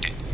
detected.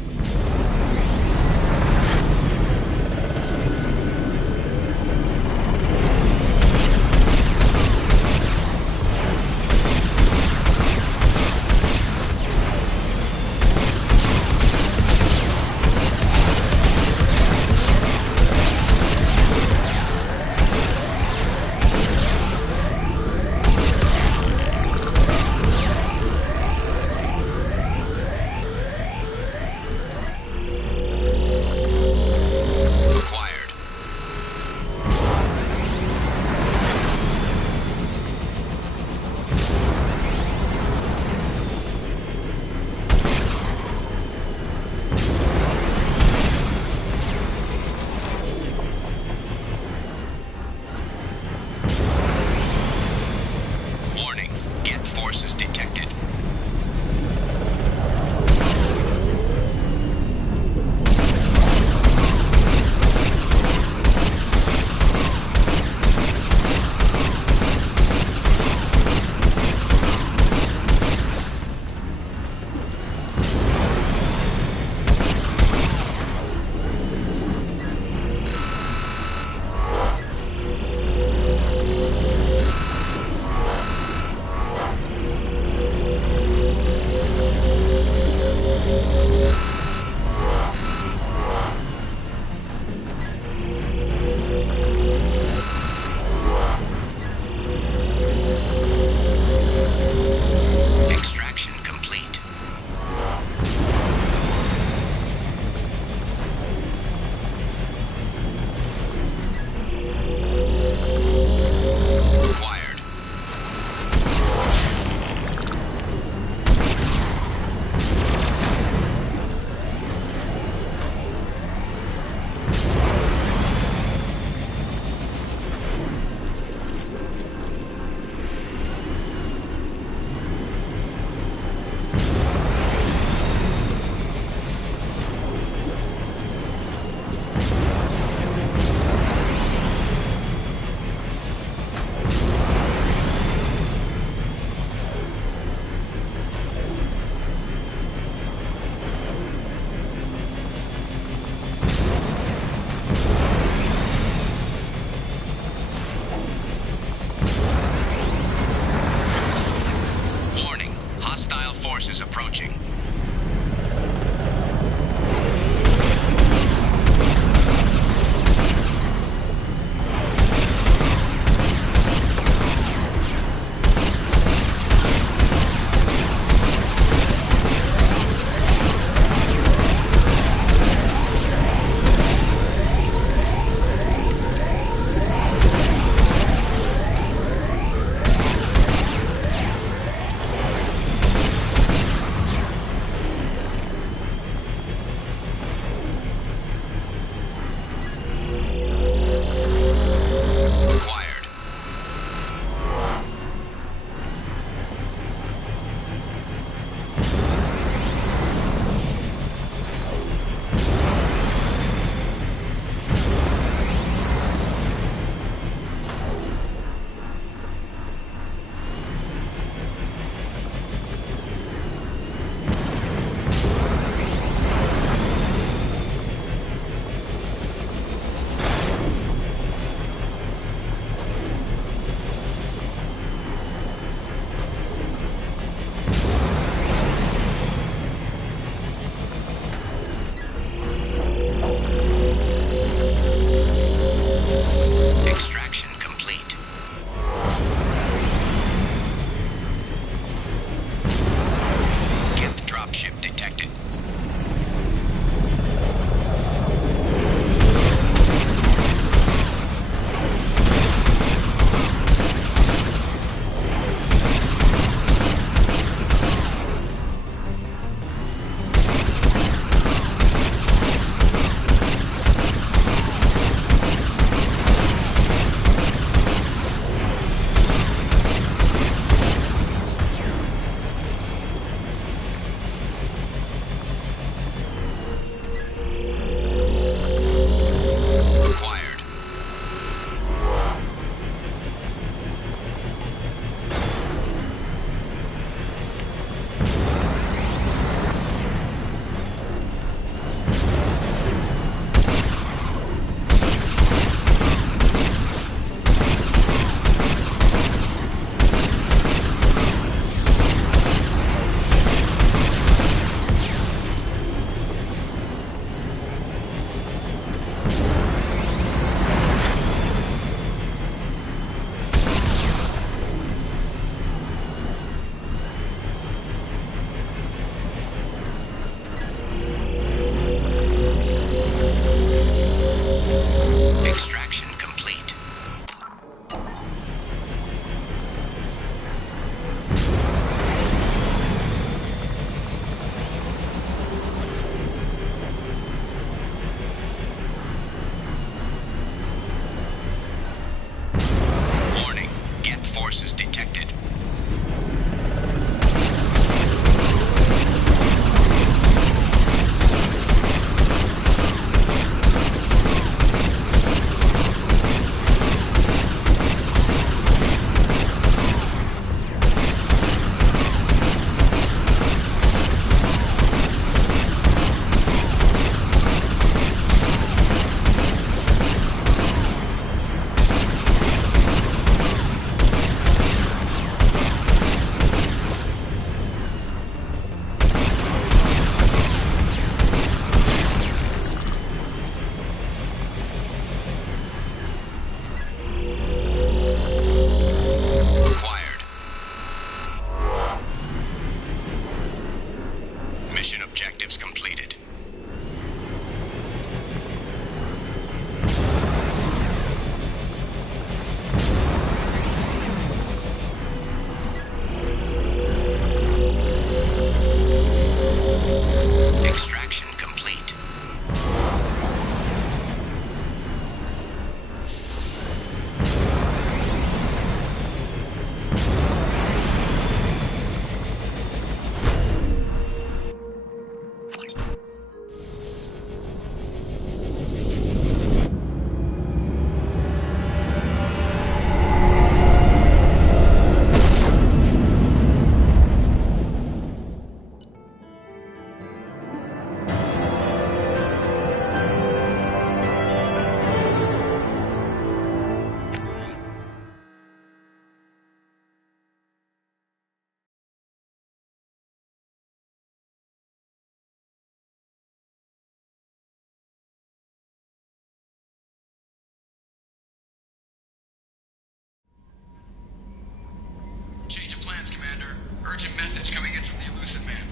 Urgent message coming in from the Elusive Man.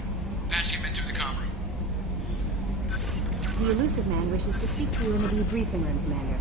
Patch him in through the comm room. The Elusive Man wishes to speak to you in the debriefing room, Commander.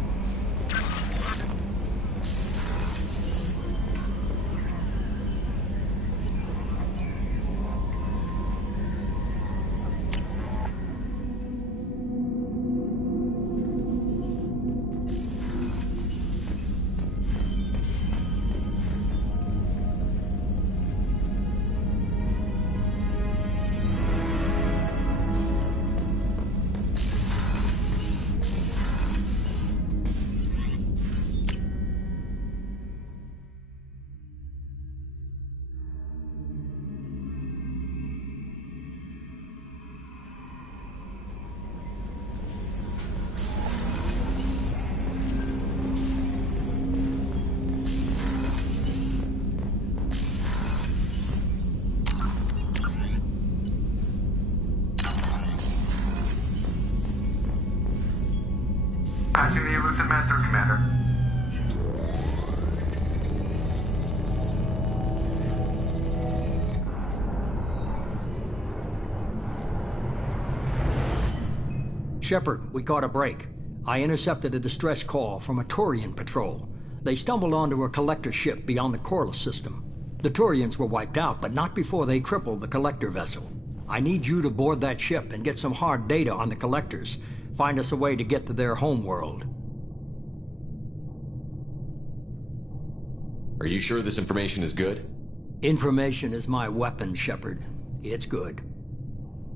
Patching the Elusive Man through, Commander. Shepard, we caught a break. I intercepted a distress call from a Turian patrol. They stumbled onto a collector ship beyond the Coralus system. The Turians were wiped out, but not before they crippled the collector vessel. I need you to board that ship and get some hard data on the collectors. Find us a way to get to their homeworld. Are you sure this information is good? Information is my weapon, Shepard. It's good.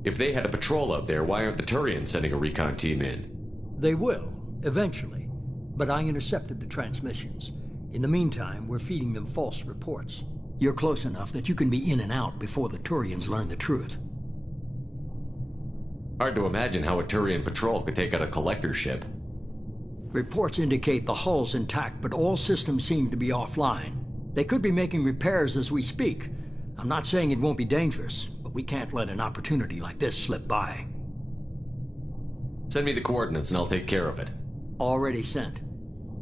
If they had a patrol out there, why aren't the Turians sending a recon team in? They will, eventually. But I intercepted the transmissions. In the meantime, we're feeding them false reports. You're close enough that you can be in and out before the Turians learn the truth. Hard to imagine how a Turian patrol could take out a collector ship. Reports indicate the hull's intact, but all systems seem to be offline. They could be making repairs as we speak. I'm not saying it won't be dangerous, but we can't let an opportunity like this slip by. Send me the coordinates and I'll take care of it. Already sent.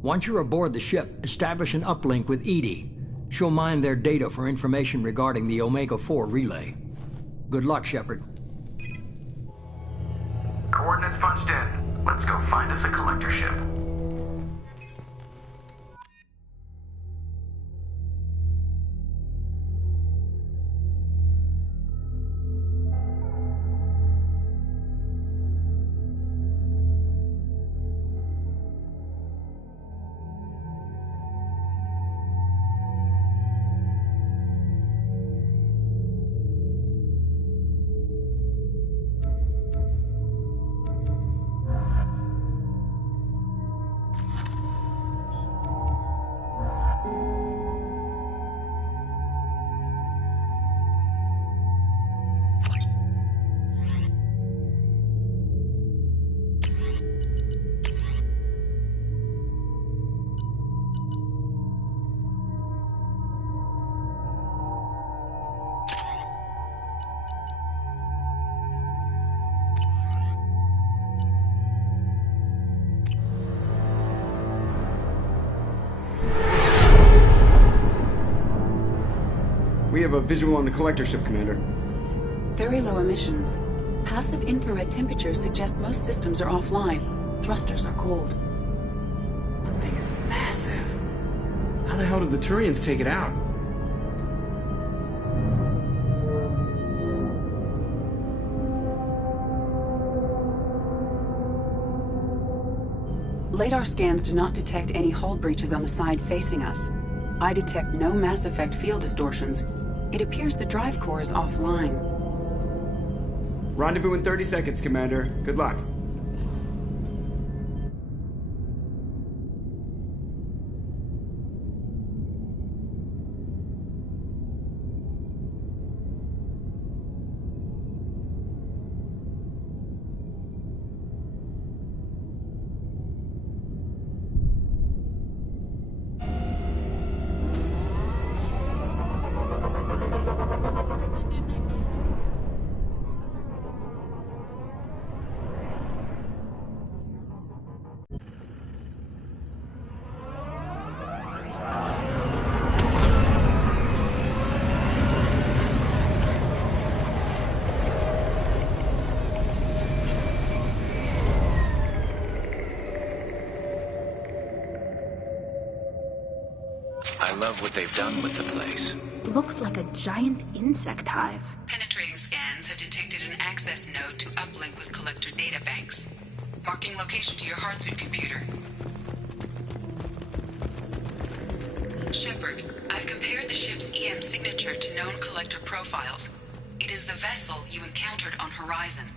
Once you're aboard the ship, establish an uplink with Edie. She'll mine their data for information regarding the Omega-4 relay. Good luck, Shepard. Coordinates punched in. Let's go find us a collector ship. We have a visual on the collector ship, Commander. Very low emissions. Passive infrared temperatures suggest most systems are offline. Thrusters are cold. That thing is massive. How the hell did the Turians take it out? Radar scans do not detect any hull breaches on the side facing us. I detect no Mass Effect field distortions. It appears the drive core is offline. Rendezvous in 30 seconds, Commander. Good luck. love what they've done with the place. Looks like a giant insect hive. Penetrating scans have detected an access node to uplink with collector databanks. Marking location to your hardsuit computer. Shepard, I've compared the ship's EM signature to known collector profiles. It is the vessel you encountered on Horizon.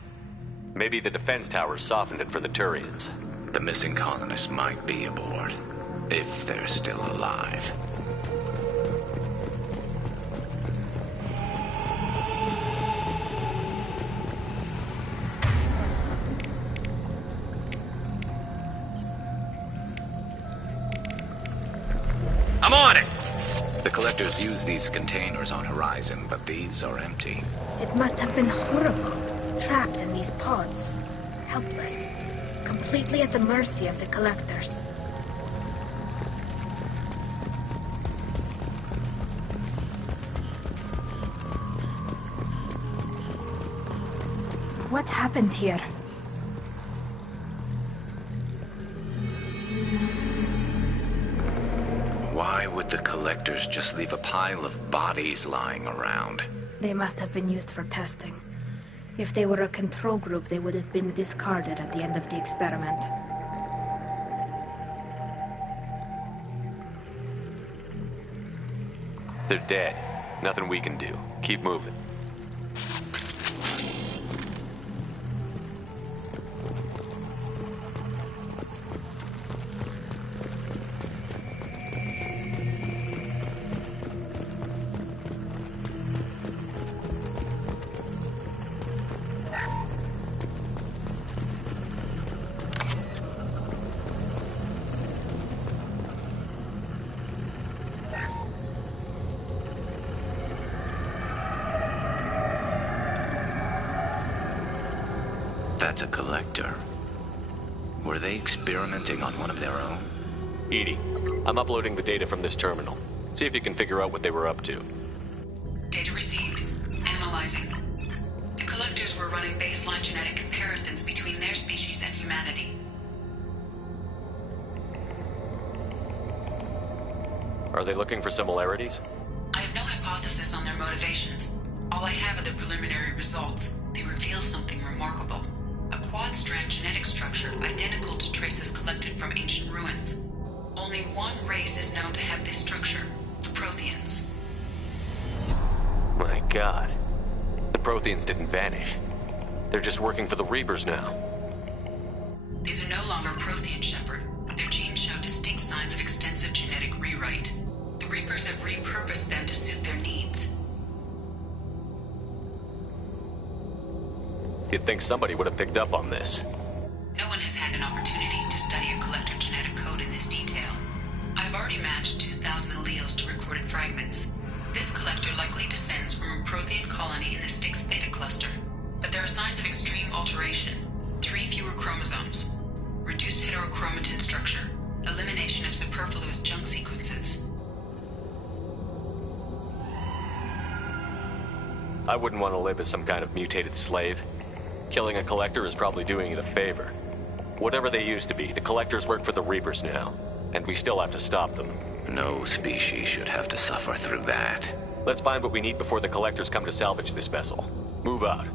Maybe the defense towers softened it for the Turians. The missing colonists might be aboard, if they're still alive. I'm on it! The collectors use these containers on Horizon, but these are empty. It must have been horrible. Trapped in these pods. Helpless. Completely at the mercy of the collectors. What happened here? Why would the collectors just leave a pile of bodies lying around? They must have been used for testing. If they were a control group, they would have been discarded at the end of the experiment. They're dead. Nothing we can do. Keep moving. That's a collector. Were they experimenting on one of their own? Edie, I'm uploading the data from this terminal. See if you can figure out what they were up to. Data received. Analyzing. The collectors were running baseline genetic comparisons between their species and humanity. Are they looking for similarities? I have no hypothesis on their motivations. All I have are the preliminary results. They reveal something remarkable. A quad-strand genetic structure identical to traces collected from ancient ruins. Only one race is known to have this structure, the Protheans. My God. The Protheans didn't vanish. They're just working for the Reapers now. These are no longer Prothean, Shepard. Their genes show distinct signs of extensive genetic rewrite. The Reapers have repurposed them to suit their needs. You'd think somebody would have picked up on this. No one has had an opportunity to study a collector genetic code in this detail. I've already matched 2,000 alleles to recorded fragments. This collector likely descends from a Prothean colony in the Styx Theta cluster. But there are signs of extreme alteration. 3 fewer chromosomes. Reduced heterochromatin structure. Elimination of superfluous junk sequences. I wouldn't want to live as some kind of mutated slave. Killing a collector is probably doing it a favor. Whatever they used to be, the collectors work for the Reapers now, and we still have to stop them. No species should have to suffer through that. Let's find what we need before the collectors come to salvage this vessel. Move out.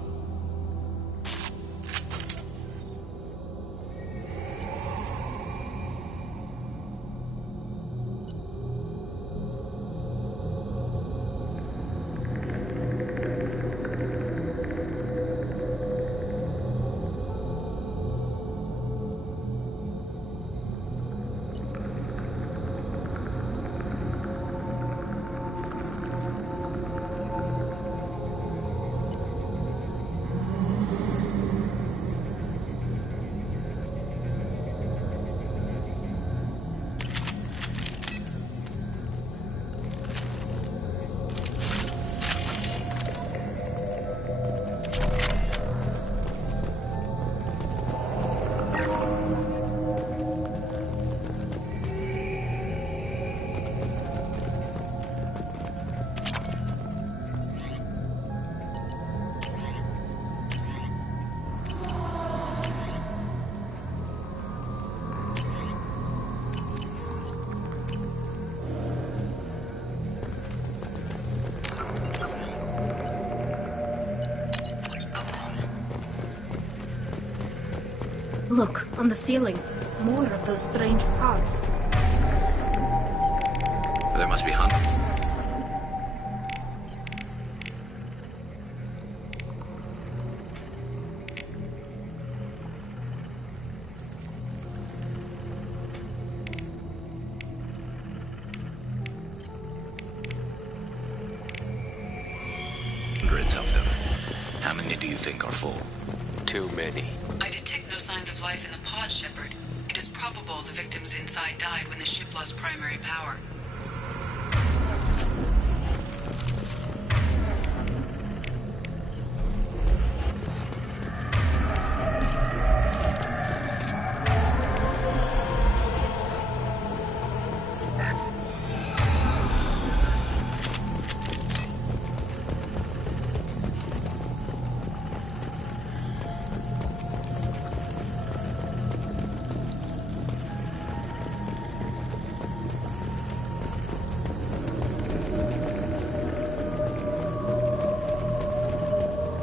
Look, on the ceiling. More of those strange pods. There must be hundreds. Of them. How many do you think are full? Too many. I detect no signs of life in the pod, Shepard. It is probable the victims inside died when the ship lost primary power.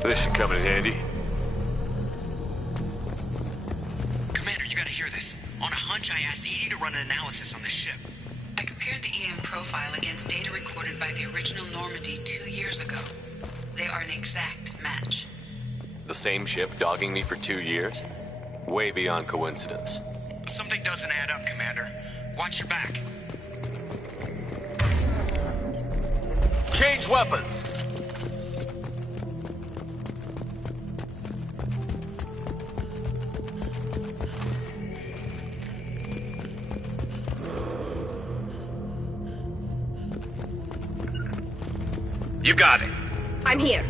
This should come in handy. Commander, you gotta hear this. On a hunch, I asked Edie to run an analysis on this ship. I compared the EM profile against data recorded by the original Normandy 2 years ago. They are an exact match. The same ship dogging me for 2 years? Way beyond coincidence. Something doesn't add up, Commander. Watch your back. Change weapons! You got it. I'm here.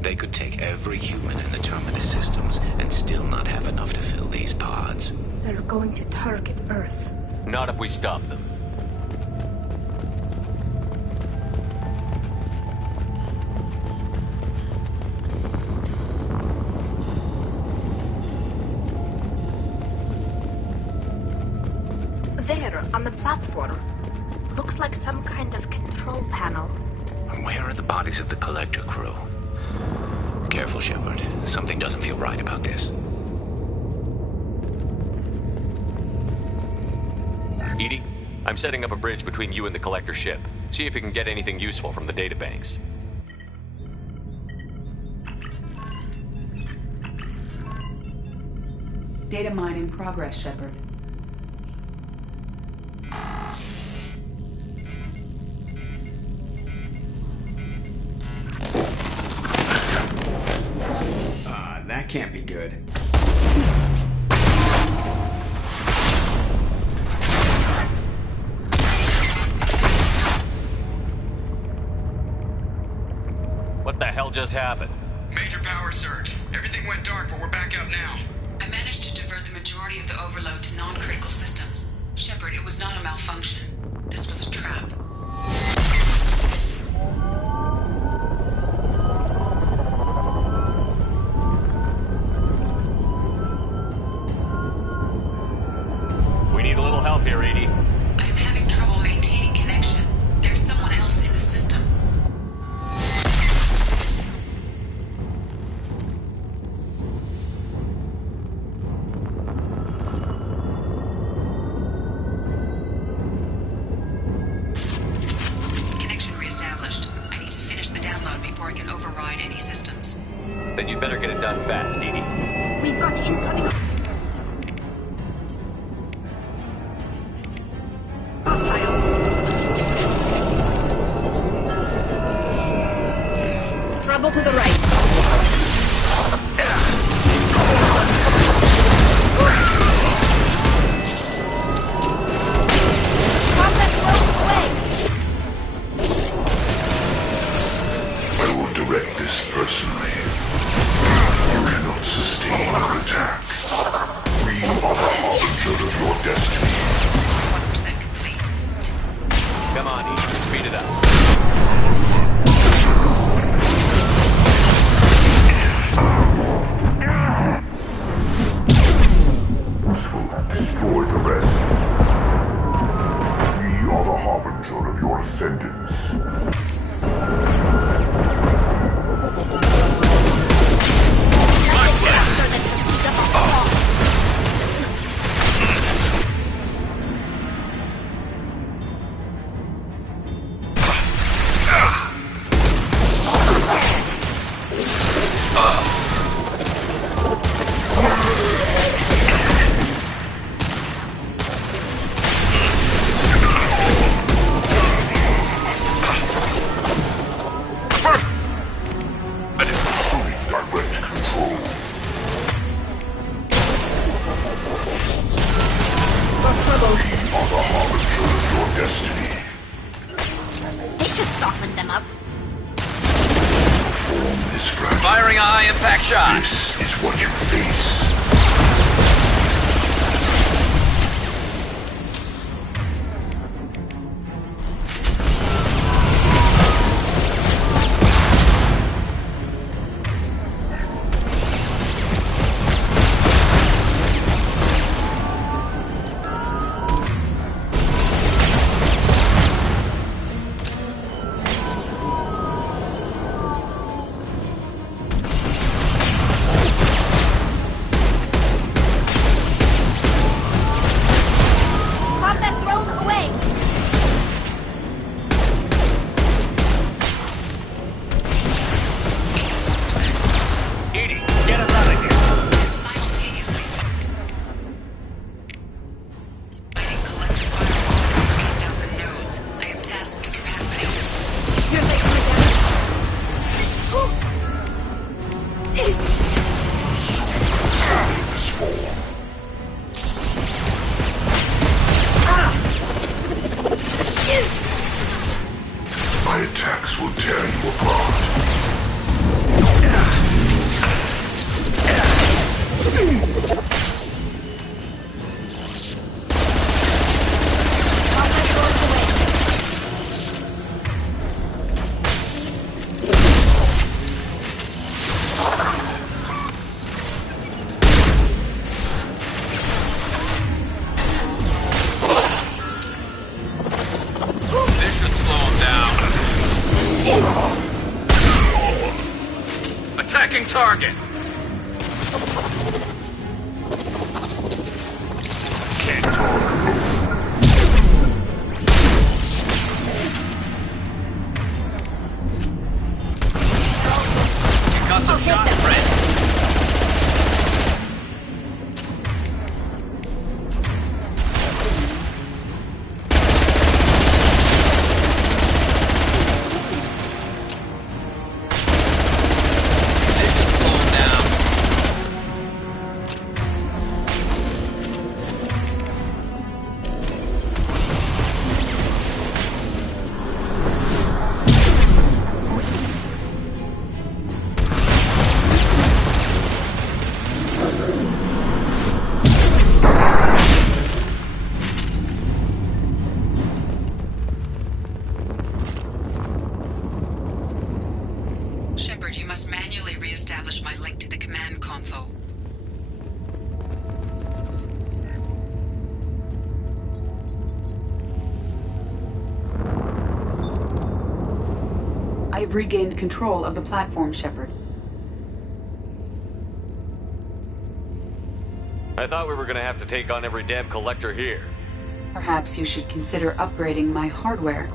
They could take every human in the Terminus systems and still not have enough to fill these pods. They're going to target Earth. Not if we stop them. There, on the platform. Looks like some kind of control panel. Where are the bodies of the Collector crew? Careful, Shepard. Something doesn't feel right about this. Edie, I'm setting up a bridge between you and the Collector ship. See if you can get anything useful from the databanks. Data mine in progress, Shepard. That can't be good. What the hell just happened? Major power surge. Everything went dark, but we're back up now. I managed to divert the majority of the overload to non-critical systems. Shepard, it was not a malfunction. This was a trap. We need a little help here, Edie. I am having trouble maintaining connection. There's someone else in the system. Connection reestablished. I need to finish the download before I can override any systems. Then you'd better get it done fast, Edie. We've got incoming hostiles. Trouble to the right. Combat floats away. I will direct this personally. You cannot sustain our attack. We are the harbinger of your destiny. 1% complete. Come on, Edie. Speed it up. Destroy the rest. We are the harbinger of your ascendance. is fragile. Firing a high-impact shot. This is what you face. My attacks will tear you apart. Attacking target. You got some shot, friend. Shepard, you must manually re-establish my link to the command console. I have regained control of the platform, Shepard. I thought we were gonna have to take on every damn collector here. Perhaps you should consider upgrading my hardware.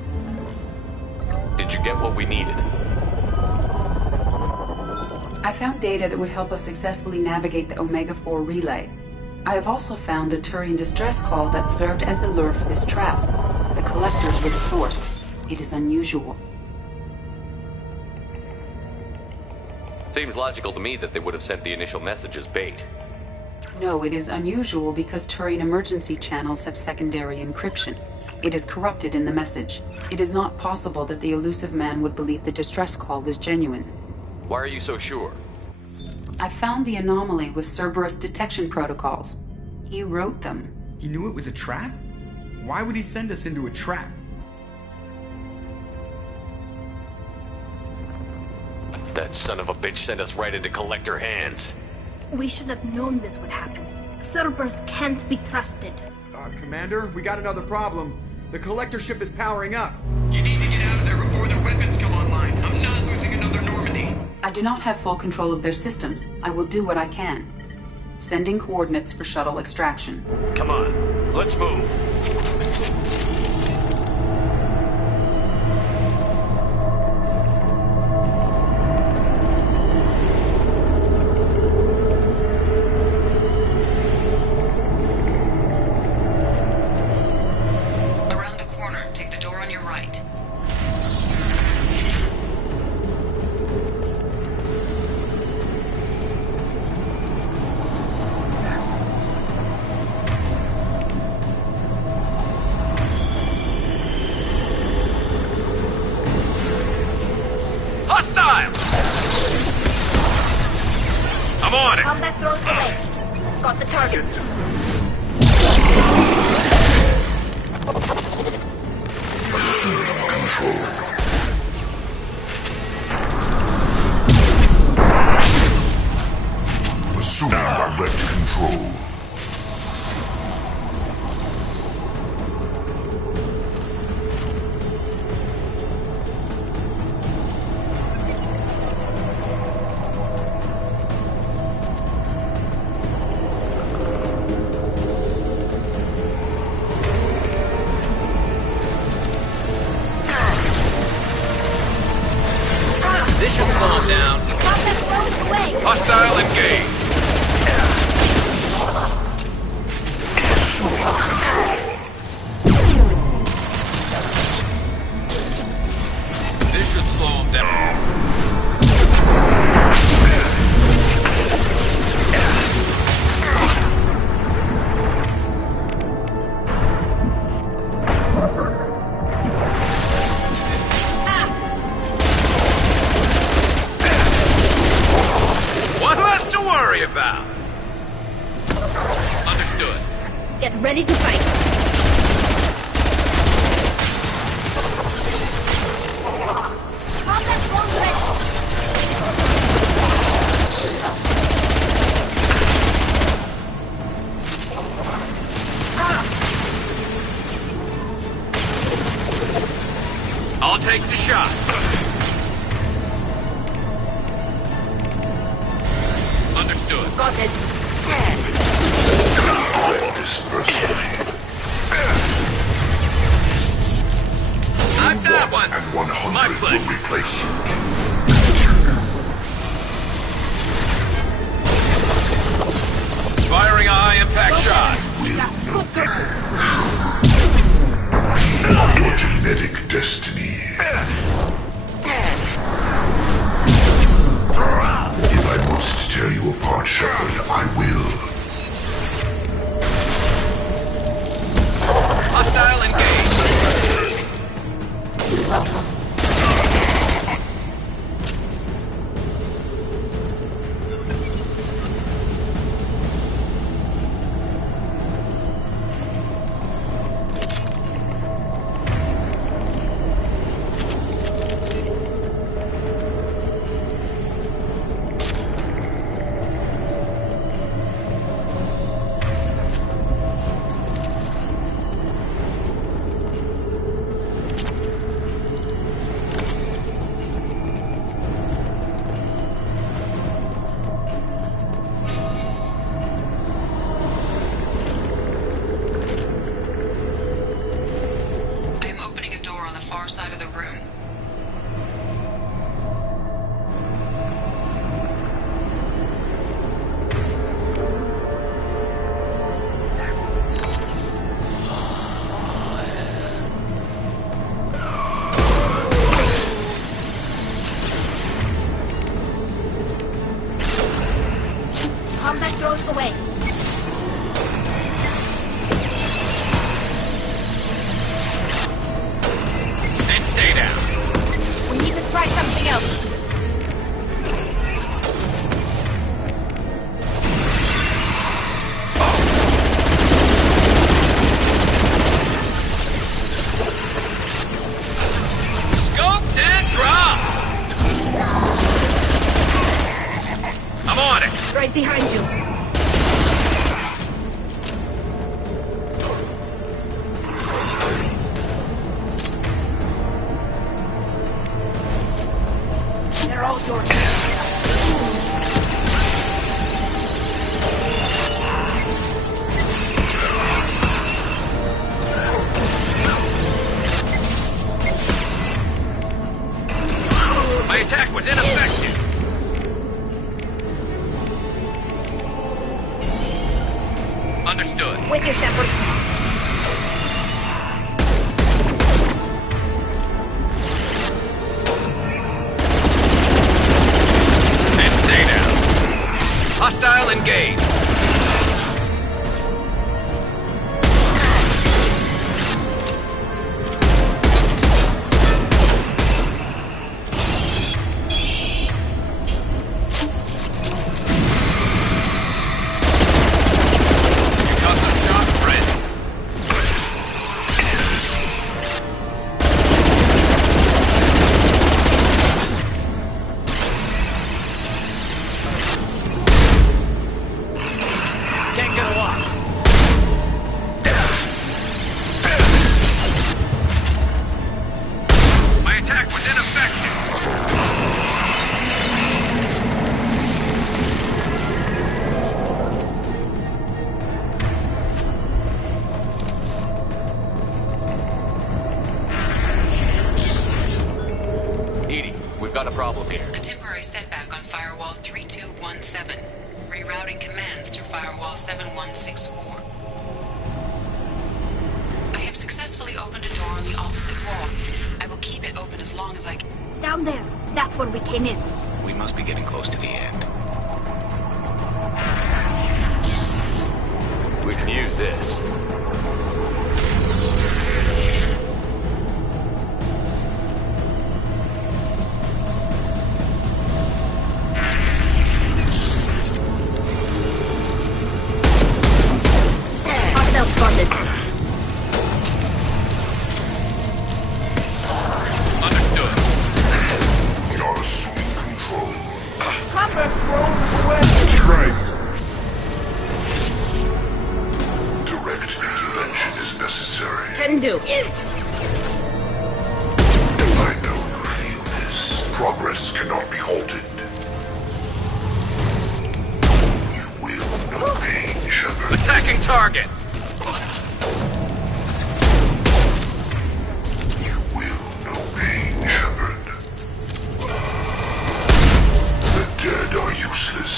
Did you get what we needed? I found data that would help us successfully navigate the Omega-4 relay. I have also found a Turian distress call that served as the lure for this trap. The collectors were the source. It is unusual. Seems logical to me that they would have sent the initial message as bait. No, it is unusual because Turian emergency channels have secondary encryption. It is corrupted in the message. It is not possible that the elusive man would believe the distress call was genuine. Why are you so sure? I found the anomaly with Cerberus detection protocols. He wrote them. He knew it was a trap? Why would he send us into a trap? That son of a bitch sent us right into collector hands. We should have known this would happen. Cerberus can't be trusted. Commander, we got another problem. The collector ship is powering up. You need to get out of there before their weapons come online. I'm not losing another Normandy. I do not have full control of their systems. I will do what I can. Sending coordinates for shuttle extraction. Come on, let's move. Around the corner, take the door on your right. on it! Combat throws away. Got the target. Assuming control. Assuming direct control. This should slow him down. Combat throws away. Hostile engaged. This should slow him down. One less to worry about. Understood. Get ready to fight. Combat throws away. I'll take the shot. Understood. Got it. This personally. Knock that one. And 100 My pleasure. will replace you. Firing a high-impact shot. Your genetic destiny. If I must tear you apart, Shepard, I will. Hostile engaged. I am opening a door on the far side of the room. Combat throws away. And stay down. We need to try something else. Scoped and dropped. I'm on it. Right behind you. They're all yours. My attack was ineffective. Understood. With you, Shepard. And stay down. Hostile engaged. here? A temporary setback on Firewall 3217. Rerouting commands through Firewall 7164. I have successfully opened a door on the opposite wall. I will keep it open as long as I can. Down there. That's where we came in. We must be getting close to the end. We can use this. Hostile spotted. Understood. We are assuming control. Combat drones away! Right. Direct intervention is necessary. Can do. I know you feel this. Progress cannot be halted. You will know pain, Shepard. Attacking target! You will know pain, Shepard. The dead are useless.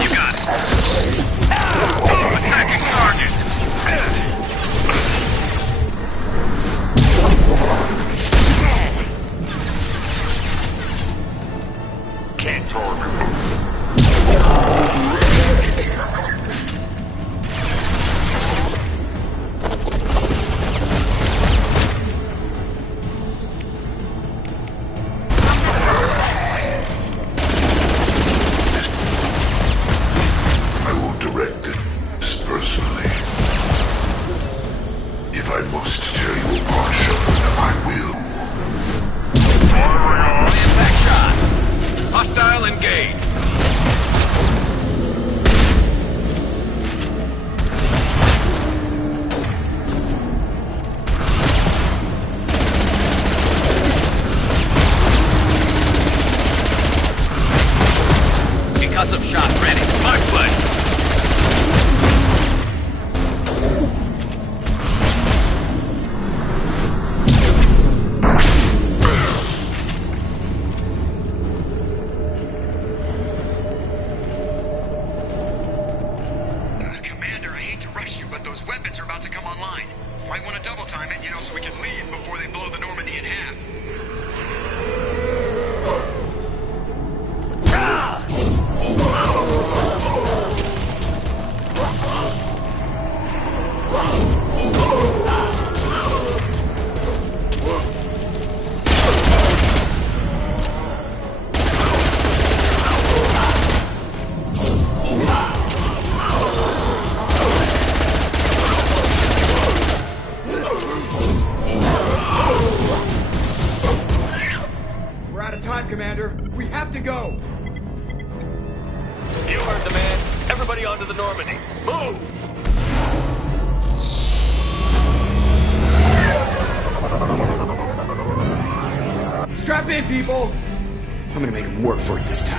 You got it. Attacking target! Can't tolerate. I will direct this personally. If I must tear you apart, Shepard, I will. Impact shot! Hostile engaged! Concussive shot ready. My pleasure. Commander, I hate to rush you, but those weapons are about to come online. Might want to double time it, so we can leave before they blow the Normandy in half. We're out of time, Commander. We have to go. You heard the man. Everybody onto the Normandy. Move! Strap in, people. I'm gonna make him work for it this time.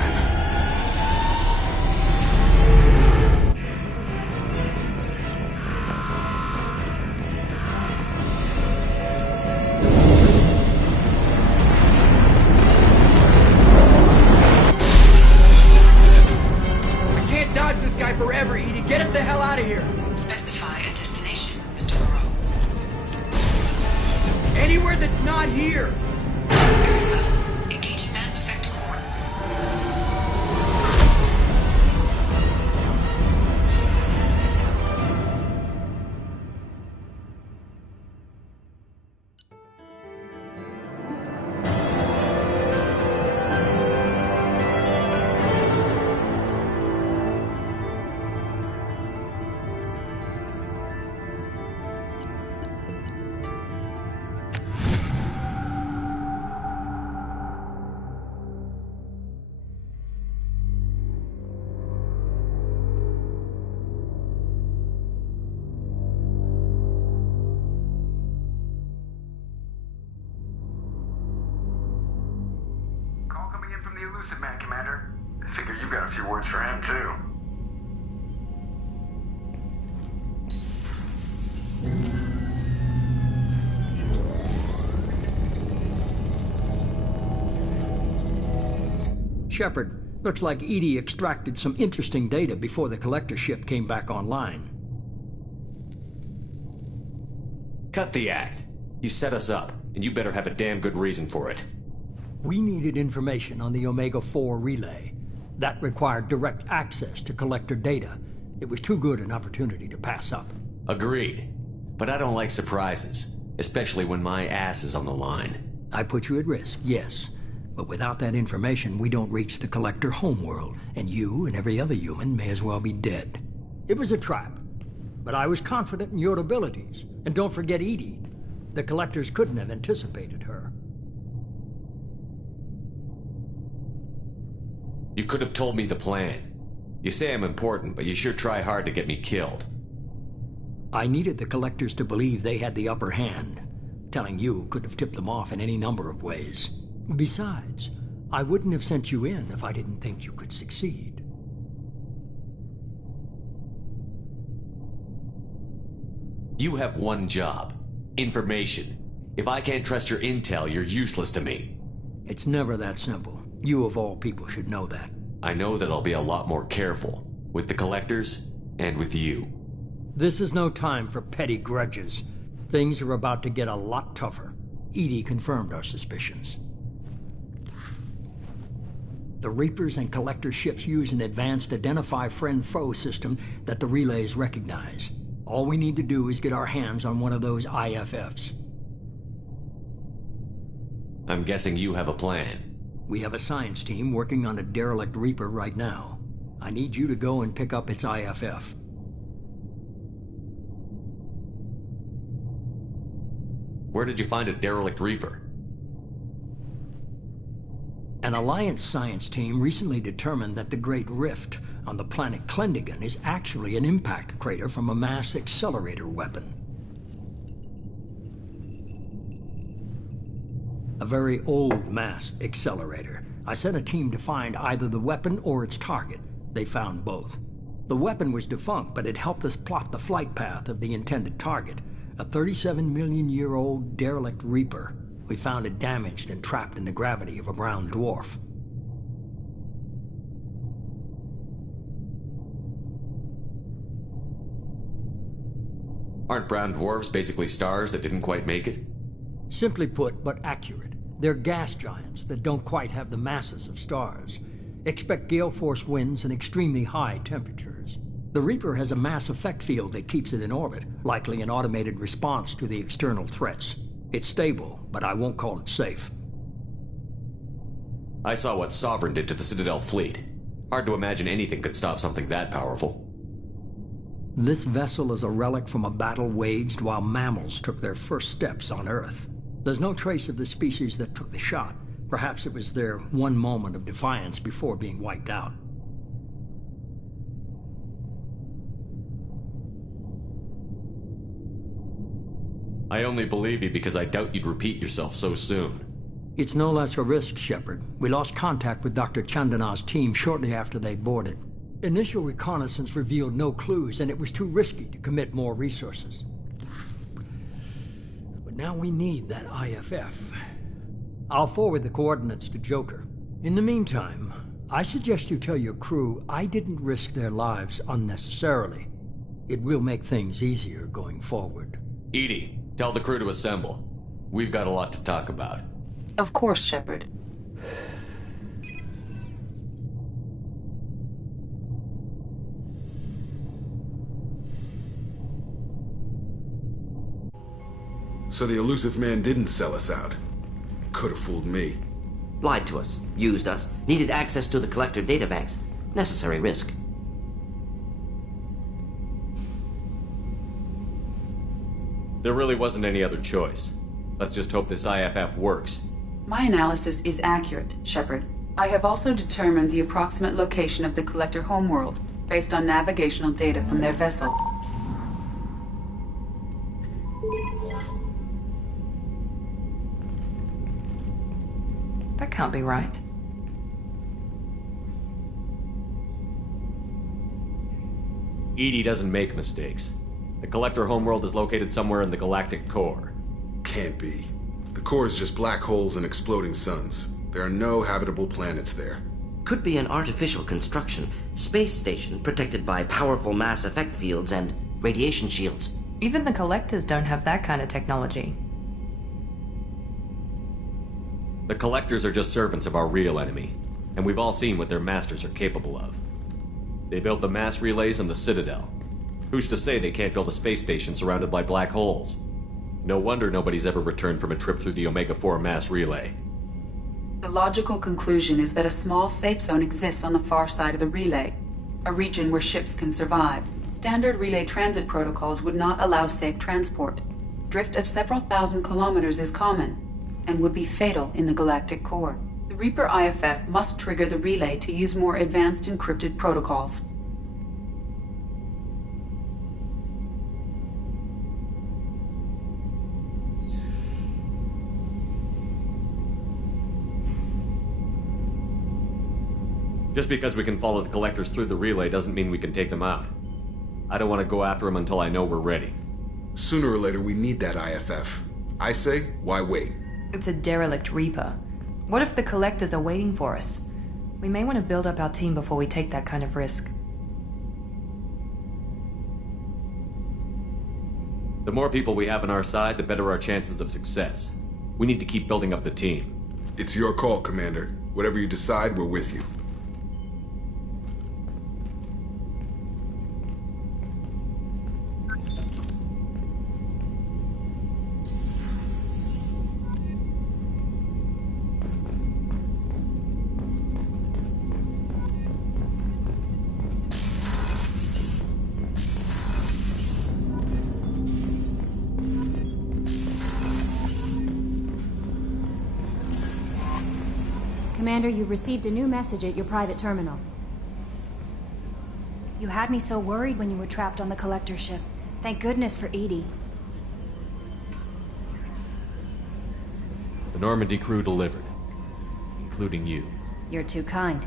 We can't dodge this guy forever, Edie. Get us the hell out of here. Specify a destination, Mr. Moreau. Anywhere that's not here. Very well. Engaging Mass Effect Core. the elusive man, Commander. I figure you've got a few words for him, too. Shepard, looks like Edie extracted some interesting data before the collector ship came back online. Cut the act. You set us up, and you better have a damn good reason for it. We needed information on the Omega-4 relay. That required direct access to collector data. It was too good an opportunity to pass up. Agreed. But I don't like surprises, especially when my ass is on the line. I put you at risk, yes. But without that information, we don't reach the collector homeworld, and you and every other human may as well be dead. It was a trap, but I was confident in your abilities. And don't forget Edie. The collectors couldn't have anticipated her. You could have told me the plan. You say I'm important, but you sure try hard to get me killed. I needed the collectors to believe they had the upper hand. Telling you could have tipped them off in any number of ways. Besides, I wouldn't have sent you in if I didn't think you could succeed. You have one job. Information. If I can't trust your intel, you're useless to me. It's never that simple. You of all people should know that. I know that I'll be a lot more careful. With the collectors, and with you. This is no time for petty grudges. Things are about to get a lot tougher. Edie confirmed our suspicions. The Reapers and Collector ships use an advanced Identify Friend-Foe system that the relays recognize. All we need to do is get our hands on one of those IFFs. I'm guessing you have a plan. We have a science team working on a derelict Reaper right now. I need you to go and pick up its IFF. Where did you find a derelict Reaper? An Alliance science team recently determined that the Great Rift on the planet Klendigan is actually an impact crater from a mass accelerator weapon. A very old mass accelerator. I sent a team to find either the weapon or its target. They found both. The weapon was defunct, but it helped us plot the flight path of the intended target. A 37-million-year-old derelict Reaper. We found it damaged and trapped in the gravity of a brown dwarf. Aren't brown dwarfs basically stars that didn't quite make it? Simply put, but accurate. They're gas giants that don't quite have the masses of stars. Expect gale force winds and extremely high temperatures. The Reaper has a mass effect field that keeps it in orbit, likely an automated response to the external threats. It's stable, but I won't call it safe. I saw what Sovereign did to the Citadel fleet. Hard to imagine anything could stop something that powerful. This vessel is a relic from a battle waged while mammals took their first steps on Earth. There's no trace of the species that took the shot. Perhaps it was their one moment of defiance before being wiped out. I only believe you because I doubt you'd repeat yourself so soon. It's no less a risk, Shepard. We lost contact with Dr. Chandana's team shortly after they boarded. Initial reconnaissance revealed no clues, and it was too risky to commit more resources. But now we need that IFF. I'll forward the coordinates to Joker. In the meantime, I suggest you tell your crew I didn't risk their lives unnecessarily. It will make things easier going forward. Edie, tell the crew to assemble. We've got a lot to talk about. Of course, Shepard. So the elusive man didn't sell us out. Could have fooled me. Lied to us, used us, needed access to the collector databanks. Necessary risk. There really wasn't any other choice. Let's just hope this IFF works. My analysis is accurate, Shepard. I have also determined the approximate location of the collector homeworld, based on navigational data from their vessel. That can't be right. EDI doesn't make mistakes. The Collector homeworld is located somewhere in the galactic core. Can't be. The core is just black holes and exploding suns. There are no habitable planets there. Could be an artificial construction, space station protected by powerful mass effect fields and radiation shields. Even the Collectors don't have that kind of technology. The Collectors are just servants of our real enemy, and we've all seen what their masters are capable of. They built the mass relays on the Citadel. Who's to say they can't build a space station surrounded by black holes? No wonder nobody's ever returned from a trip through the Omega-4 mass relay. The logical conclusion is that a small safe zone exists on the far side of the relay, a region where ships can survive. Standard relay transit protocols would not allow safe transport. Drift of several thousand kilometers is common, and would be fatal in the galactic core. The Reaper IFF must trigger the relay to use more advanced encrypted protocols. Just because we can follow the Collectors through the relay doesn't mean we can take them out. I don't want to go after them until I know we're ready. Sooner or later, we need that IFF. I say, why wait? It's a derelict Reaper. What if the Collectors are waiting for us? We may want to build up our team before we take that kind of risk. The more people we have on our side, the better our chances of success. We need to keep building up the team. It's your call, Commander. Whatever you decide, we're with you. Commander, you've received a new message at your private terminal. You had me so worried when you were trapped on the Collector ship. Thank goodness for EDI. The Normandy crew delivered, including you. You're too kind.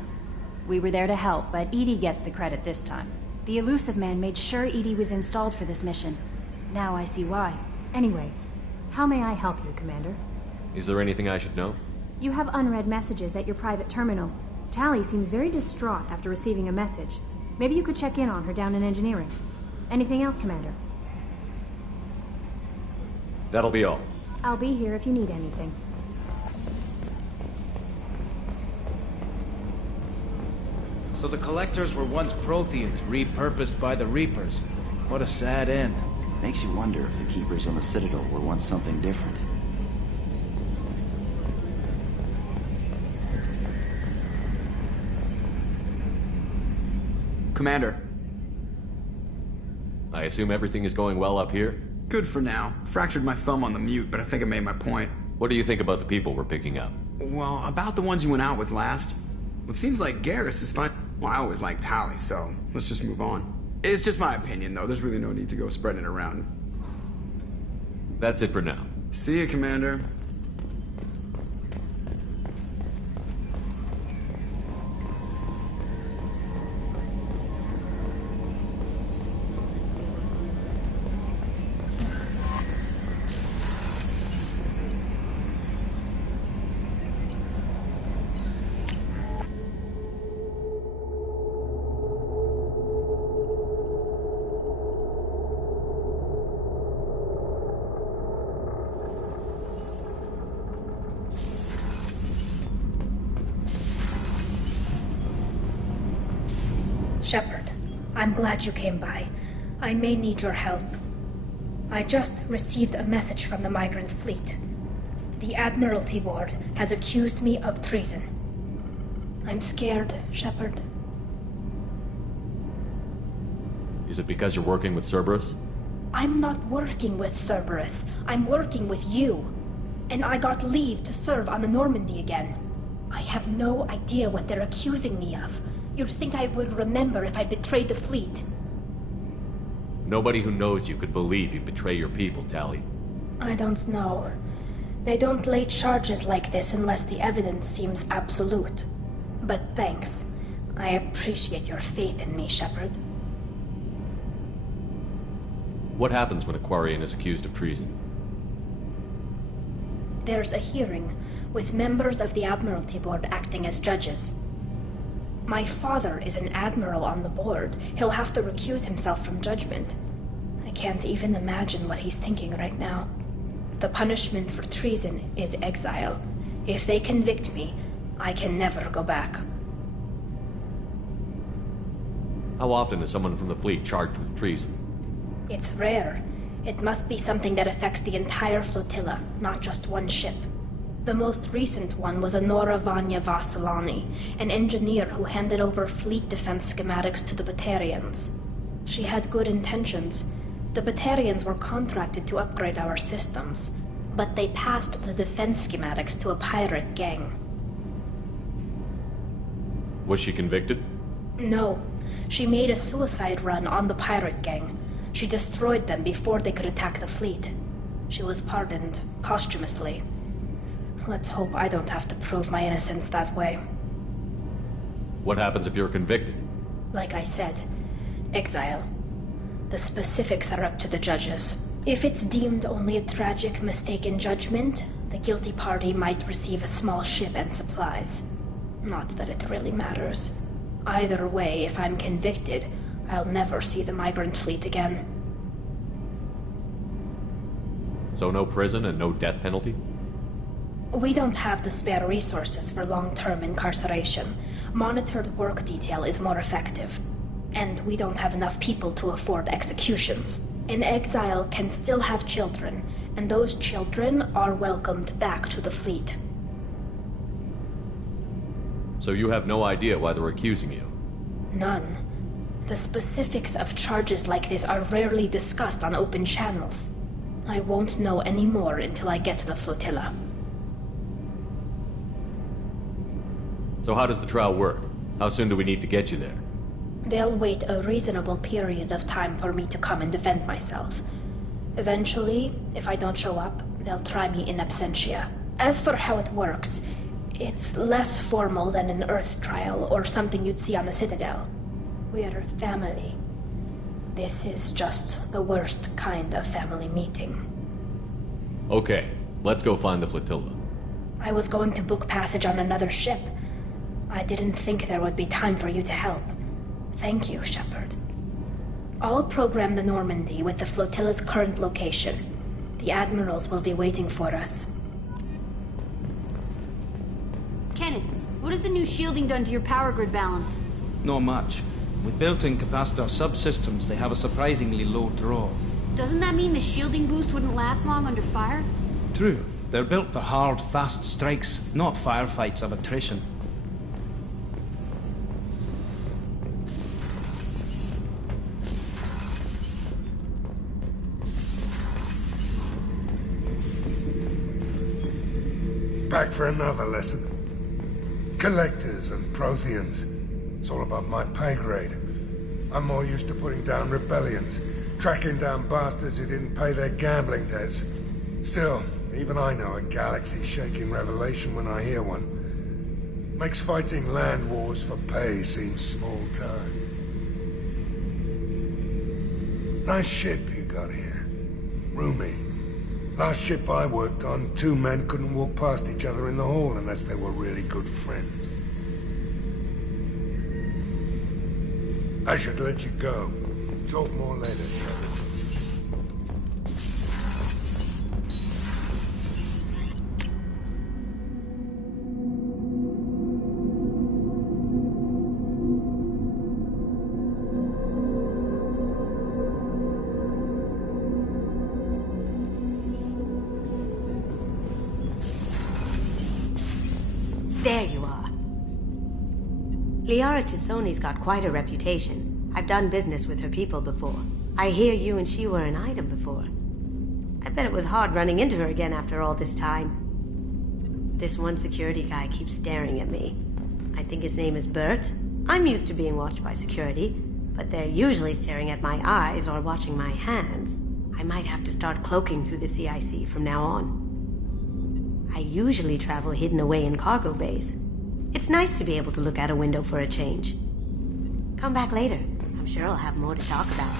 We were there to help, but EDI gets the credit this time. The Elusive Man made sure EDI was installed for this mission. Now I see why. Anyway, how may I help you, Commander? Is there anything I should know? You have unread messages at your private terminal. Tali seems very distraught after receiving a message. Maybe you could check in on her down in engineering. Anything else, Commander? That'll be all. I'll be here if you need anything. So the Collectors were once Protheans, repurposed by the Reapers. What a sad end. Makes you wonder if the Keepers on the Citadel were once something different. Commander. I assume everything is going well up here? Good for now. Fractured my thumb on the mute, but I think I made my point. What do you think about the people we're picking up? Well, about the ones you went out with last. Well, it seems like Garrus is fine. Well, I always liked Tali, so let's just move on. It's just my opinion, though. There's really no need to go spreading it around. That's it for now. See you, Commander. Shepard, I'm glad you came by. I may need your help. I just received a message from the migrant fleet. The Admiralty Board has accused me of treason. I'm scared, Shepard. Is it because you're working with Cerberus? I'm not working with Cerberus. I'm working with you. And I got leave to serve on the Normandy again. I have no idea what they're accusing me of. You'd think I would remember if I betrayed the fleet. Nobody who knows you could believe you betray your people, Tali. I don't know. They don't lay charges like this unless the evidence seems absolute. But thanks. I appreciate your faith in me, Shepard. What happens when a Quarian is accused of treason? There's a hearing, with members of the Admiralty Board acting as judges. My father is an admiral on the board. He'll have to recuse himself from judgment. I can't even imagine what he's thinking right now. The punishment for treason is exile. If they convict me, I can never go back. How often is someone from the fleet charged with treason? It's rare. It must be something that affects the entire flotilla, not just one ship. The most recent one was Anora Vanya Vasilani, an engineer who handed over fleet defense schematics to the Batarians. She had good intentions. The Batarians were contracted to upgrade our systems, but they passed the defense schematics to a pirate gang. Was she convicted? No. She made a suicide run on the pirate gang. She destroyed them before they could attack the fleet. She was pardoned posthumously. Let's hope I don't have to prove my innocence that way. What happens if you're convicted? Like I said, exile. The specifics are up to the judges. If it's deemed only a tragic mistake in judgment, the guilty party might receive a small ship and supplies. Not that it really matters. Either way, if I'm convicted, I'll never see the migrant fleet again. So no prison and no death penalty? We don't have the spare resources for long-term incarceration. Monitored work detail is more effective. And we don't have enough people to afford executions. An exile can still have children, and those children are welcomed back to the fleet. So you have no idea why they're accusing you? None. The specifics of charges like this are rarely discussed on open channels. I won't know any more until I get to the flotilla. So how does the trial work? How soon do we need to get you there? They'll wait a reasonable period of time for me to come and defend myself. Eventually, if I don't show up, they'll try me in absentia. As for how it works, it's less formal than an Earth trial or something you'd see on the Citadel. We're family. This is just the worst kind of family meeting. Okay, let's go find the flotilla. I was going to book passage on another ship. I didn't think there would be time for you to help. Thank you, Shepard. I'll program the Normandy with the flotilla's current location. The admirals will be waiting for us. Kenneth, what has the new shielding done to your power grid balance? Not much. With built-in capacitor subsystems, they have a surprisingly low draw. Doesn't that mean the shielding boost wouldn't last long under fire? True. They're built for hard, fast strikes, not firefights of attrition. Back for another lesson. Collectors and Protheans. It's all about my pay grade. I'm more used to putting down rebellions, tracking down bastards who didn't pay their gambling debts. Still, even I know a galaxy-shaking revelation when I hear one. Makes fighting land wars for pay seem small time. Nice ship you got here. Roomy. Last ship I worked on, two men couldn't walk past each other in the hall unless they were really good friends. I should let you go. Talk more later, Shepard. There you are. Liara Chisoni's got quite a reputation. I've done business with her people before. I hear you and she were an item before. I bet it was hard running into her again after all this time. This one security guy keeps staring at me. I think his name is Bert. I'm used to being watched by security, but they're usually staring at my eyes or watching my hands. I might have to start cloaking through the CIC from now on. I usually travel hidden away in cargo bays. It's nice to be able to look out a window for a change. Come back later. I'm sure I'll have more to talk about.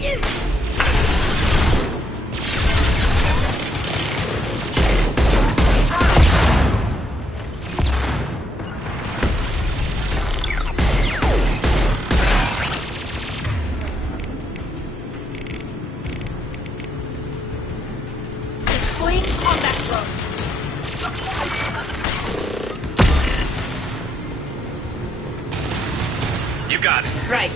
You got it. Right.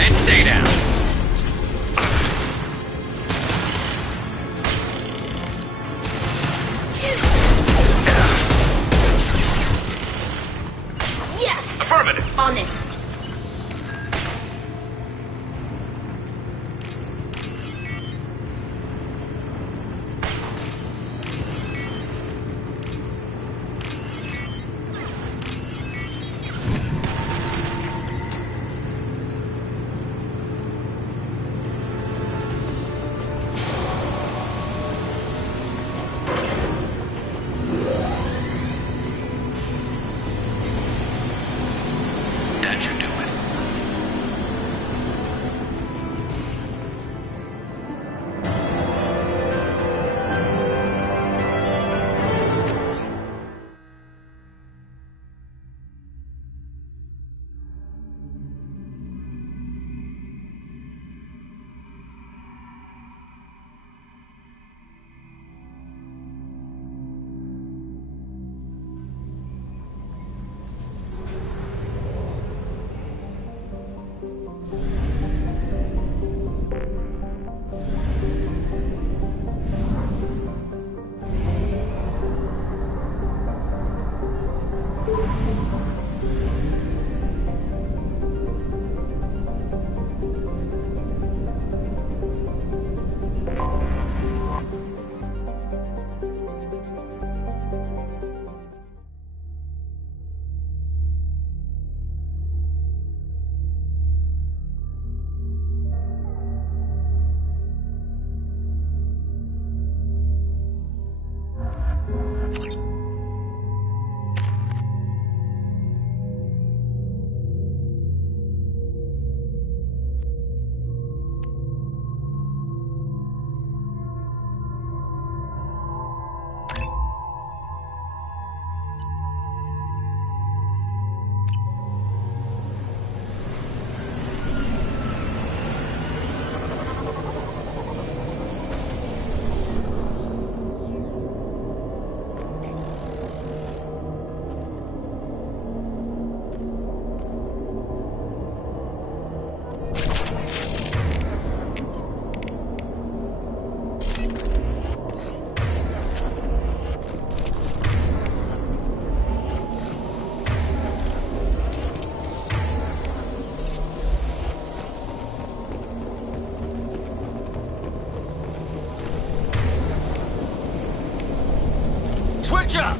And stay down. Yes! Affirmative. On it. That should do it. Switch up!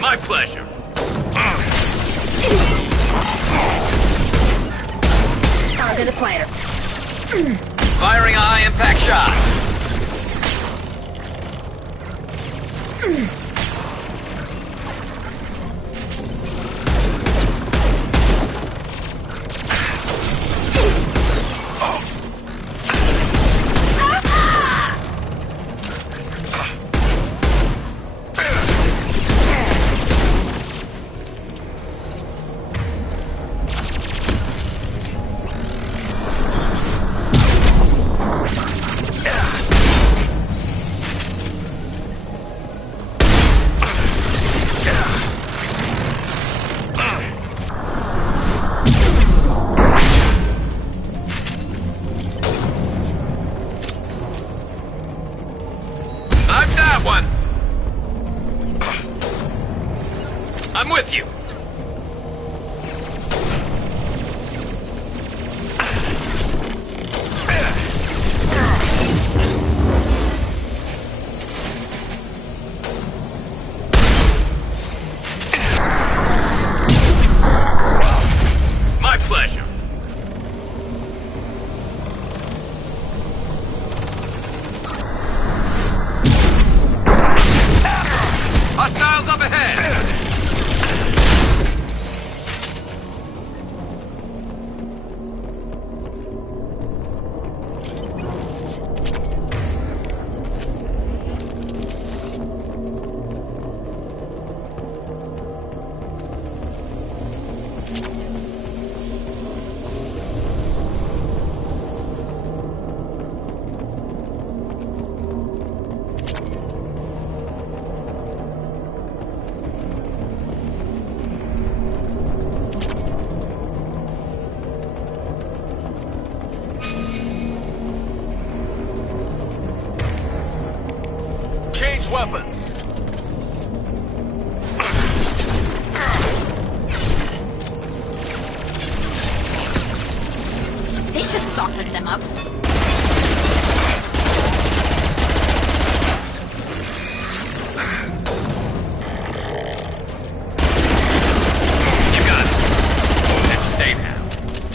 My pleasure. Target acquired. Firing a high-impact shot. I'm with you. weapons! This should soften them up. You got it. And stay down.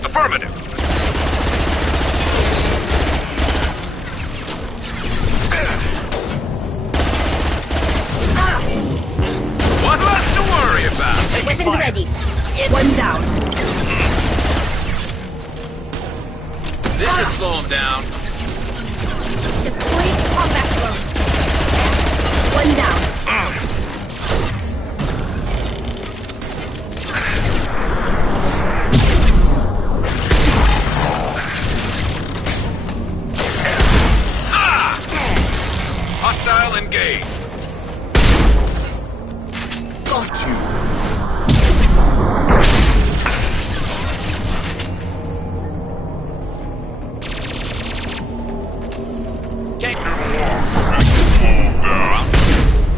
Affirmative. One less to worry about. Weapons ready. One down. This should slow him down. Deploying combat drone. One down. Hostile engaged. Got you.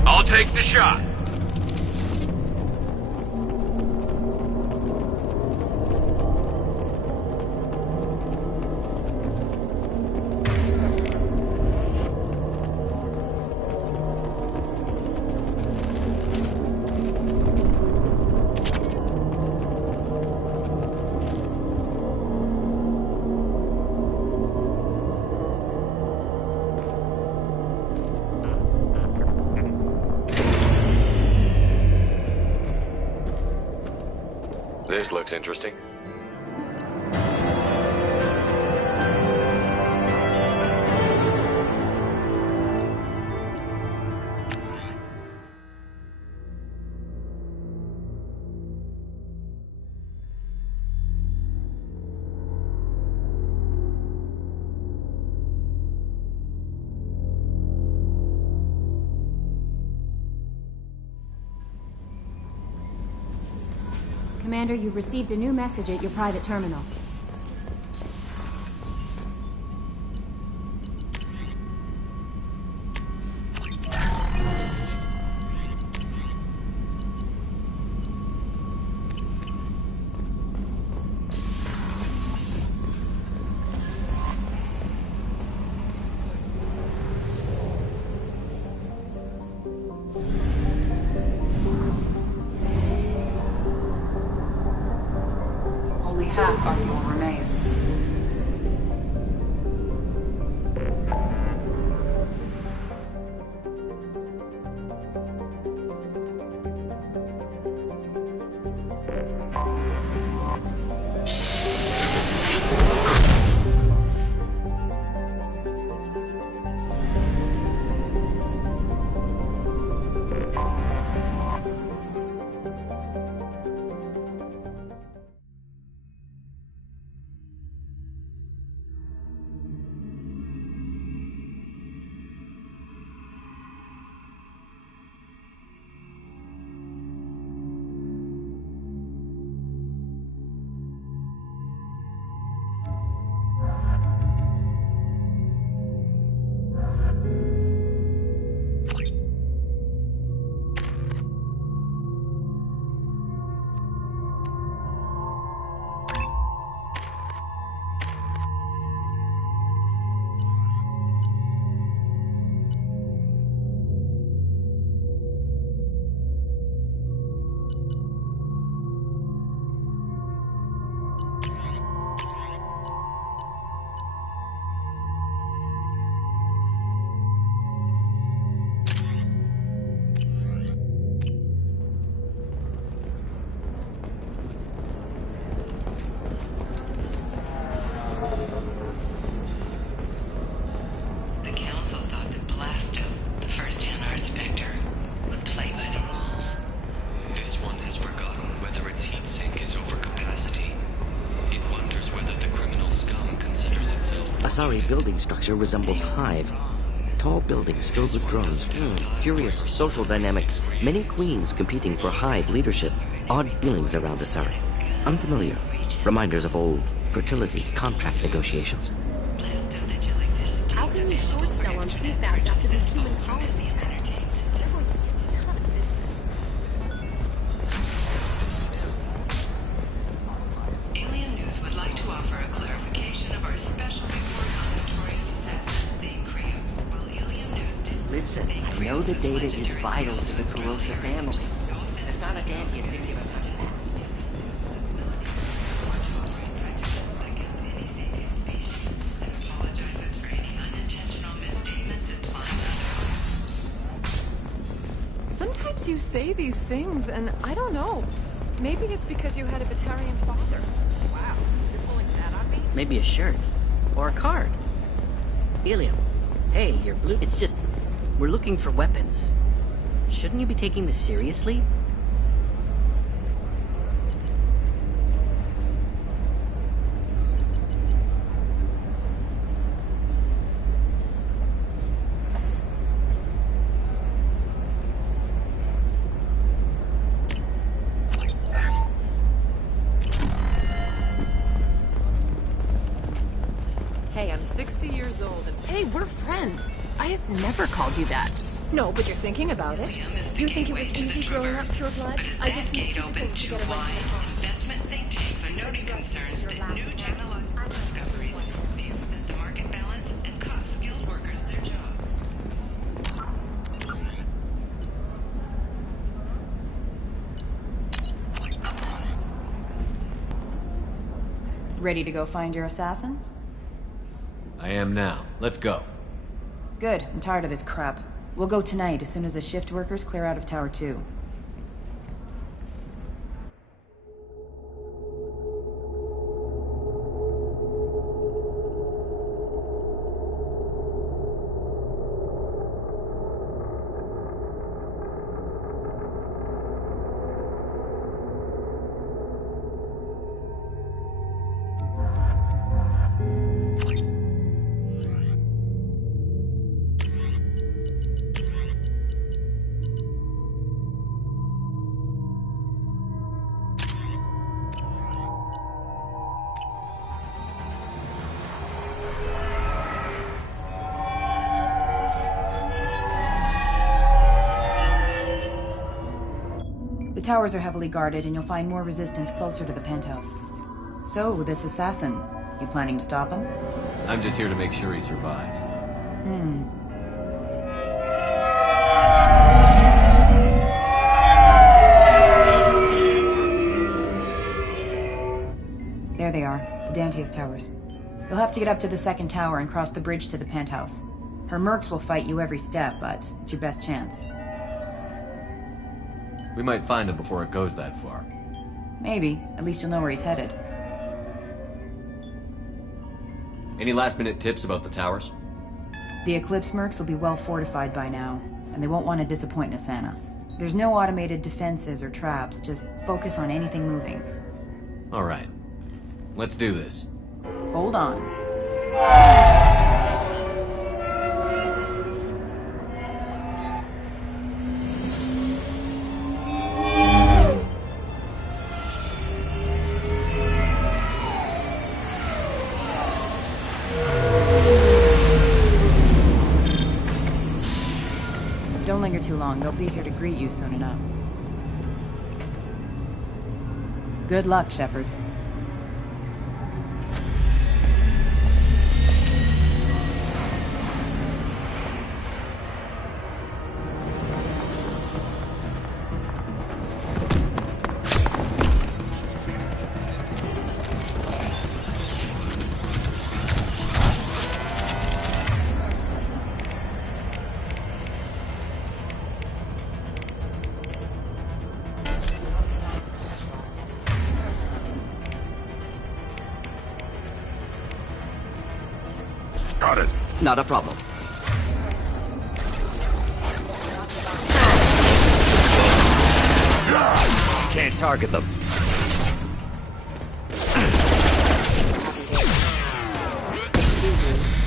I'll take the shot. This looks interesting. Commander, you've received a new message at your private terminal. Half our fuel remains. Asari building structure resembles Hive. Tall buildings filled with drones. Curious social dynamic. Many queens competing for Hive leadership. Odd feelings around Asari. Unfamiliar. Reminders of old fertility contract negotiations. How can we short sell on prefabs after this human colony? Listen, I know the data is vital to the Corrosa family. The son of Dantius didn't give us much of that. Sometimes you say these things, and I don't know. Maybe it's because you had a Batarian father. Wow, you're pulling that on me? Maybe a shirt. Or a card. Illium. Hey, you're blue. It's just... we're looking for weapons. Shouldn't you be taking this seriously? Hey, I'm 60 years old and... Hey, we're friends. I have never called you that. No, but you're thinking about it. You think it was easy growing up pure blood? I did some stupid things to get away. Investment think tanks are noting concerns that new technological discoveries mean that the market balance and cost skilled workers their job. Ready to go find your assassin? I am now. Let's go. Good. I'm tired of this crap. We'll go tonight as soon as the shift workers clear out of Tower 2. The towers are heavily guarded, and you'll find more resistance closer to the penthouse. So, this assassin, you planning to stop him? I'm just here to make sure he survives. There they are, the Dantius towers. You'll have to get up to the second tower and cross the bridge to the penthouse. Her mercs will fight you every step, but it's your best chance. We might find him before it goes that far. Maybe. At least you'll know where he's headed. Any last-minute tips about the towers? The Eclipse mercs will be well fortified by now, and they won't want to disappoint Nassana. There's no automated defenses or traps, just focus on anything moving. All right. Let's do this. Hold on. Don't linger too long. They'll be here to greet you soon enough. Good luck, Shepard. Got it. Not a problem. Can't target them.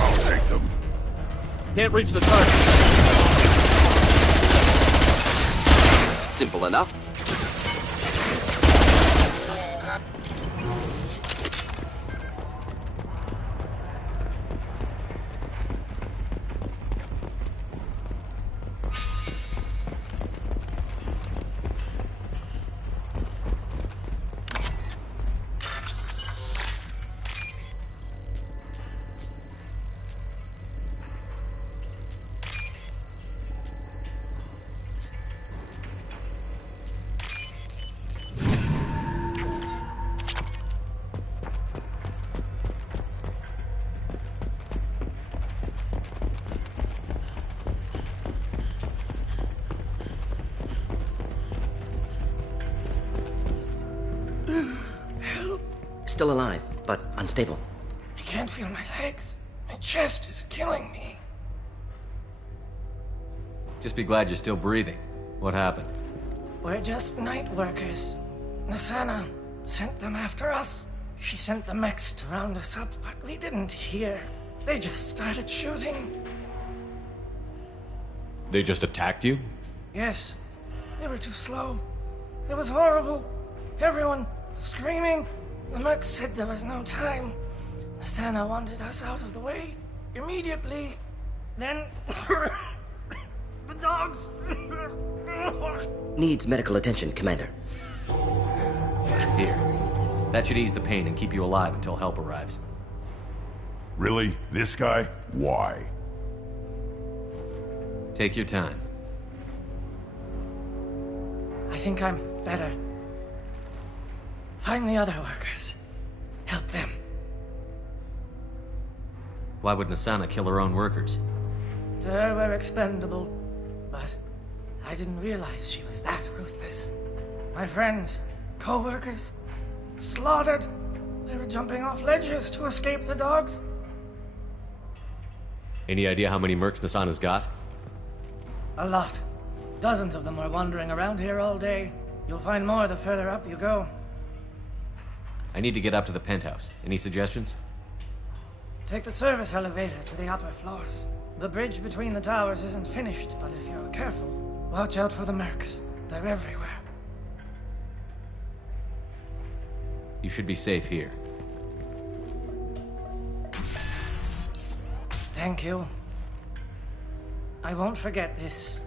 I'll take them. Can't reach the target. Simple enough. still alive, but unstable. I can't feel my legs. My chest is killing me. Just be glad you're still breathing. What happened? We're just night workers. Nassana sent them after us. She sent the mechs to round us up, but we didn't hear. They just started shooting. They just attacked you? Yes. They were too slow. It was horrible. Everyone screaming. The merc said there was no time. Nassana wanted us out of the way immediately. Then the dogs. Needs medical attention, Commander. Here. That should ease the pain and keep you alive until help arrives. Really? This guy? Why? Take your time. I think I'm better. Find the other workers. Help them. Why would Nassana kill her own workers? To her, we're expendable. But I didn't realize she was that ruthless. My friends, co-workers, slaughtered. They were jumping off ledges to escape the dogs. Any idea how many mercs Nassana's got? A lot. Dozens of them were wandering around here all day. You'll find more the further up you go. I need to get up to the penthouse. Any suggestions? Take the service elevator to the upper floors. The bridge between the towers isn't finished, but if you're careful, watch out for the mercs. They're everywhere. You should be safe here. Thank you. I won't forget this.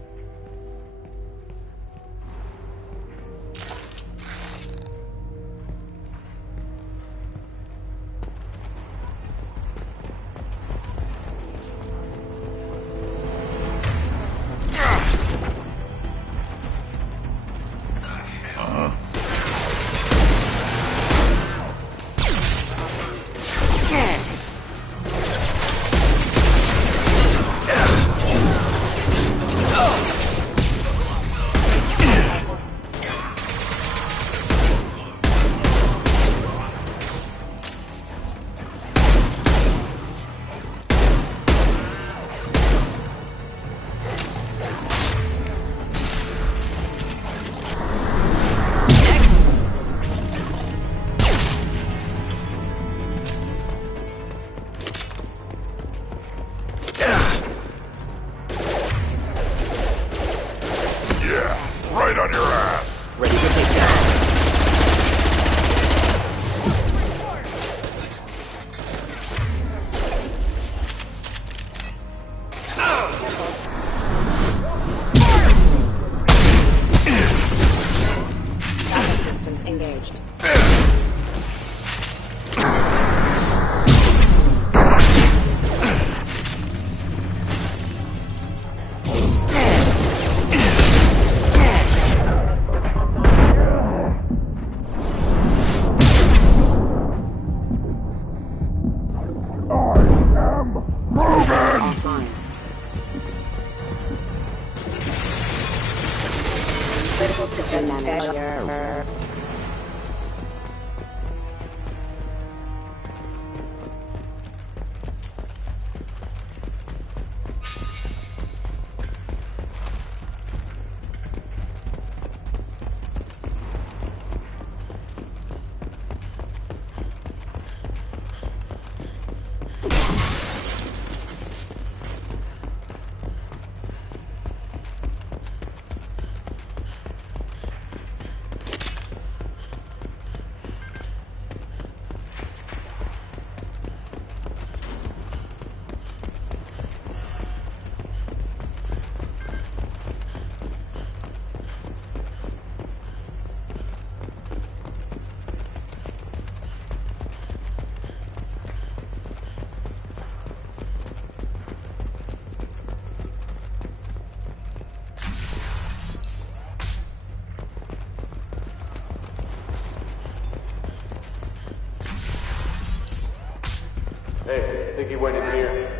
Hey, I think he went in here.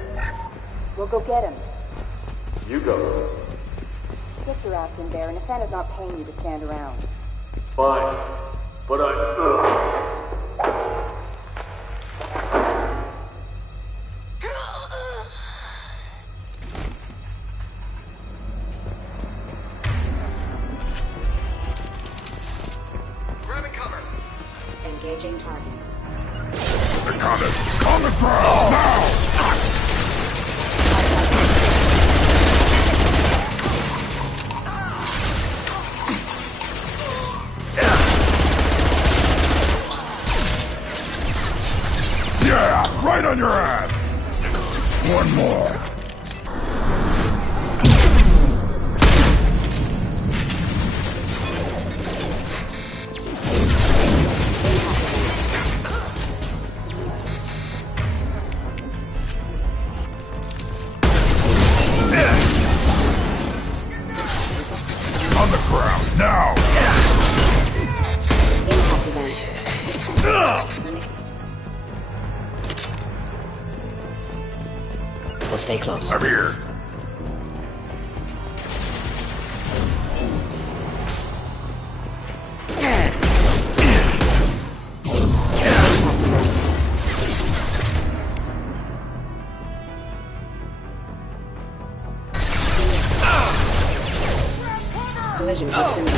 We'll go get him. You go. Get your ass in there, and Nassana's not paying you to stand around. Fine. But Engaging target. Canalus, on the ground, now! Yeah, right on your ass! One more. On the ground, now! We'll stay close. I'm here. Collision proximity.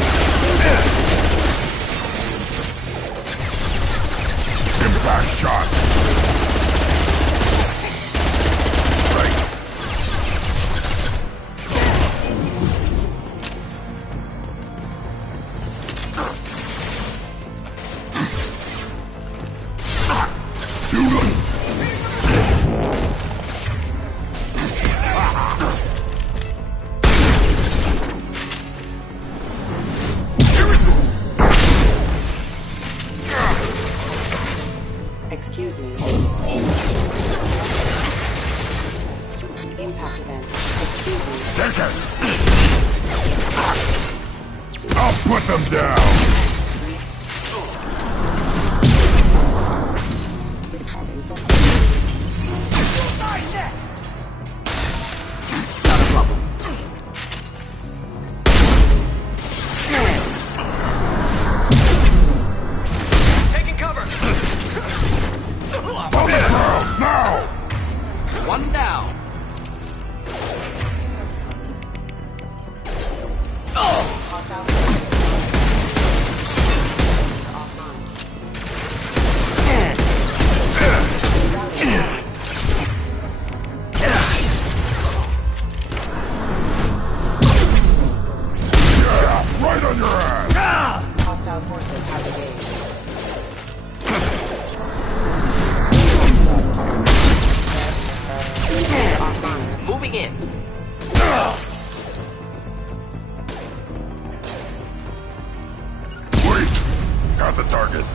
Impact shot. Excuse me. Impact event. Excuse me. Take it! I'll put them down! One down. Right on your ass! Hostile forces have engaged. Moving in. Wait! Got the target.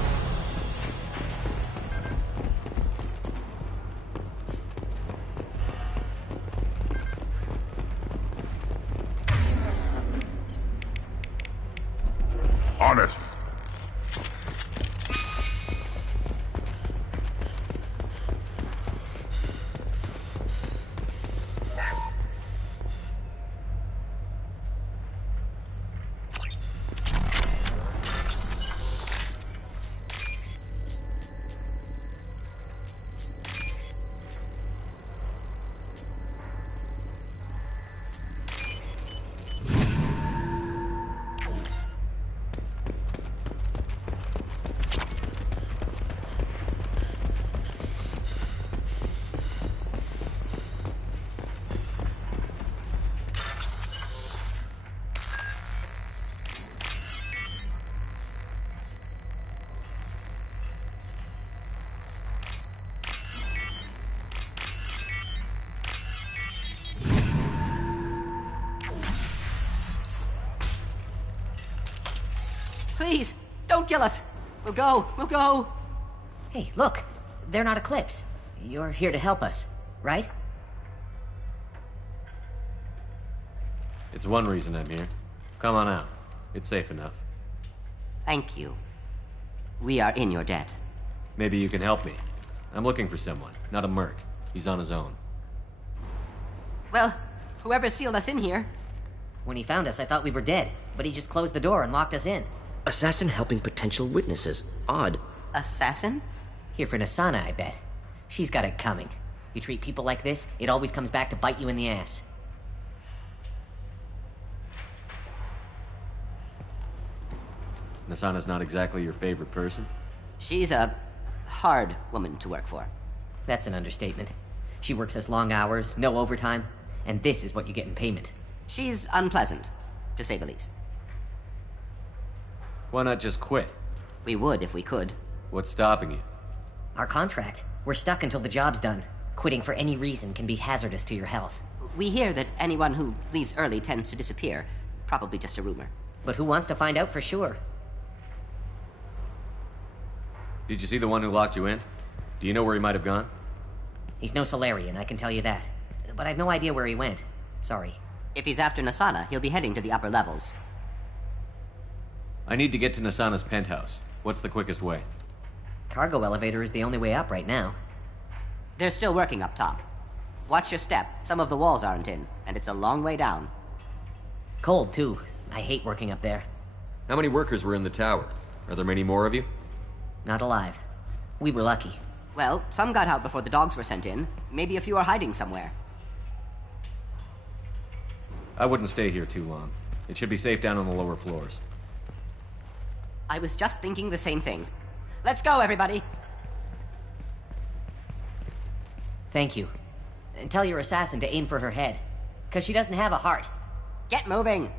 On it. Please, don't kill us. We'll go. Hey, look. They're not Eclipse. You're here to help us, right? It's one reason I'm here. Come on out. It's safe enough. Thank you. We are in your debt. Maybe you can help me. I'm looking for someone, not a merc. He's on his own. Well, whoever sealed us in here. When he found us, I thought we were dead, but he just closed the door and locked us in. Assassin helping potential witnesses. Odd. Assassin? Here for Nasana, I bet. She's got it coming. You treat people like this, it always comes back to bite you in the ass. Nasana's not exactly your favorite person? She's a hard woman to work for. That's an understatement. She works us long hours, no overtime, and this is what you get in payment. She's unpleasant, to say the least. Why not just quit? We would if we could. What's stopping you? Our contract. We're stuck until the job's done. Quitting for any reason can be hazardous to your health. We hear that anyone who leaves early tends to disappear. Probably just a rumor. But who wants to find out for sure? Did you see the one who locked you in? Do you know where he might have gone? He's no Solarian, I can tell you that. But I've no idea where he went. Sorry. If he's after Nasana, he'll be heading to the upper levels. I need to get to Nasana's penthouse. What's the quickest way? Cargo elevator is the only way up right now. They're still working up top. Watch your step. Some of the walls aren't in, and it's a long way down. Cold, too. I hate working up there. How many workers were in the tower? Are there many more of you? Not alive. We were lucky. Well, some got out before the dogs were sent in. Maybe a few are hiding somewhere. I wouldn't stay here too long. It should be safe down on the lower floors. I was just thinking the same thing. Let's go, everybody! Thank you. And tell your assassin to aim for her head. 'Cause she doesn't have a heart. Get moving!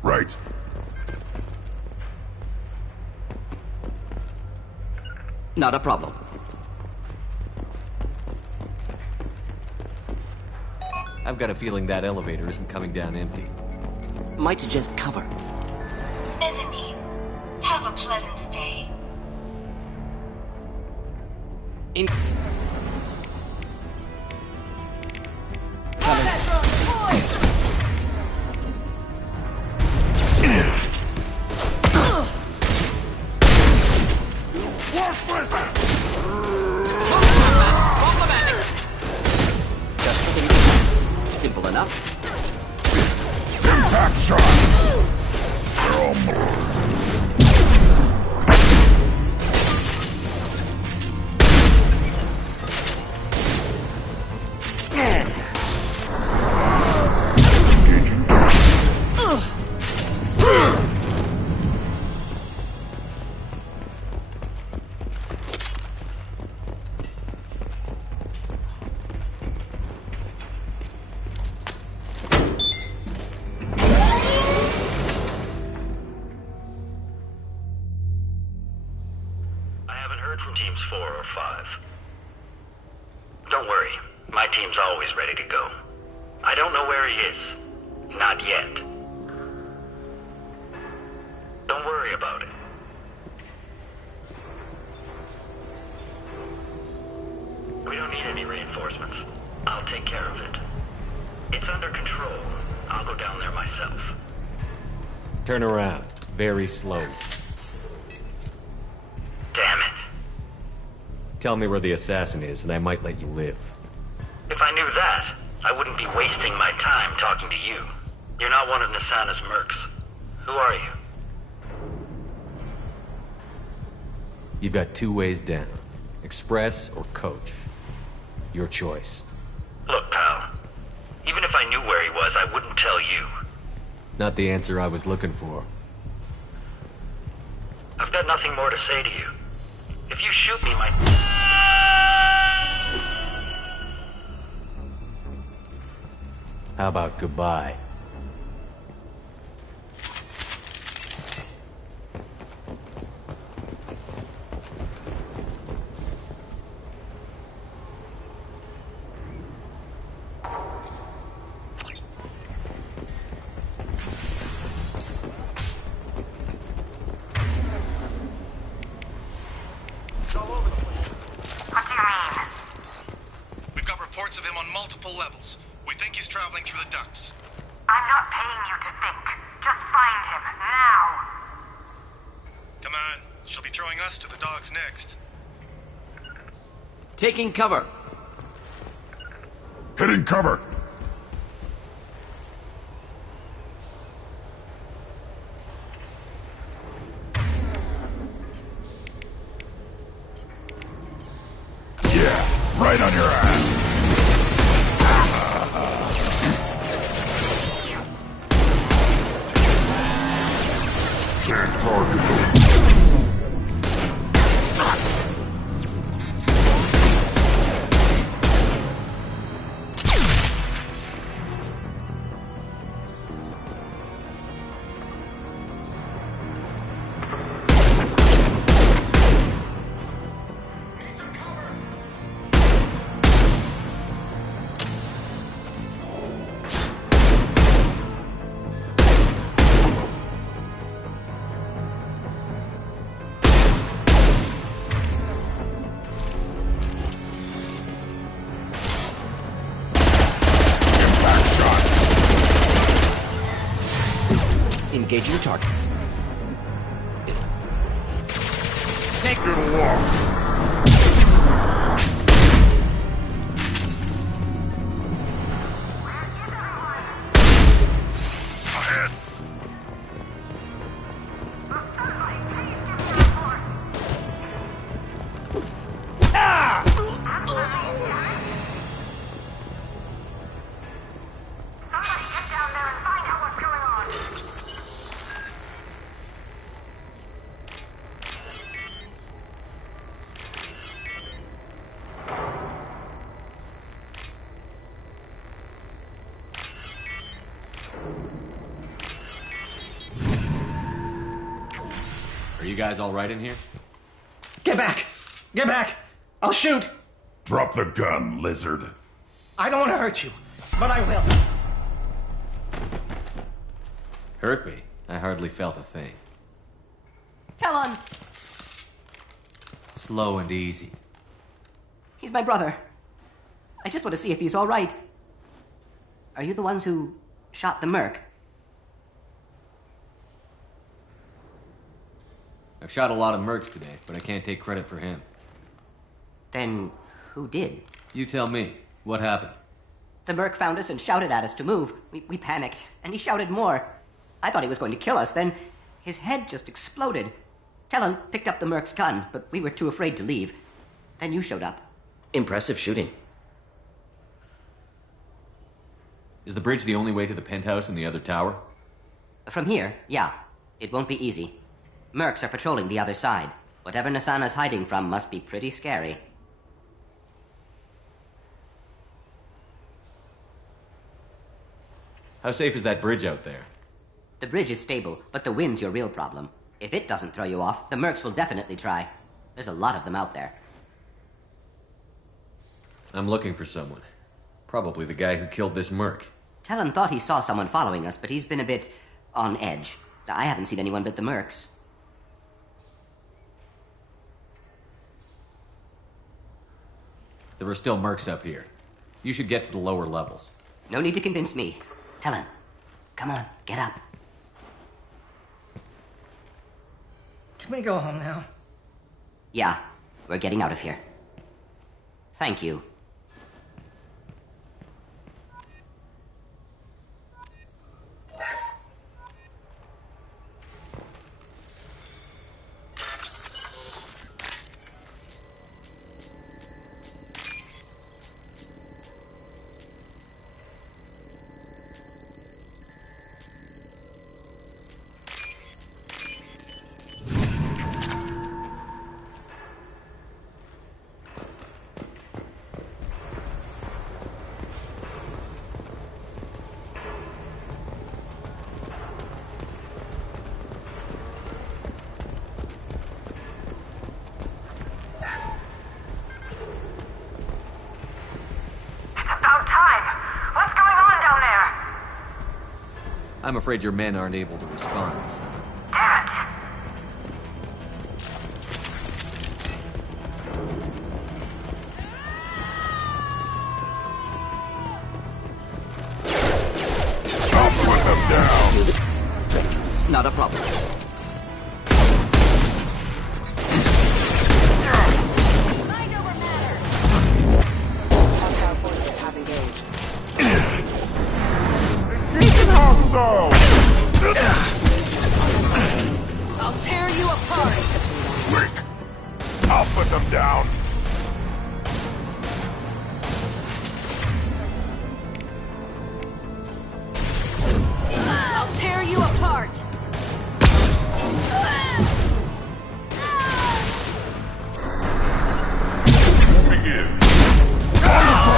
Right. Not a problem. I've got a feeling that elevator isn't coming down empty. Might suggest cover. Mezzanine. Have a pleasant stay. Simple enough. Impact shot! from teams 4 or 5. Don't worry, my team's always ready to go. I don't know where he is. Not yet. Don't worry about it. We don't need any reinforcements. I'll take care of it. It's under control. I'll go down there myself. Turn around. Very slow. Damn it. Tell me where the assassin is, and I might let you live. If I knew that, I wouldn't be wasting my time talking to you. You're not one of Nasana's mercs. Who are you? You've got 2 ways down. Express or coach. Your choice. Look, pal. Even if I knew where he was, I wouldn't tell you. Not the answer I was looking for. I've got nothing more to say to you. If you shoot me, my... How about goodbye? Of him on multiple levels. We think he's traveling through the ducts. I'm not paying you to think. Just find him, now. Come on, She'll be throwing us to the dogs next. Taking cover. Hitting cover. Yeah, right on your ass. Can't target them. Engaging the target. Take it along. Are you guys all right in here? Get back! Get back! I'll shoot! Drop the gun, lizard. I don't want to hurt you, but I will. Hurt me? I hardly felt a thing. Talon! Slow and easy. He's my brother. I just want to see if he's all right. Are you the ones who shot the merc? I've shot a lot of mercs today, but I can't take credit for him. Then who did? You tell me. What happened? The merc found us and shouted at us to move. We panicked, and he shouted more. I thought he was going to kill us. Then his head just exploded. Talon picked up the merc's gun, but we were too afraid to leave. Then you showed up. Impressive shooting. Is the bridge the only way to the penthouse and the other tower? From here, yeah. It won't be easy. Mercs are patrolling the other side. Whatever Nasana's hiding from must be pretty scary. How safe is that bridge out there? The bridge is stable, but the wind's your real problem. If it doesn't throw you off, the mercs will definitely try. There's a lot of them out there. I'm looking for someone. Probably the guy who killed this merc. Talon thought he saw someone following us, but he's been a bit on edge. I haven't seen anyone but the mercs. There are still mercs up here. You should get to the lower levels. No need to convince me. Talon, come on, get up. Can we go home now? Yeah, we're getting out of here. Thank you. I'm afraid your men aren't able to respond, so. Damn it! I'll put them down. Not a problem. though! I'll tear you apart! Quick! I'll put them down! I'll tear you apart! Begin! Now!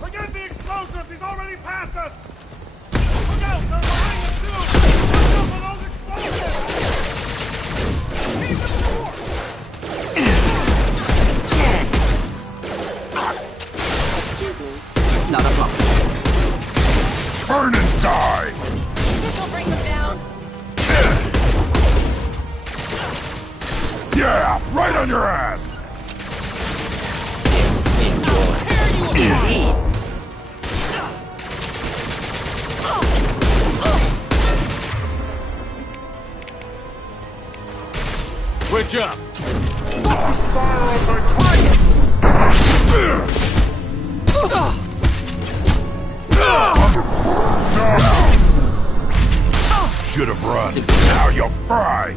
Forget the explosives! He's already past us! Look out! They're behind us too! Watch out for those explosives! Keep them short! Excuse me. Not a problem. Burn and die! This'll bring them down! Yeah! Right on your ass! Indeed. Switch up! Fire over target! Should have run. Now you'll fry!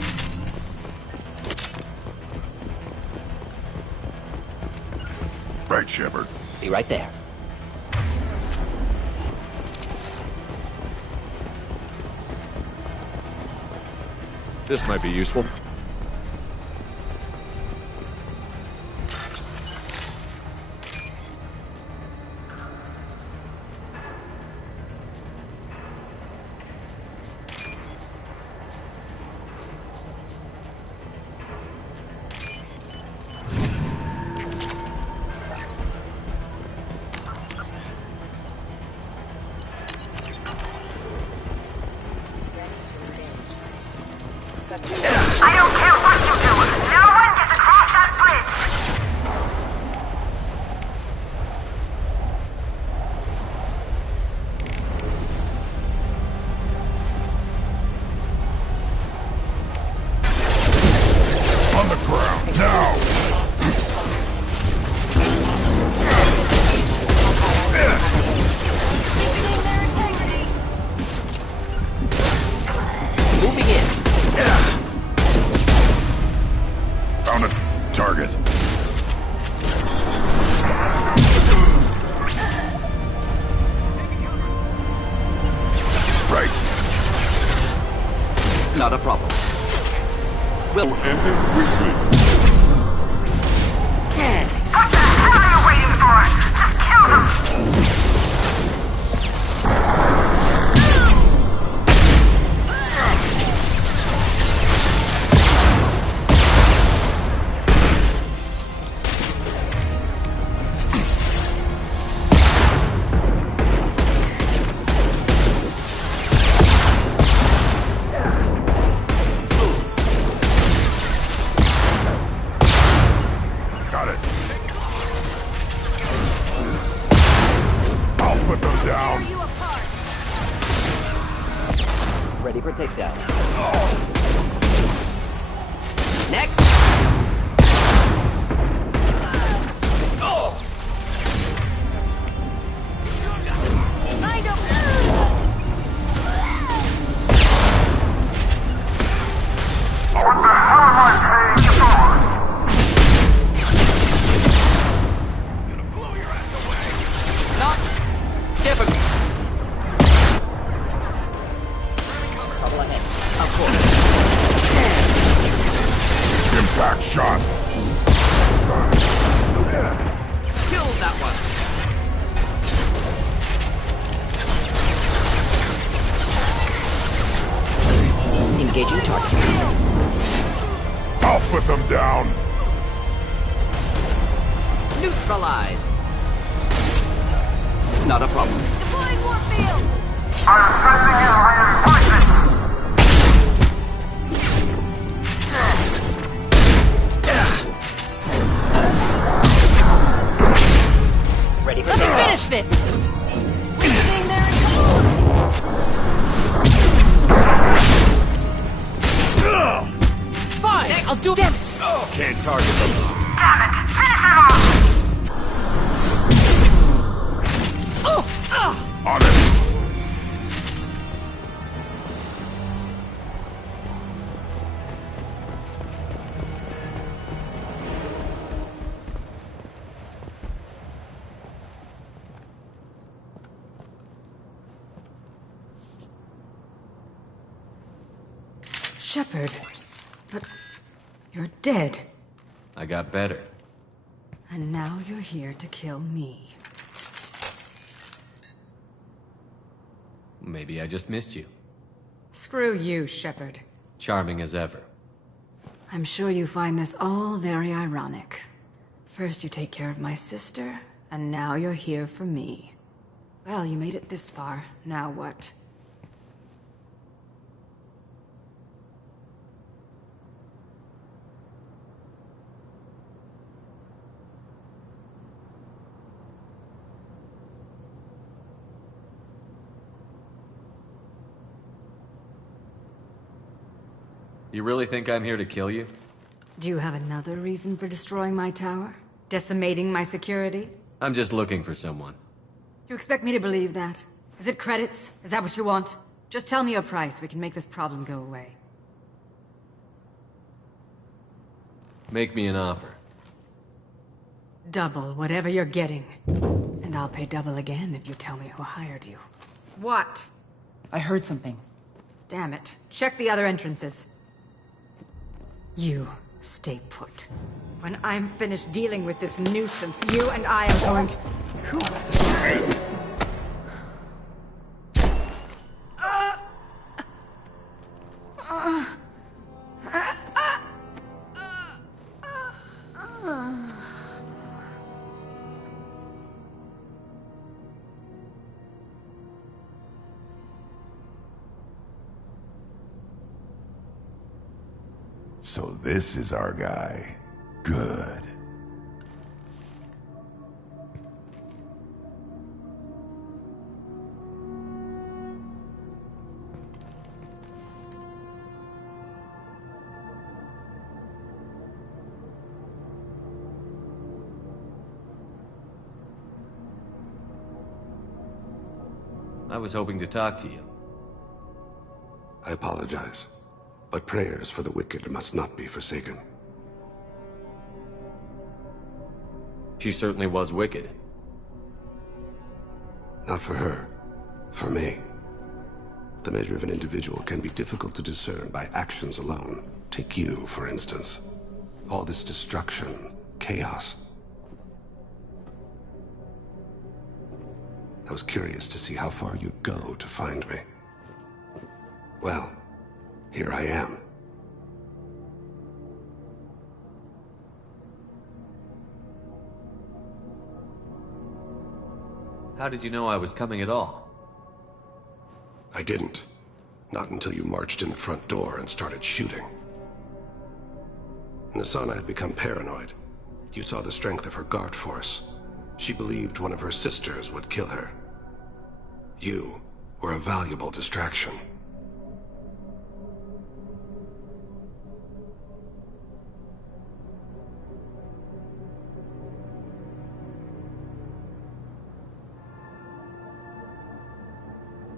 Right, Shepard. Be right there. This might be useful. I don't care what you do. No one gets across that bridge. On the ground, now! Moving in. Found a target. Right. Not a problem. We'll end it quickly. What the hell are you waiting for? Just kill them. Got it. I'll put them down. ready for takedown. Next! Impact shot. Kill that one. Engaging target. I'll put them down. Neutralize. Not a problem. Deploying warfield. I'm sending in reinforcements. I'll do it! Damn it! Oh, can't target them. Damn it! Finish it off! Oh! On it. Shepard. But you're dead. I got better. And now you're here to kill me. Maybe I just missed you. Screw you, Shepard. Charming as ever. I'm sure you find this all very ironic. First you take care of my sister, and now you're here for me. Well, you made it this far. Now what? You really think I'm here to kill you? Do you have another reason for destroying my tower? Decimating my security? I'm just looking for someone. You expect me to believe that? Is it credits? Is that what you want? Just tell me a price, we can make this problem go away. Make me an offer. Double whatever you're getting. And I'll pay double again if you tell me who hired you. What? I heard something. Damn it. Check the other entrances. You stay put. When I'm finished dealing with this nuisance, you and I are going to... Who? So this is our guy. Good. I was hoping to talk to you. I apologize, but prayers for the wicked must not be forsaken. She certainly was wicked. Not for her. For me. The measure of an individual can be difficult to discern by actions alone. Take you, for instance. All this destruction, chaos. I was curious to see how far you'd go to find me. Well, here I am. How did you know I was coming at all? I didn't. Not until you marched in the front door and started shooting. Nassana had become paranoid. You saw the strength of her guard force. She believed one of her sisters would kill her. You were a valuable distraction.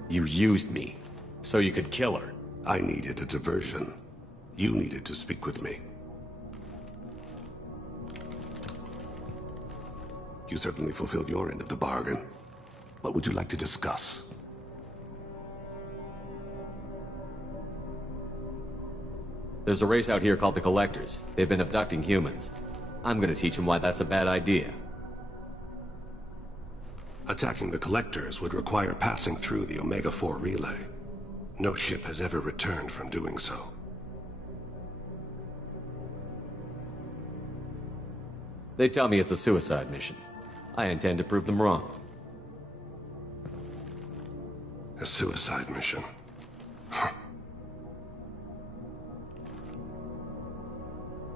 You used me, so you could kill her. I needed a diversion. You needed to speak with me. You certainly fulfilled your end of the bargain. What would you like to discuss? There's a race out here called the Collectors. They've been abducting humans. I'm gonna teach them why that's a bad idea. Attacking the Collectors would require passing through the Omega-4 relay. No ship has ever returned from doing so. They tell me it's a suicide mission. I intend to prove them wrong. A suicide mission? Huh.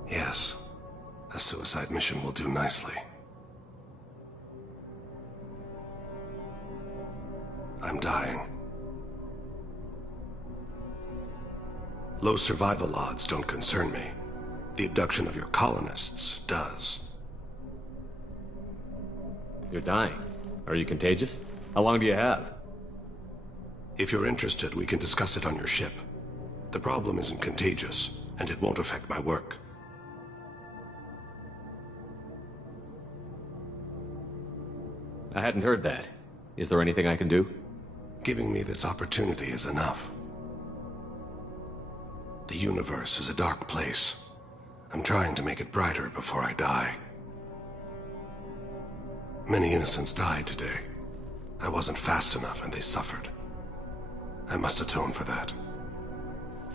Yes, a suicide mission will do nicely. I'm dying. Low survival odds don't concern me. The abduction of your colonists does. You're dying. Are you contagious? How long do you have? If you're interested, we can discuss it on your ship. The problem isn't contagious, and it won't affect my work. I hadn't heard that. Is there anything I can do? Giving me this opportunity is enough. The universe is a dark place. I'm trying to make it brighter before I die. Many innocents died today. I wasn't fast enough and they suffered. I must atone for that.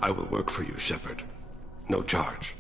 I will work for you, Shepard. No charge.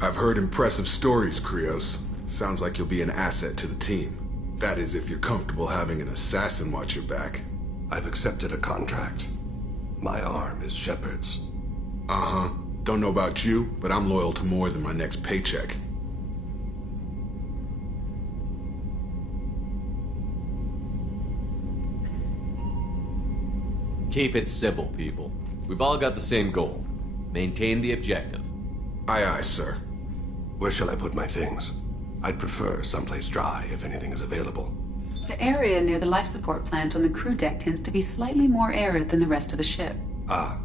I've heard impressive stories, Krios. Sounds like you'll be an asset to the team. That is, if you're comfortable having an assassin watch your back. I've accepted a contract. My arm is Shepard's. Uh-huh. Don't know about you, but I'm loyal to more than my next paycheck. Keep it civil, people. We've all got the same goal. Maintain the objective. Aye, aye, sir. Where shall I put my things? I'd prefer someplace dry if anything is available. The area near the life support plant on the crew deck tends to be slightly more arid than the rest of the ship. Ah,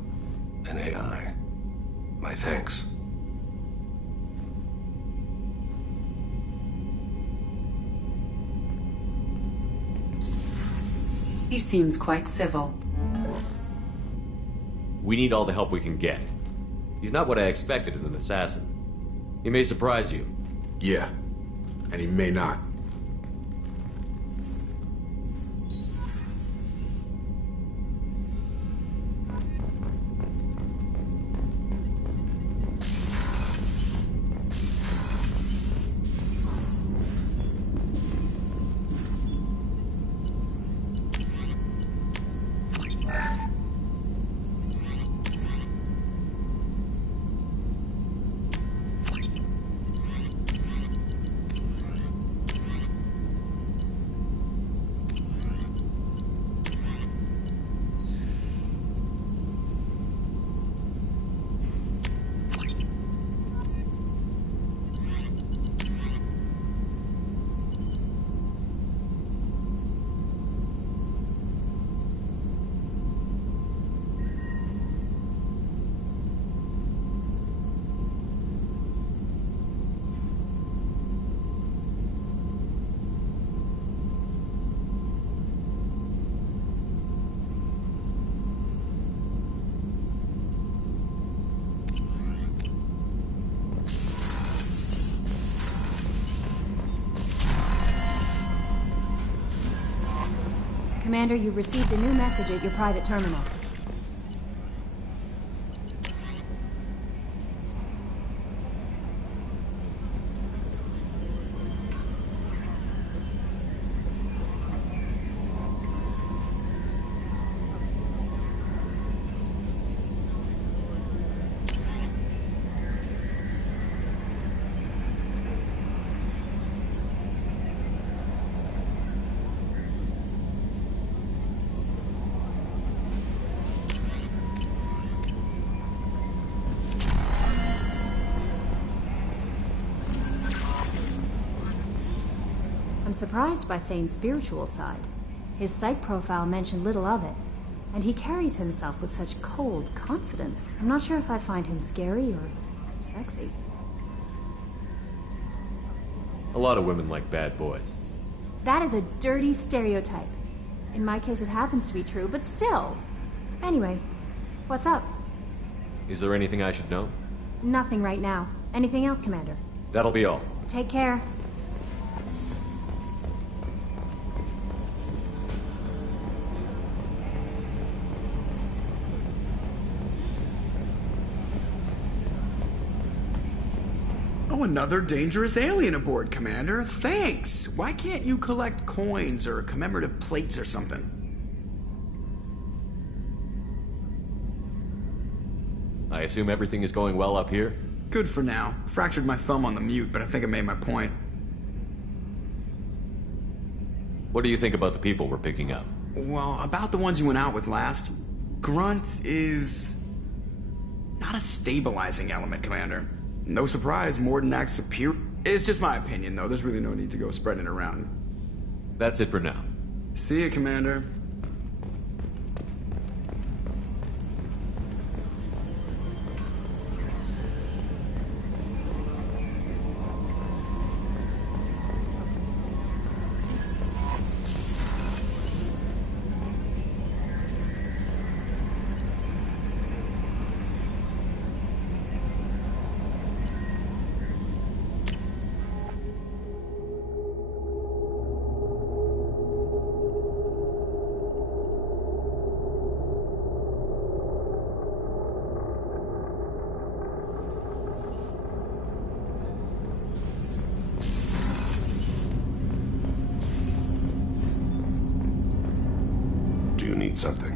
an AI. My thanks. He seems quite civil. We need all the help we can get. He's not what I expected in an assassin. He may surprise you. Yeah, and he may not. Commander, you've received a new message at your private terminal. I'm surprised by Thane's spiritual side. His psych profile mentioned little of it, and he carries himself with such cold confidence. I'm not sure if I find him scary or sexy. A lot of women like bad boys. That is a dirty stereotype. In my case, it happens to be true, but still. Anyway, what's up? Is there anything I should know? Nothing right now. Anything else, Commander? That'll be all. Take care. Oh, another dangerous alien aboard, Commander. Thanks. Why can't you collect coins or commemorative plates or something? I assume everything is going well up here? Good for now. Fractured my thumb on the mute, but I think I made my point. What do you think about the people we're picking up? Well, about the ones you went out with last, Grunt is not a stabilizing element, Commander. No surprise, Morden acts superior. It's just my opinion, though. There's really no need to go spreading it around. That's it for now. See you, Commander. Something.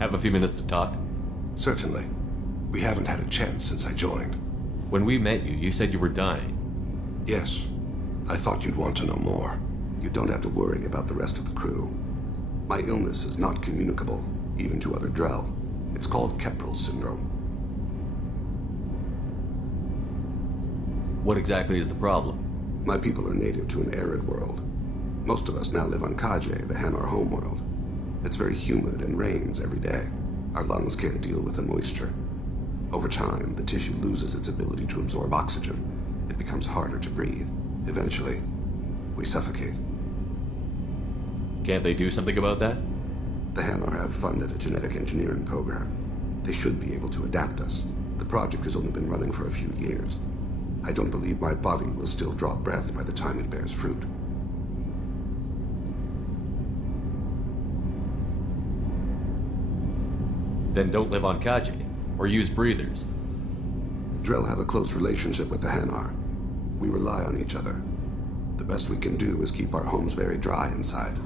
Have a few minutes to talk? Certainly. We haven't had a chance since I joined. When we met you, you said you were dying. Yes. I thought you'd want to know more. You don't have to worry about the rest of the crew. My illness is not communicable, even to other Drell. It's called Keprel syndrome. What exactly is the problem? My people are native to an arid world. Most of us now live on Kaje, the Hanar homeworld. It's very humid and rains every day. Our lungs can't deal with the moisture. Over time, the tissue loses its ability to absorb oxygen. It becomes harder to breathe. Eventually, we suffocate. Can't they do something about that? The Hanar have funded a genetic engineering program. They should be able to adapt us. The project has only been running for a few years. I don't believe my body will still draw breath by the time it bears fruit. Then don't live on Kaje, or use breathers. Drell have a close relationship with the Hanar. We rely on each other. The best we can do is keep our homes very dry inside.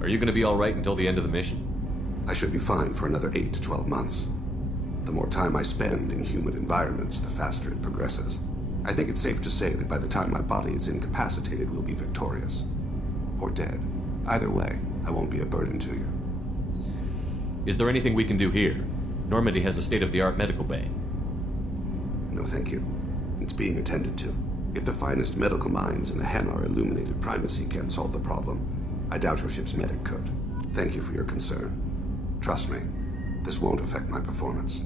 Are you going to be alright until the end of the mission? I should be fine for another 8 to 12 months. The more time I spend in humid environments, the faster it progresses. I think it's safe to say that by the time my body is incapacitated, we'll be victorious. Or dead. Either way, I won't be a burden to you. Is there anything we can do here? Normandy has a state-of-the-art medical bay. No, thank you. It's being attended to. If the finest medical minds in the Hanar illuminated primacy can't solve the problem, I doubt your ship's medic could. Thank you for your concern. Trust me, this won't affect my performance.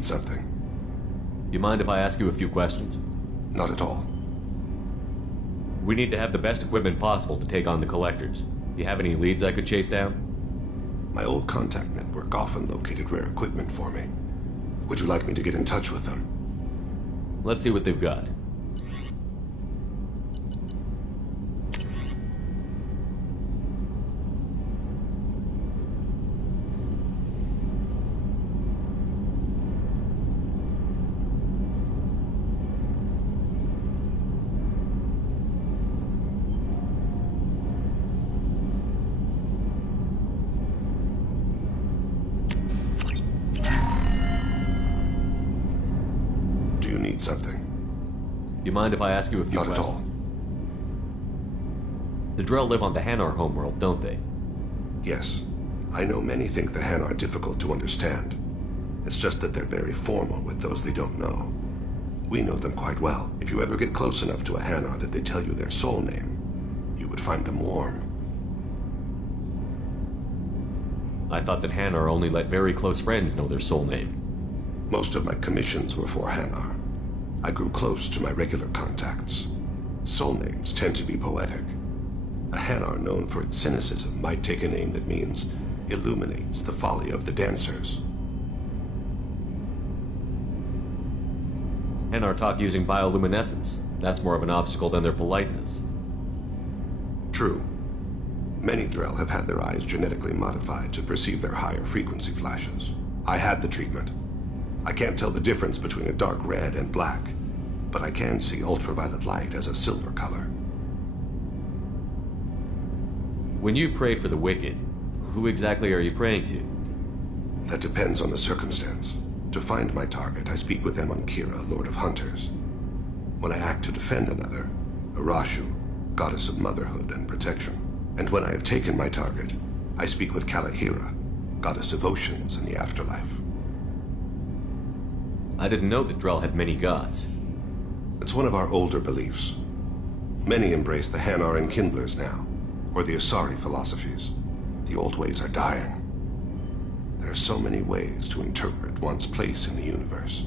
Something. You mind if I ask you a few questions? Not at all. We need to have the best equipment possible to take on the Collectors. You have any leads I could chase down? My old contact network often located rare equipment for me. Would you like me to get in touch with them? Let's see what they've got. Something. You mind if I ask you a few questions? Not at all. The Drell live on the Hanar homeworld, don't they? Yes. I know many think the Hanar difficult to understand. It's just that they're very formal with those they don't know. We know them quite well. If you ever get close enough to a Hanar that they tell you their soul name, you would find them warm. I thought that Hanar only let very close friends know their soul name. Most of my commissions were for Hanar. I grew close to my regular contacts. Soul names tend to be poetic. A Hanar known for its cynicism might take a name that means illuminates the folly of the dancers. Hanar talk using bioluminescence. That's more of an obstacle than their politeness. True. Many Drell have had their eyes genetically modified to perceive their higher frequency flashes. I had the treatment. I can't tell the difference between a dark red and black, but I can see ultraviolet light as a silver color. When you pray for the wicked, who exactly are you praying to? That depends on the circumstance. To find my target, I speak with Emunkira, Lord of Hunters. When I act to defend another, Arashu, Goddess of Motherhood and Protection. And when I have taken my target, I speak with Kalahira, Goddess of Oceans and the Afterlife. I didn't know that Drell had many gods. It's one of our older beliefs. Many embrace the Hanar and Kindlers now, or the Asari philosophies. The old ways are dying. There are so many ways to interpret one's place in the universe.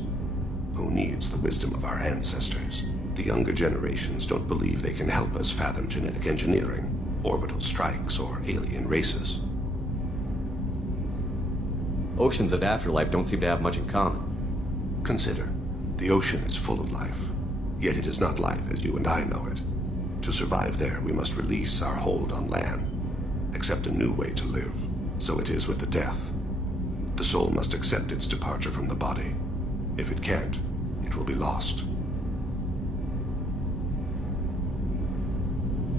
Who needs the wisdom of our ancestors? The younger generations don't believe they can help us fathom genetic engineering, orbital strikes, or alien races. Oceans and Afterlife don't seem to have much in common. Consider, the ocean is full of life, yet it is not life as you and I know it. To survive there, we must release our hold on land, accept a new way to live. So it is with the death. The soul must accept its departure from the body. If it can't, it will be lost.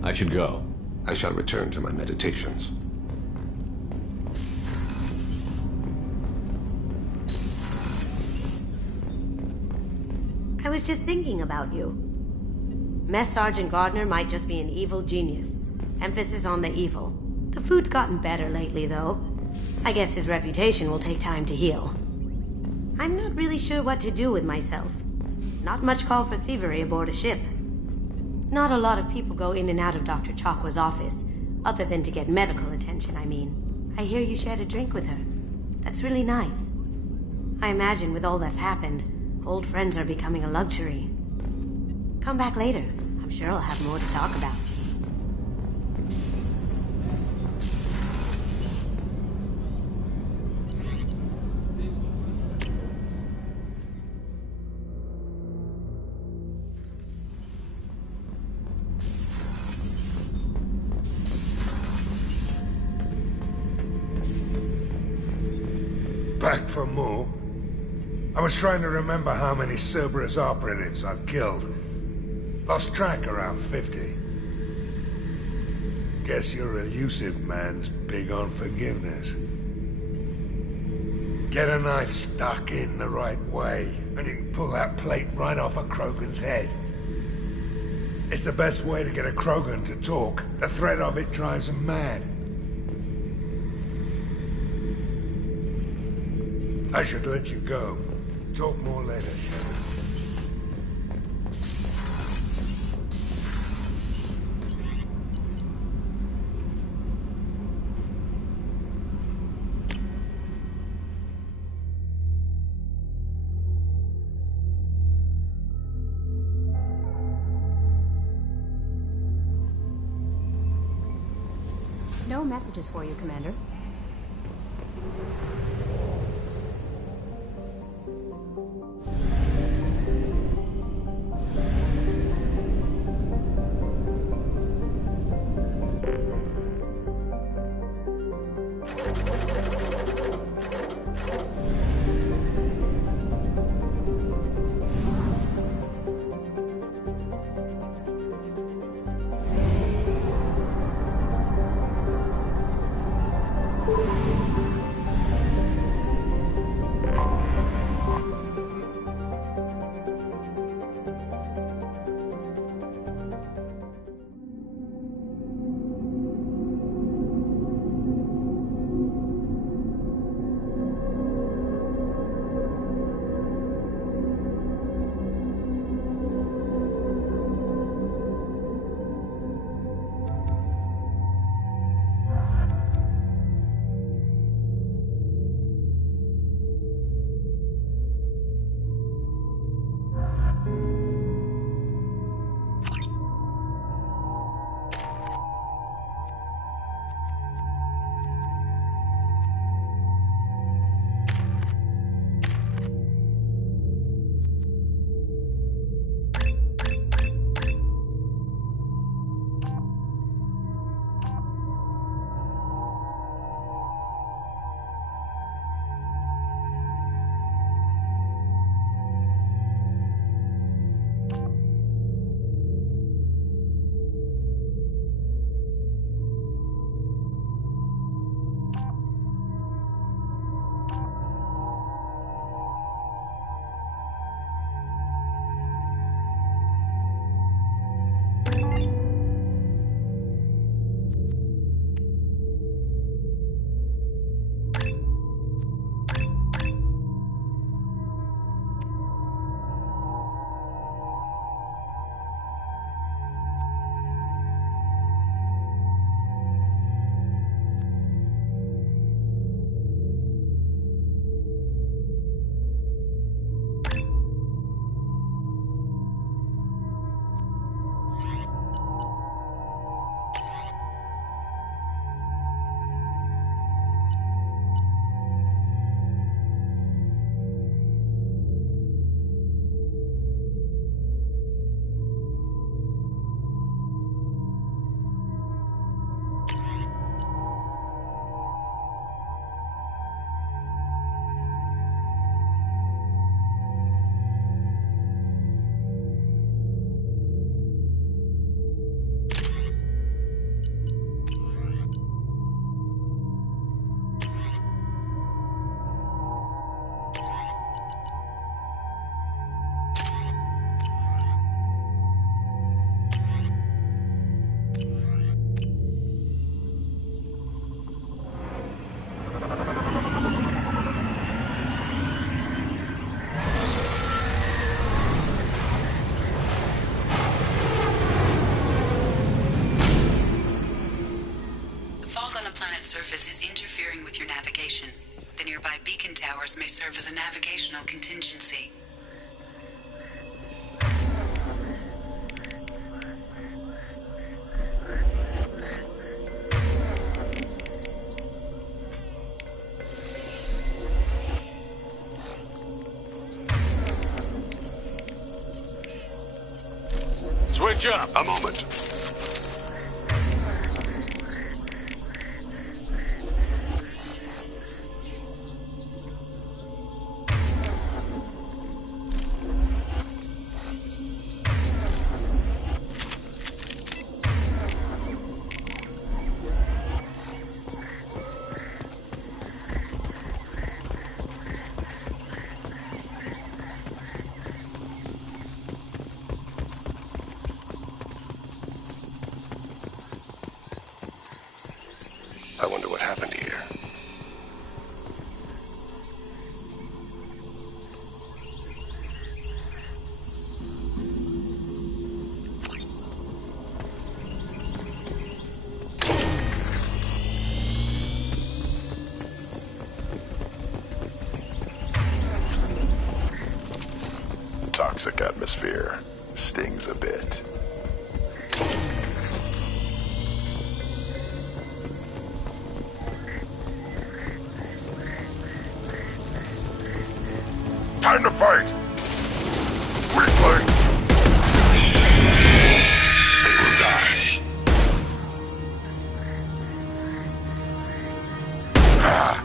I should go. I shall return to my meditations. I was just thinking about you. Mess Sergeant Gardner might just be an evil genius. Emphasis on the evil. The food's gotten better lately, though. I guess his reputation will take time to heal. I'm not really sure what to do with myself. Not much call for thievery aboard a ship. Not a lot of people go in and out of Dr. Chakwa's office, other than to get medical attention, I mean. I hear you shared a drink with her. That's really nice. I imagine with all that's happened, old friends are becoming a luxury. Come back later. I'm sure I'll have more to talk about. Back for more? I was trying to remember how many Cerberus operatives I've killed. Lost track around 50. Guess your elusive man's big on forgiveness. Get a knife stuck in the right way, and you can pull that plate right off a Krogan's head. It's the best way to get a Krogan to talk. The threat of it drives him mad. I should let you go. Talk more later, Shepard. No messages for you, Commander. surface is interfering with your navigation. The nearby beacon towers may serve as a navigational contingency. Switch up! A moment. I wonder what happened here. Toxic atmosphere. Stings a bit. Time to fight! Weakling! They will die. Ah.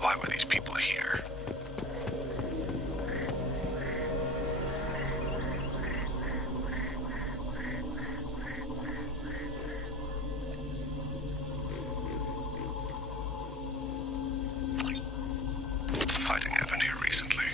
Why were these people here? Fighting happened here recently.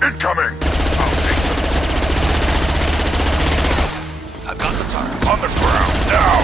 Incoming! I've got the target. On the ground, now!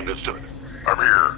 Understood. I'm here.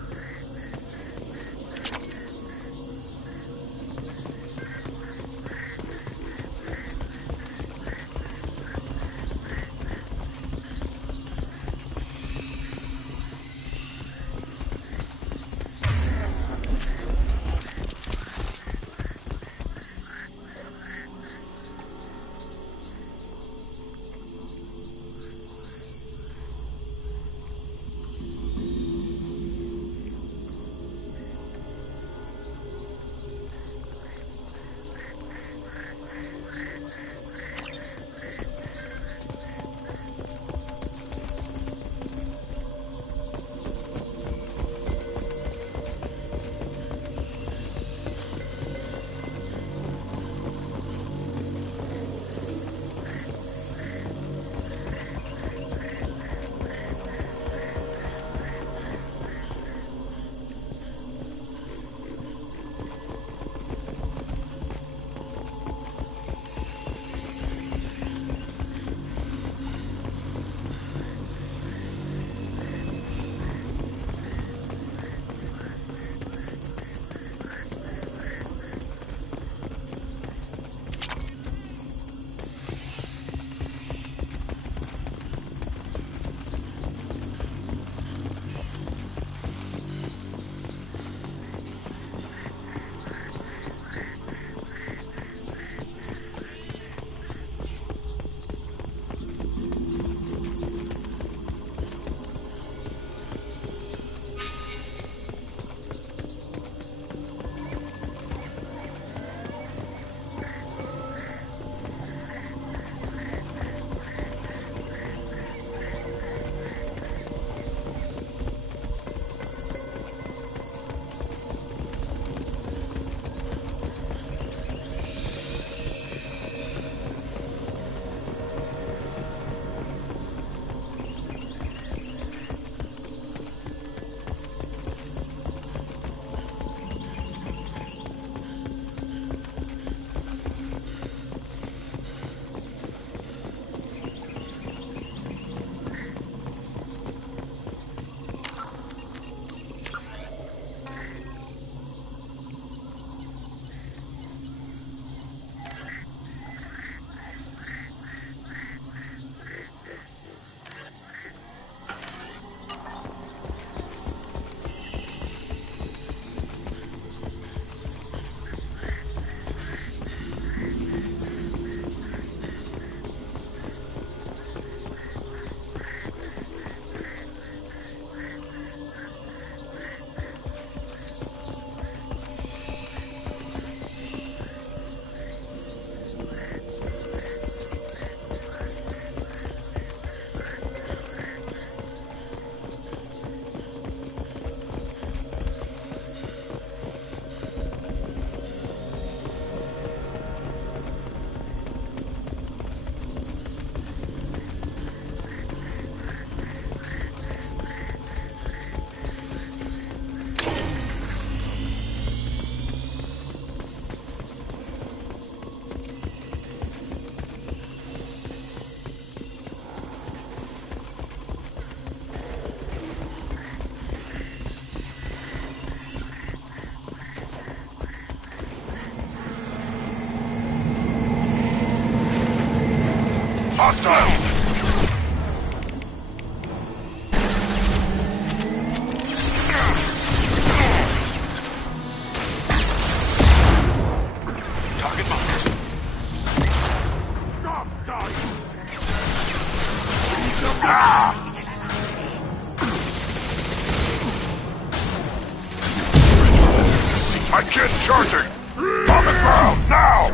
My kid charging! On the ground, now!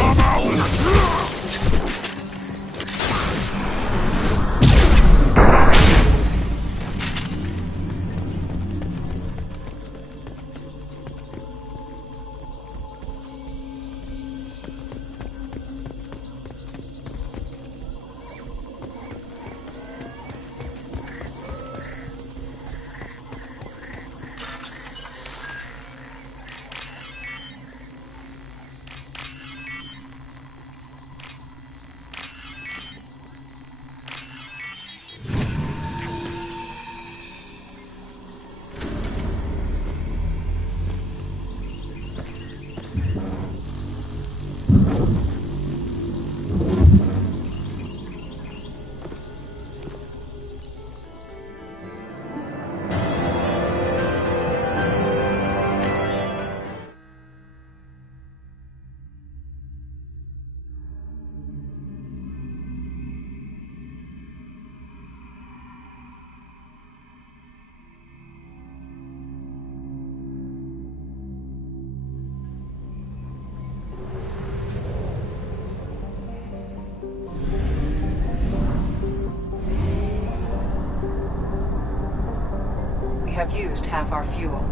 I'm out! Have used half our fuel.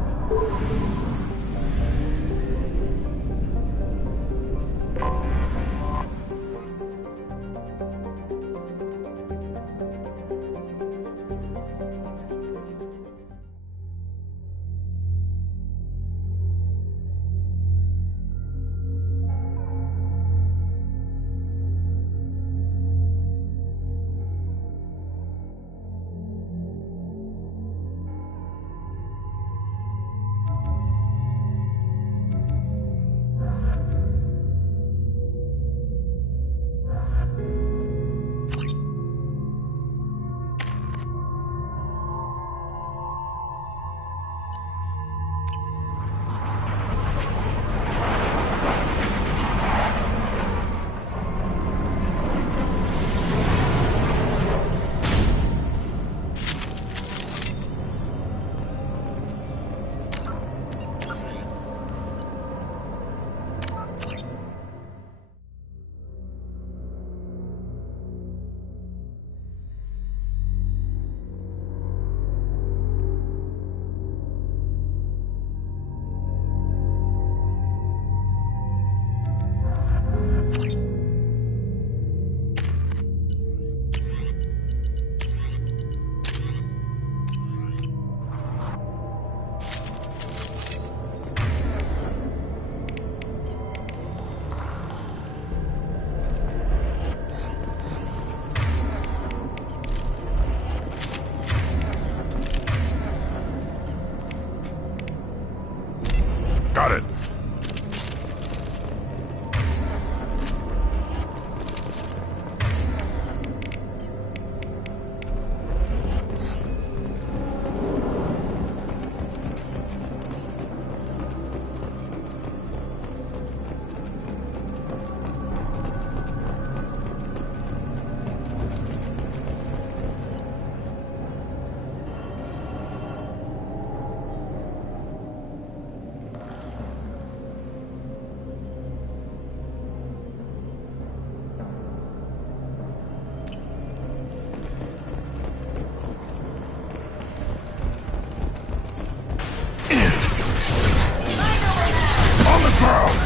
Got it.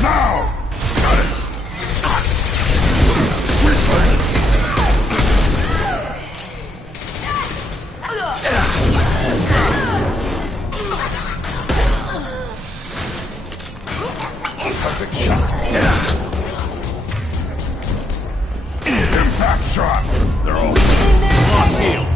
Now! Got it! Perfect shot. Impact shot! They're all lost field.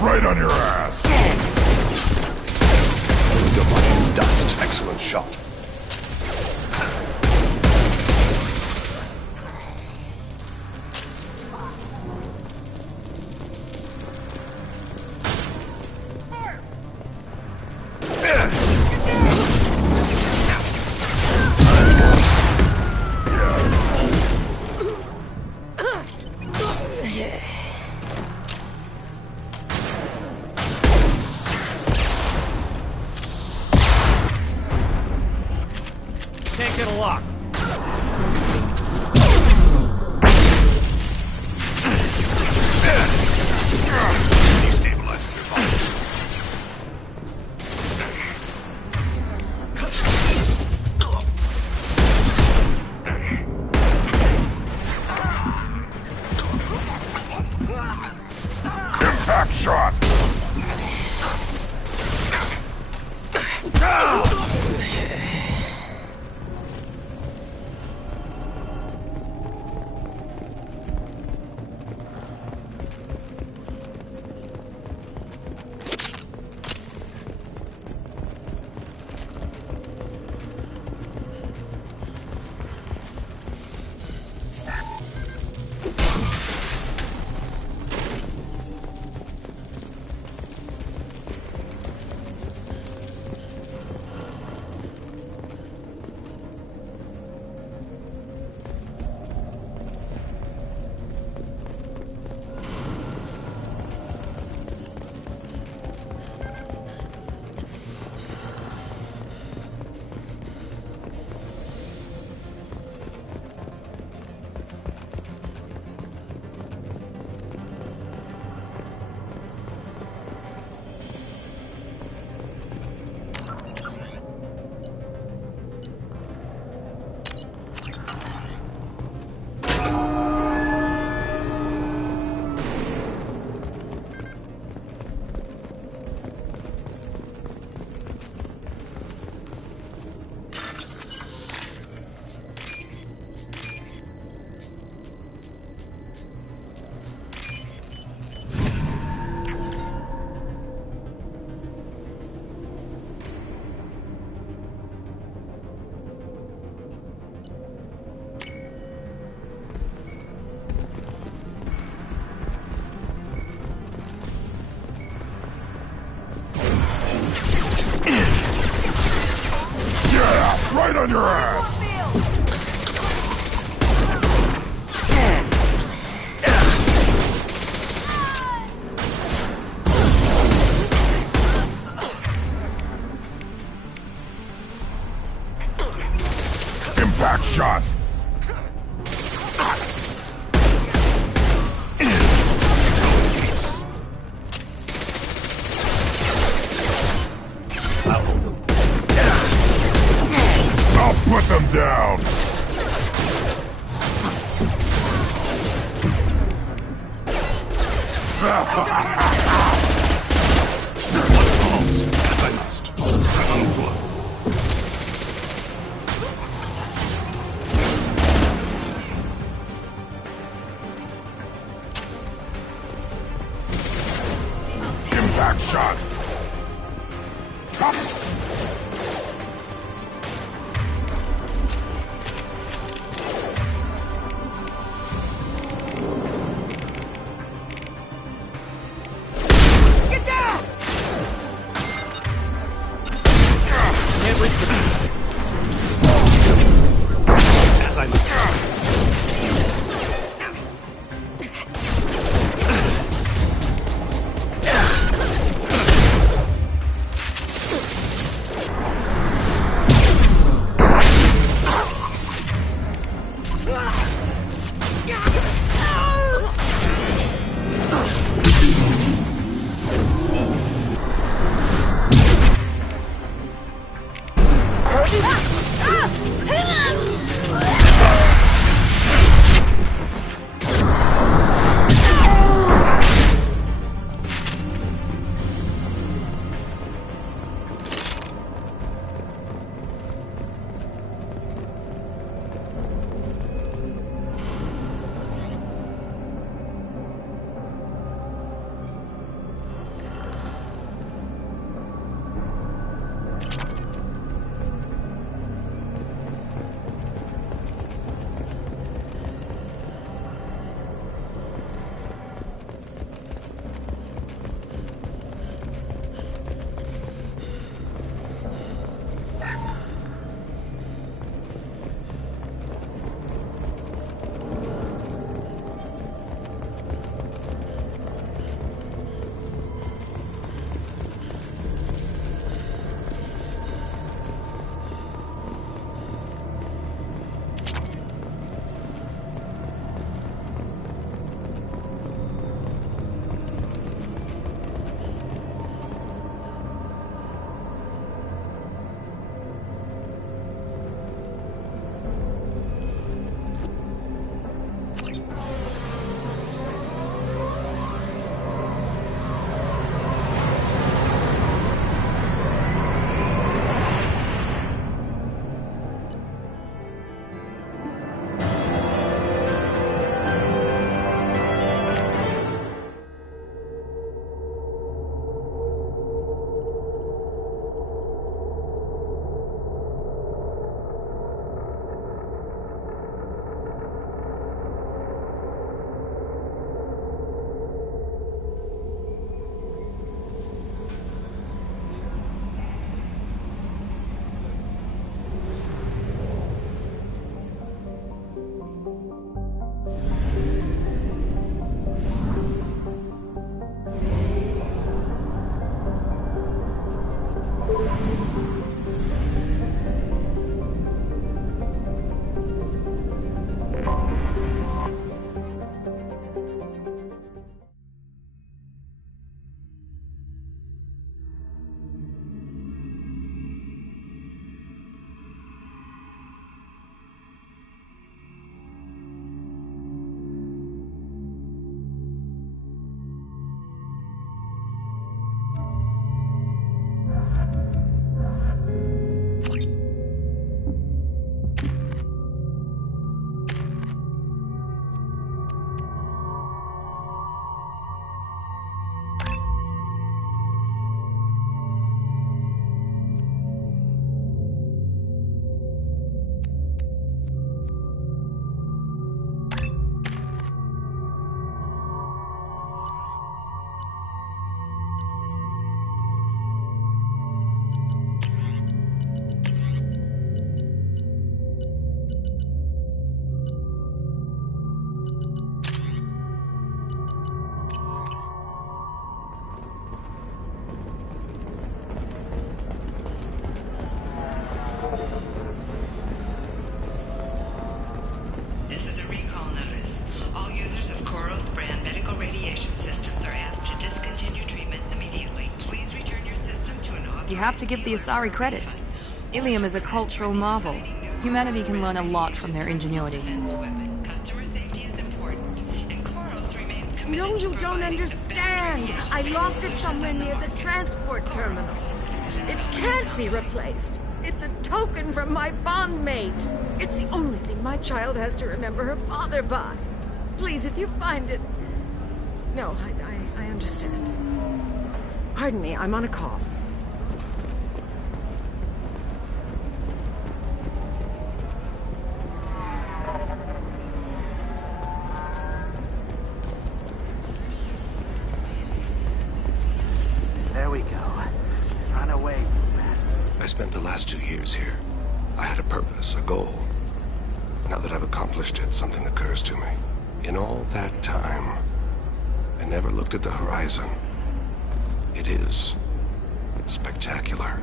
Right on your ass. Defiance dust. Excellent shot. As I must. On the floor. Impact shot. Get down! Can't risk it. As I must. You have to give the Asari credit. Illium is a cultural marvel. Humanity can learn a lot from their ingenuity. Customer safety is important, and Koros remains No, you don't understand. I lost it somewhere near the transport terminus. It can't be replaced. It's a token from my bondmate. It's the only thing my child has to remember her father by. Please, if you find it... No, I understand. Pardon me, I'm on a call. There we go. Run away, you bastard. I spent the last 2 years here. I had a purpose, a goal. Now that I've accomplished it, something occurs to me. In all that time, I never looked at the horizon. It is spectacular.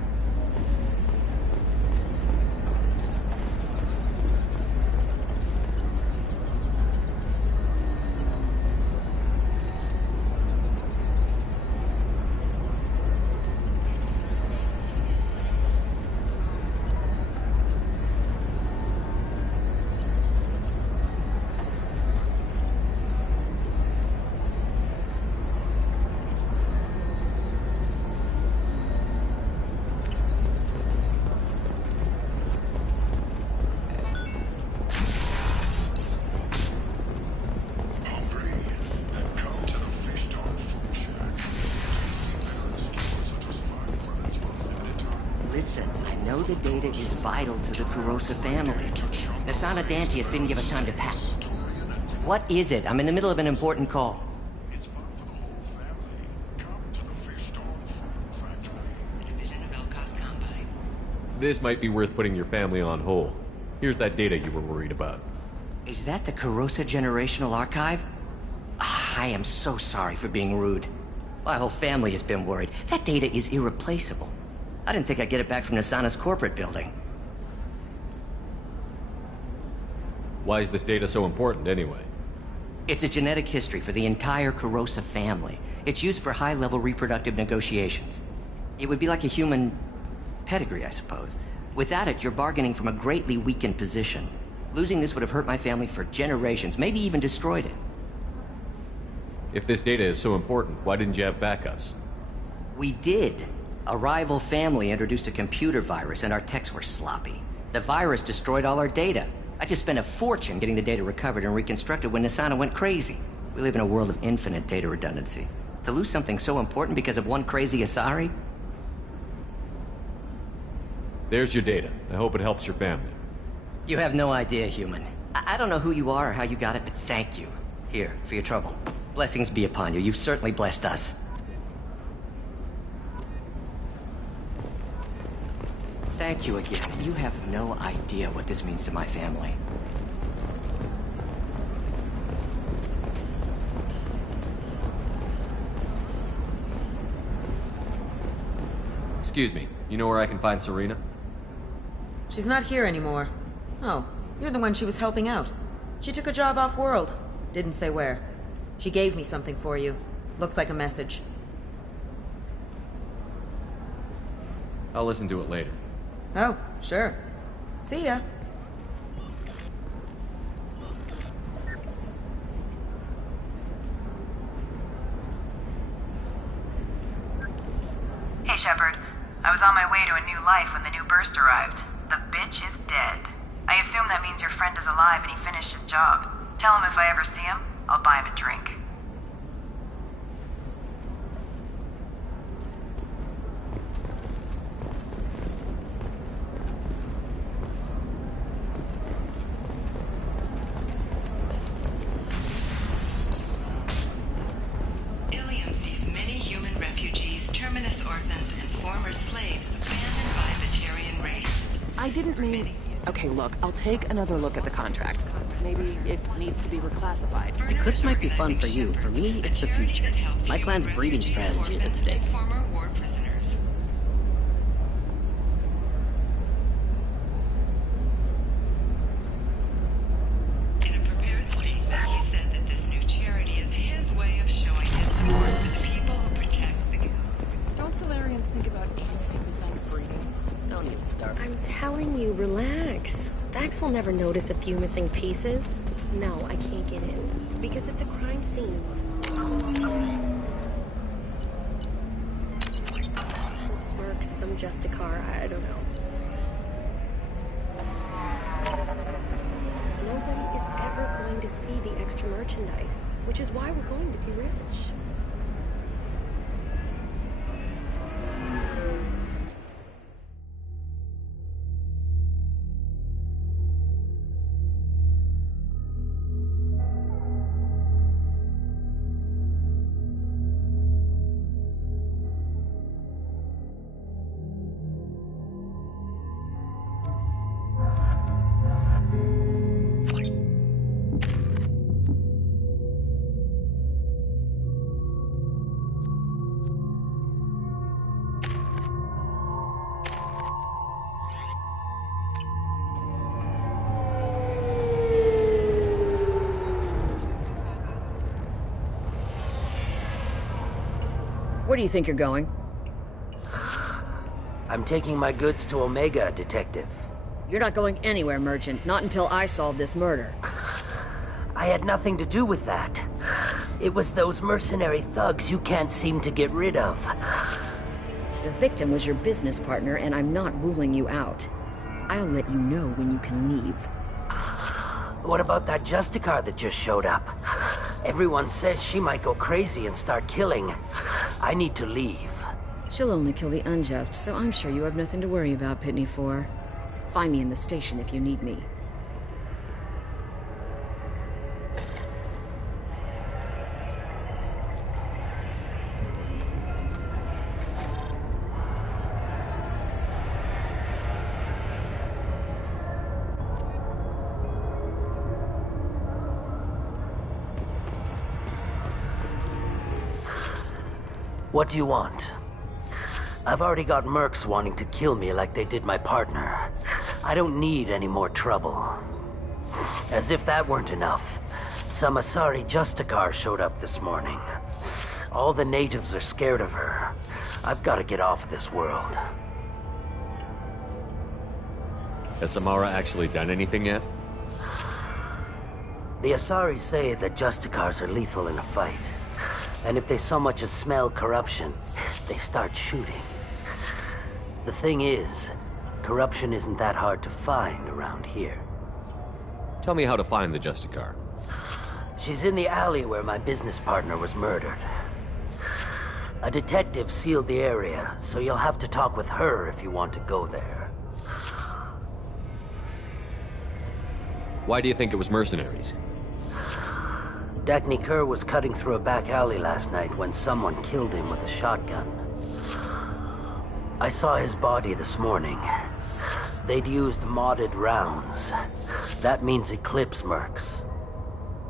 The data is vital to the Kurosa family. Nasana Dantius didn't give us time to pack. What is it? I'm in the middle of an important call. This might be worth putting your family on hold. Here's that data you were worried about. Is that the Kurosa Generational Archive? I am so sorry for being rude. My whole family has been worried. That data is irreplaceable. I didn't think I'd get it back from Nasana's corporate building. Why is this data so important, anyway? It's a genetic history for the entire Kurosa family. It's used for high-level reproductive negotiations. It would be like a human pedigree, I suppose. Without it, you're bargaining from a greatly weakened position. Losing this would have hurt my family for generations, maybe even destroyed it. If this data is so important, why didn't you have backups? We did. A rival family introduced a computer virus and our techs were sloppy. The virus destroyed all our data. I just spent a fortune getting the data recovered and reconstructed when Nasana went crazy. We live in a world of infinite data redundancy. To lose something so important because of one crazy Asari? There's your data. I hope it helps your family. You have no idea, human. I don't know who you are or how you got it, but thank you. Here, for your trouble. Blessings be upon you. You've certainly blessed us. Thank you again. You have no idea what this means to my family. Excuse me, you know where I can find Serena? She's not here anymore. Oh, you're the one she was helping out. She took a job off-world. Didn't say where. She gave me something for you. Looks like a message. I'll listen to it later. Oh, sure. See ya. Hey, Shepard. I was on my way to a new life when the new burst arrived. The bitch is dead. I assume that means your friend is alive and he finished his job. Tell him if I ever see him, I'll buy him a drink. Illium sees many human refugees, terminus orphans, and former slaves abandoned by Batarian raiders. I didn't mean... Okay, look, I'll take another look at the contract. Maybe it needs to be reclassified. Eclipse might be fun for you. For me, it's the future. My clan's breeding strategy is at stake. Former war prisoners. In a prepared statement, he said that this new charity is his way of showing his support for the people who protect the... Don't Solarians think about anything besides breeding? Don't even start. I'm telling you, relax. Vax will never notice a few missing pieces. No, I can't get in. Because it's a crime scene. Smirks, some Justicar, I don't know. Nobody is ever going to see the extra merchandise, which is why we're going to be rich. Where do you think you're going? I'm taking my goods to Omega, Detective. You're not going anywhere, Merchant. Not until I solve this murder. I had nothing to do with that. It was those mercenary thugs you can't seem to get rid of. The victim was your business partner, and I'm not ruling you out. I'll let you know when you can leave. What about that Justicar that just showed up? Everyone says she might go crazy and start killing. I need to leave. She'll only kill the unjust, so I'm sure you have nothing to worry about, Pitney 4. Find me in the station if you need me. What do you want? I've already got mercs wanting to kill me like they did my partner. I don't need any more trouble. As if that weren't enough, some Asari Justicar showed up this morning. All the natives are scared of her. I've got to get off of this world. Has Samara actually done anything yet? The Asari say that Justicars are lethal in a fight. And if they so much as smell corruption, they start shooting. The thing is, corruption isn't that hard to find around here. Tell me how to find the Justicar. She's in the alley where my business partner was murdered. A detective sealed the area, so you'll have to talk with her if you want to go there. Why do you think it was mercenaries? Dagny Kerr was cutting through a back alley last night when someone killed him with a shotgun. I saw his body this morning. They'd used modded rounds. That means Eclipse mercs.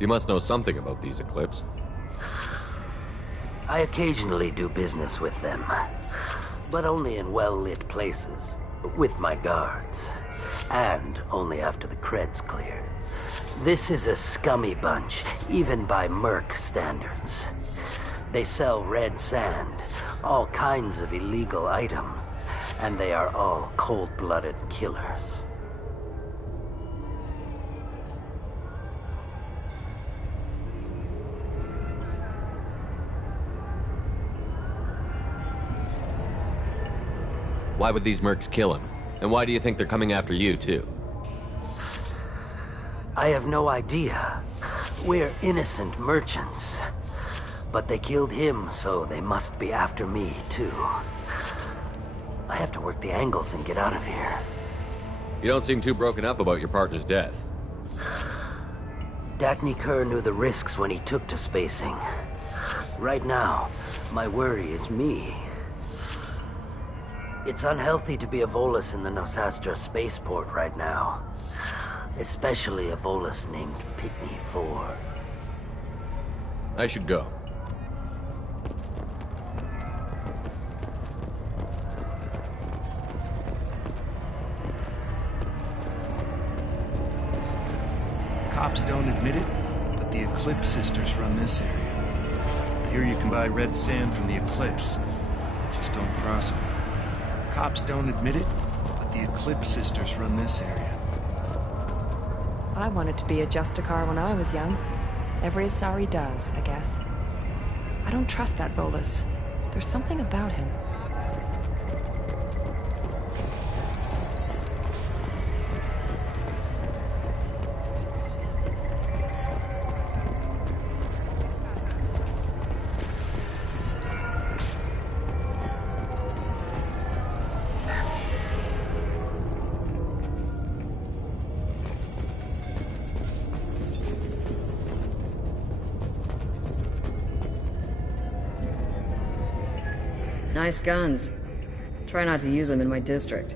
You must know something about these Eclipse. I occasionally do business with them, but only in well-lit places, with my guards, and only after the creds clear. This is a scummy bunch, even by merc standards. They sell red sand, all kinds of illegal items, and they are all cold-blooded killers. Why would these mercs kill him? And why do you think they're coming after you, too? I have no idea. We're innocent merchants. But they killed him, so they must be after me, too. I have to work the angles and get out of here. You don't seem too broken up about your partner's death. Dagny Kerr knew the risks when he took to spacing. Right now, my worry is me. It's unhealthy to be a Volus in the Nosastra spaceport right now. Especially a Volus named Pitney 4. I should go. Cops don't admit it, but the Eclipse sisters run this area. I hear you can buy red sand from the Eclipse. Just don't cross them. Cops don't admit it, but the Eclipse sisters run this area. I wanted to be a Justicar when I was young. Every Asari does, I guess. I don't trust that Volus. There's something about him. Nice guns. Try not to use them in my district.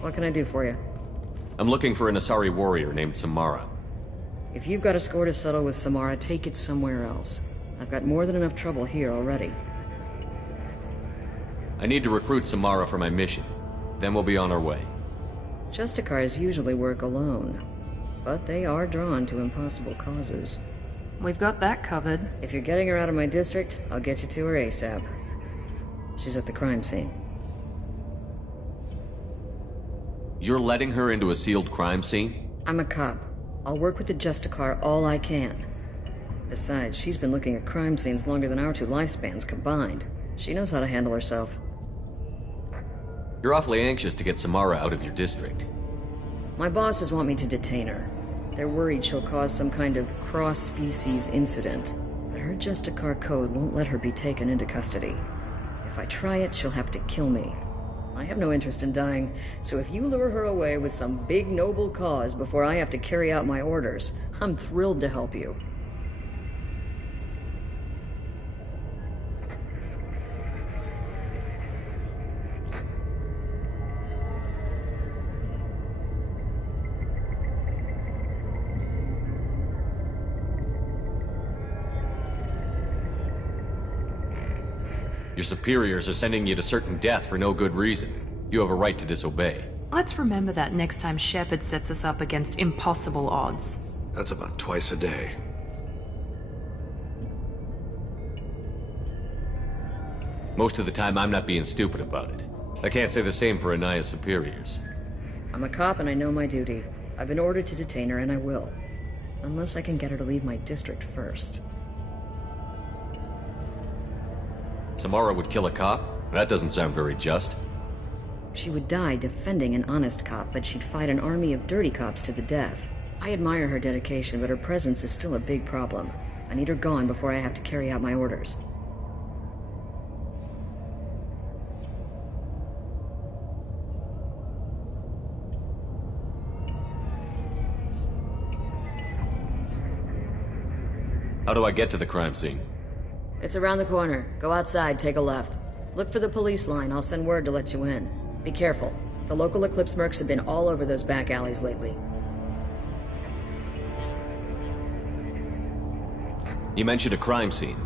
What can I do for you? I'm looking for an Asari warrior named Samara. If you've got a score to settle with Samara, take it somewhere else. I've got more than enough trouble here already. I need to recruit Samara for my mission. Then we'll be on our way. Justicars usually work alone, but they are drawn to impossible causes. We've got that covered. If you're getting her out of my district, I'll get you to her ASAP. She's at the crime scene. You're letting her into a sealed crime scene? I'm a cop. I'll work with the Justicar all I can. Besides, she's been looking at crime scenes longer than our 2 lifespans combined. She knows how to handle herself. You're awfully anxious to get Samara out of your district. My bosses want me to detain her. They're worried she'll cause some kind of cross-species incident, but her Justicar code won't let her be taken into custody. If I try it, she'll have to kill me. I have no interest in dying, so if you lure her away with some big noble cause before I have to carry out my orders, I'm thrilled to help you. Your superiors are sending you to certain death for no good reason. You have a right to disobey. Let's remember that next time Shepard sets us up against impossible odds. That's about twice a day. Most of the time, I'm not being stupid about it. I can't say the same for Anaya's superiors. I'm a cop and I know my duty. I've been ordered to detain her and I will. Unless I can get her to leave my district first. Samara would kill a cop? That doesn't sound very just. She would die defending an honest cop, but she'd fight an army of dirty cops to the death. I admire her dedication, but her presence is still a big problem. I need her gone before I have to carry out my orders. How do I get to the crime scene? It's around the corner. Go outside, take a left. Look for the police line. I'll send word to let you in. Be careful. The local Eclipse mercs have been all over those back alleys lately. You mentioned a crime scene.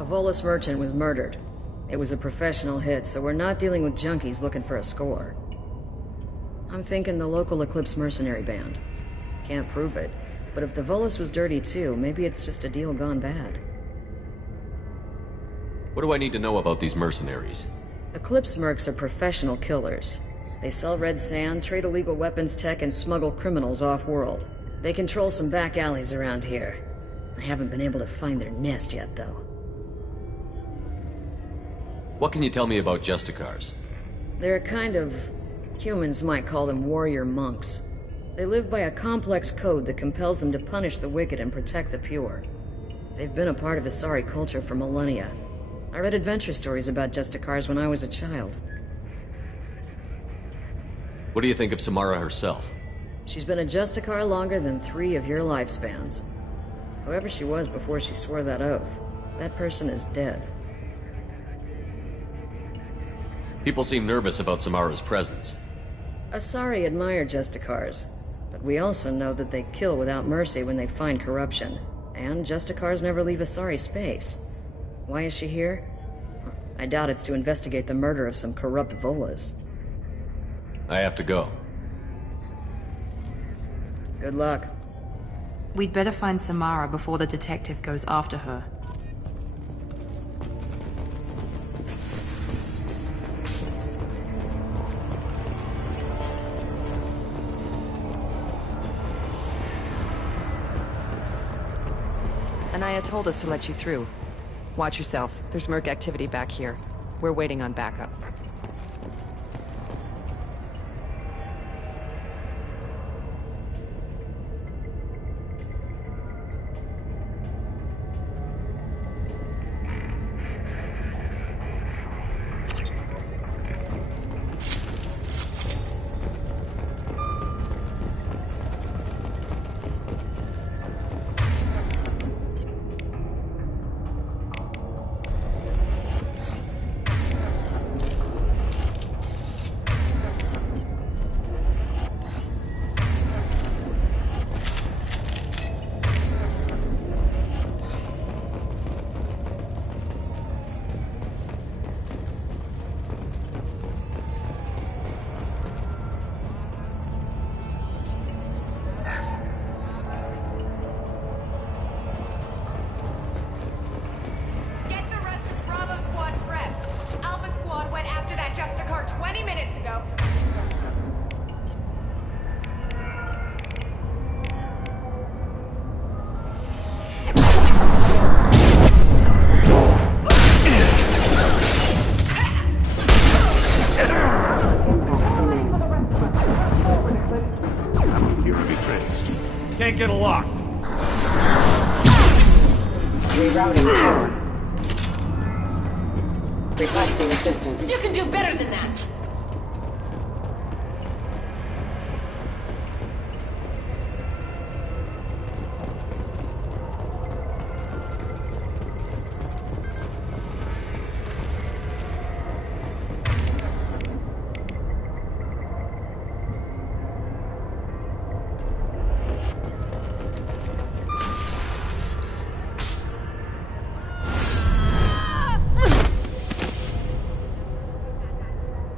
A Volus merchant was murdered. It was a professional hit, so we're not dealing with junkies looking for a score. I'm thinking the local Eclipse mercenary band. Can't prove it. But if the Volus was dirty too, maybe it's just a deal gone bad. What do I need to know about these mercenaries? Eclipse mercs are professional killers. They sell red sand, trade illegal weapons tech, and smuggle criminals off-world. They control some back alleys around here. I haven't been able to find their nest yet, though. What can you tell me about Justicars? They're a kind of... humans might call them warrior monks. They live by a complex code that compels them to punish the wicked and protect the pure. They've been a part of Asari culture for millennia. I read adventure stories about Justicars when I was a child. What do you think of Samara herself? She's been a Justicar longer than 3 of your lifespans. Whoever she was before she swore that oath, that person is dead. People seem nervous about Samara's presence. Asari admire Justicars, but we also know that they kill without mercy when they find corruption. And Justicars never leave Asari space. Why is she here? I doubt it's to investigate the murder of some corrupt Volus. I have to go. Good luck. We'd better find Samara before the detective goes after her. Anaya told us to let you through. Watch yourself. There's Merc activity back here. We're waiting on backup. Can't get a lock. Rerouting power. Requesting assistance. You can do better than that!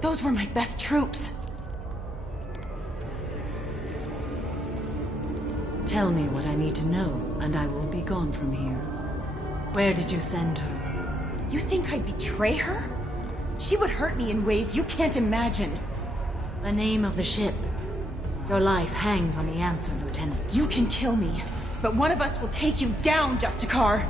Those were my best troops. Tell me what I need to know, and I will be gone from here. Where did you send her? You think I'd betray her? She would hurt me in ways you can't imagine. The name of the ship. Your life hangs on the answer, Lieutenant. You can kill me, but one of us will take you down, Justicar.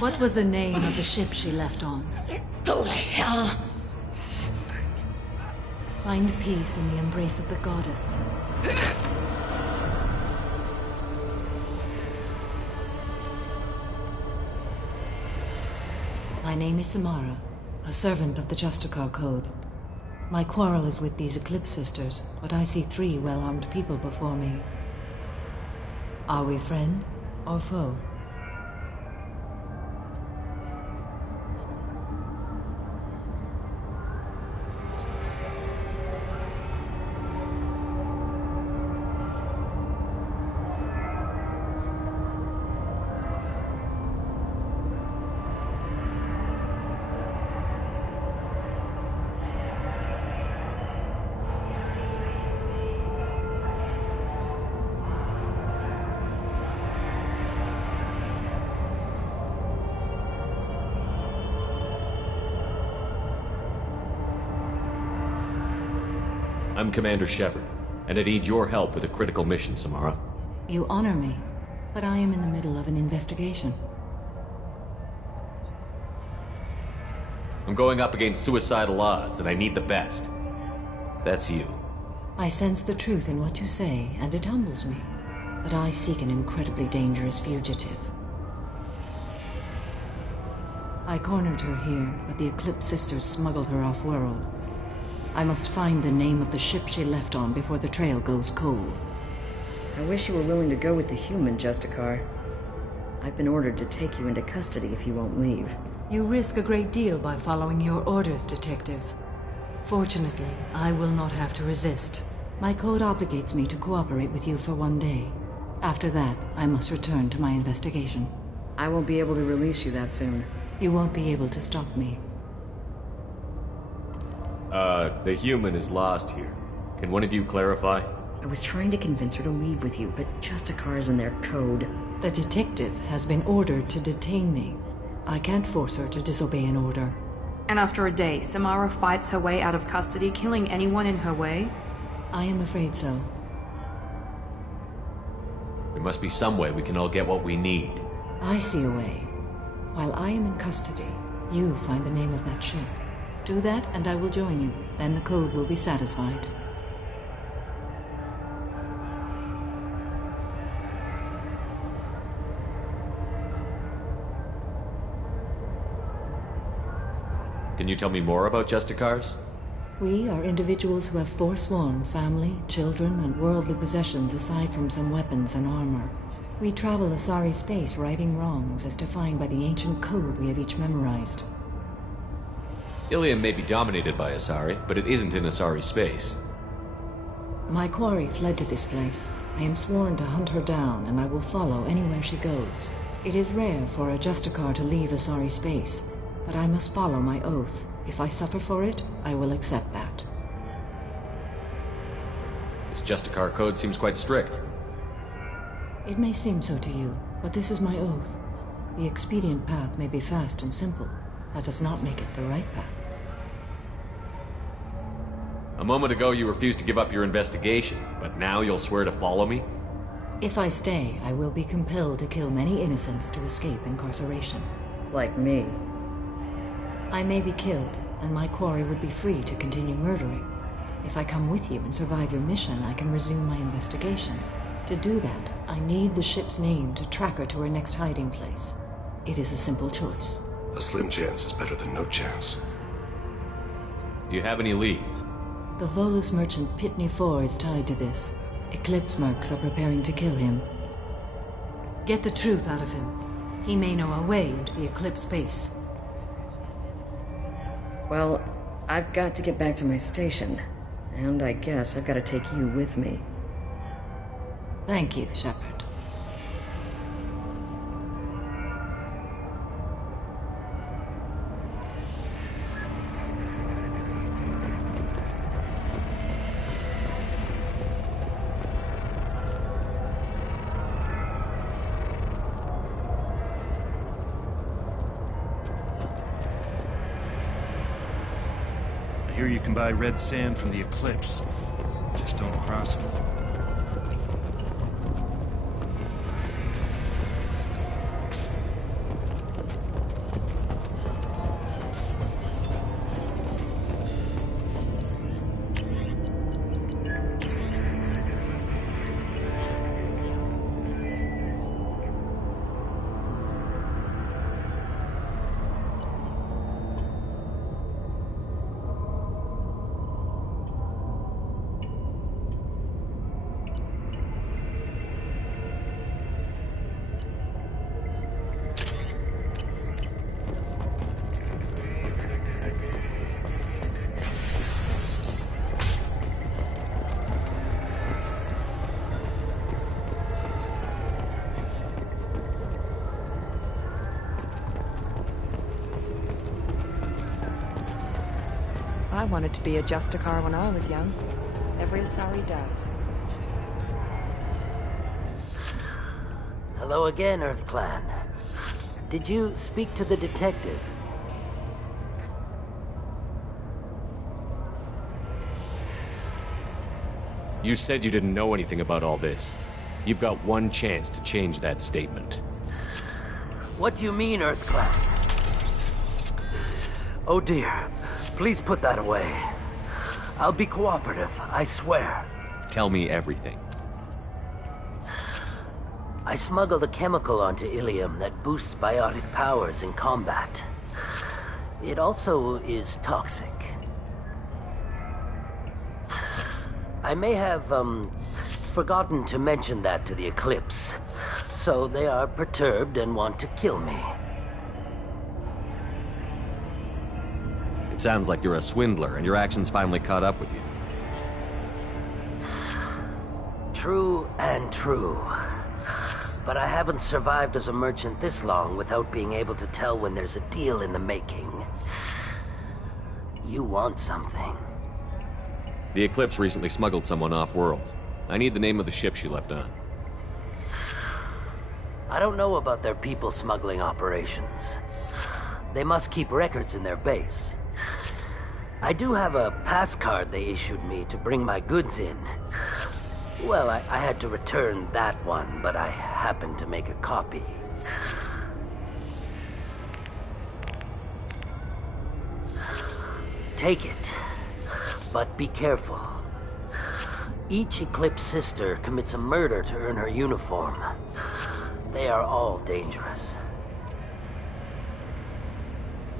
What was the name of the ship she left on? Go to hell! Find peace in the embrace of the goddess. My name is Samara, a servant of the Justicar Code. My quarrel is with these Eclipse Sisters, but I see 3 well-armed people before me. Are we friend or foe? I'm Commander Shepard, and I need your help with a critical mission, Samara. You honor me, but I am in the middle of an investigation. I'm going up against suicidal odds, and I need the best. That's you. I sense the truth in what you say, and it humbles me. But I seek an incredibly dangerous fugitive. I cornered her here, but the Eclipse Sisters smuggled her off-world. I must find the name of the ship she left on before the trail goes cold. I wish you were willing to go with the human, Justicar. I've been ordered to take you into custody if you won't leave. You risk a great deal by following your orders, Detective. Fortunately, I will not have to resist. My code obligates me to cooperate with you for 1 day. After that, I must return to my investigation. I won't be able to release you that soon. You won't be able to stop me. The human is lost here. Can one of you clarify? I was trying to convince her to leave with you, but Justicar's in their code. The detective has been ordered to detain me. I can't force her to disobey an order. And after a day, Samara fights her way out of custody, killing anyone in her way? I am afraid so. There must be some way we can all get what we need. I see a way. While I am in custody, you find the name of that ship. Do that and I will join you. Then the code will be satisfied. Can you tell me more about Justicars? We are individuals who have forsworn family, children, and worldly possessions aside from some weapons and armor. We travel Asari space righting wrongs as defined by the ancient code we have each memorized. Illium may be dominated by Asari, but it isn't in Asari space. My quarry fled to this place. I am sworn to hunt her down, and I will follow anywhere she goes. It is rare for a Justicar to leave Asari space, but I must follow my oath. If I suffer for it, I will accept that. This Justicar code seems quite strict. It may seem so to you, but this is my oath. The expedient path may be fast and simple. That does not make it the right path. A moment ago you refused to give up your investigation, but now you'll swear to follow me? If I stay, I will be compelled to kill many innocents to escape incarceration. Like me. I may be killed, and my quarry would be free to continue murdering. If I come with you and survive your mission, I can resume my investigation. To do that, I need the ship's name to track her to her next hiding place. It is a simple choice. A slim chance is better than no chance. Do you have any leads? The Volus merchant Pitney 4 is tied to this. Eclipse mercs are preparing to kill him. Get the truth out of him. He may know a way into the Eclipse base. Well, I've got to get back to my station. And I guess I've got to take you with me. Thank you, Shepard. I hear you can buy red sand from the Eclipse. Just don't cross them. I wanted to be a Justicar when I was young. Every Asari does. Hello again, Earth Clan. Did you speak to the detective? You said you didn't know anything about all this. You've got one chance to change that statement. What do you mean, Earth Clan? Oh dear. Please put that away. I'll be cooperative, I swear. Tell me everything. I smuggled a chemical onto Illium that boosts biotic powers in combat. It also is toxic. I may have, forgotten to mention that to the Eclipse, so they are perturbed and want to kill me. It sounds like you're a swindler, and your actions finally caught up with you. True and true. But I haven't survived as a merchant this long without being able to tell when there's a deal in the making. You want something. The Eclipse recently smuggled someone off-world. I need the name of the ship she left on. I don't know about their people smuggling operations. They must keep records in their base. I do have a pass card they issued me to bring my goods in. Well, I had to return that one, but I happened to make a copy. Take it, but be careful. Each Eclipse sister commits a murder to earn her uniform. They are all dangerous.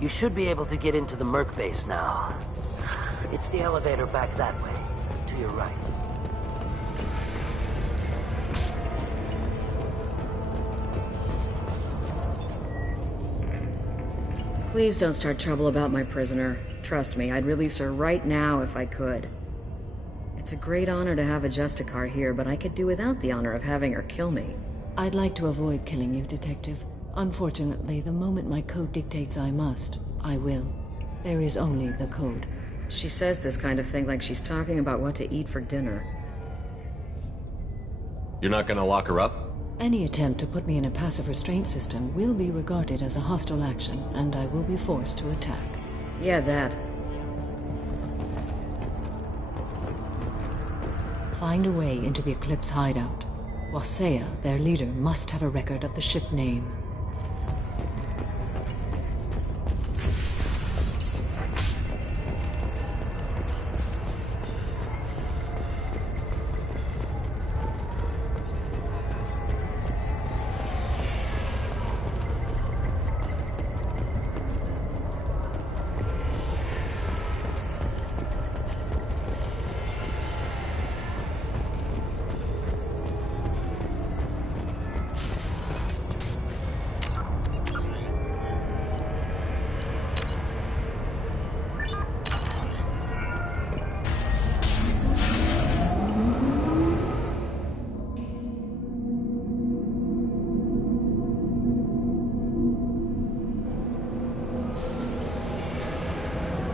You should be able to get into the Merc base now. It's the elevator back that way, to your right. Please don't start trouble about my prisoner. Trust me, I'd release her right now if I could. It's a great honor to have a Justicar here, but I could do without the honor of having her kill me. I'd like to avoid killing you, Detective. Unfortunately, the moment my code dictates I must, I will. There is only the code. She says this kind of thing like she's talking about what to eat for dinner. You're not gonna lock her up? Any attempt to put me in a passive restraint system will be regarded as a hostile action, and I will be forced to attack. Yeah, that. Find a way into the Eclipse hideout. Wasea, their leader, must have a record of the ship name.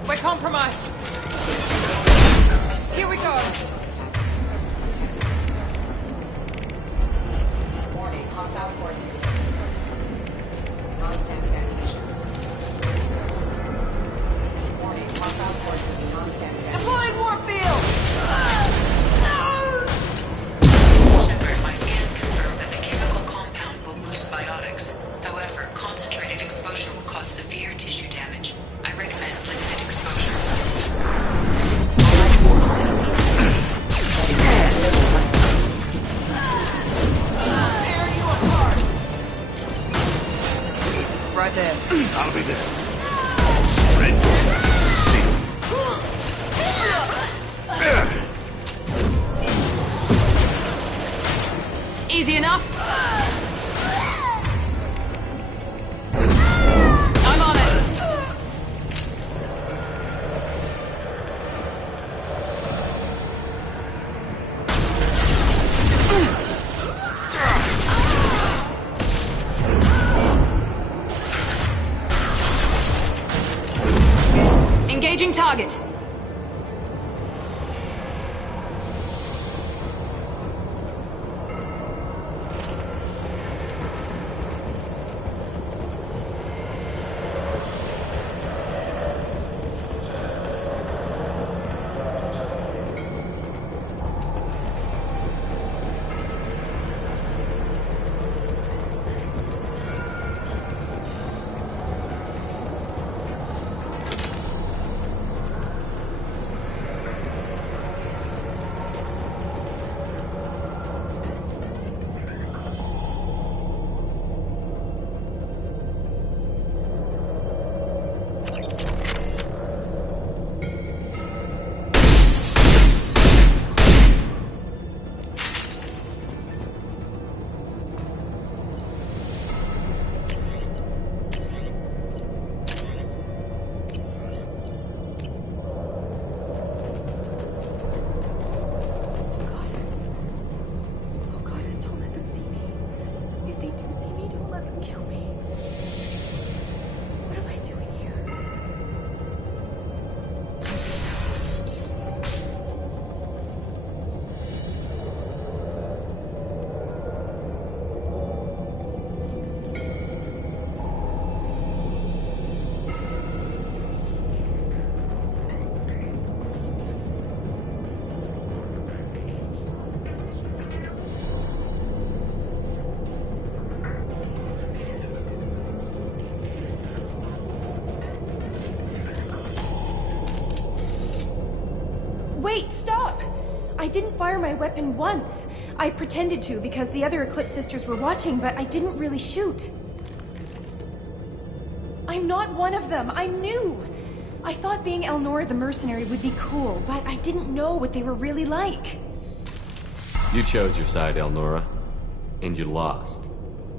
We're compromised. Here we go. Warning, hostile forces. Non-standard ammunition. Warning, hostile forces. Non-standard ammunition. Deploying Warfield! Shepard, my scans confirm that the chemical compound will boost biotics. However, concentrated exposure will cause severe tissue damage. I recommend limited exposure. Tear you apart! Right there. I'll be there. Sprint. Easy enough. I'm on it. Engaging target. didn't fire my weapon once. I pretended to because the other Eclipse sisters were watching, but I didn't really shoot. I'm not one of them. I'm new. I thought being Elnora the mercenary would be cool, but I didn't know what they were really like. You chose your side, Elnora, and you lost.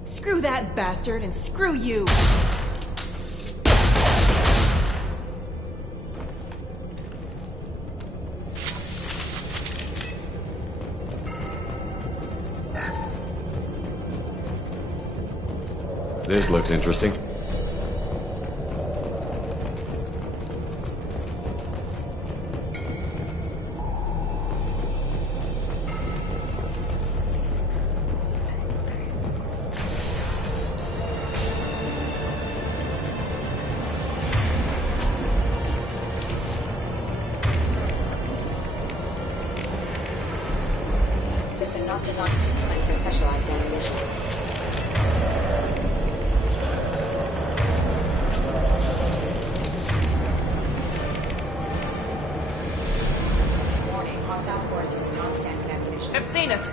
Screw that bastard, and screw you! This looks interesting. System not designed for specialized ammunition. I've seen us.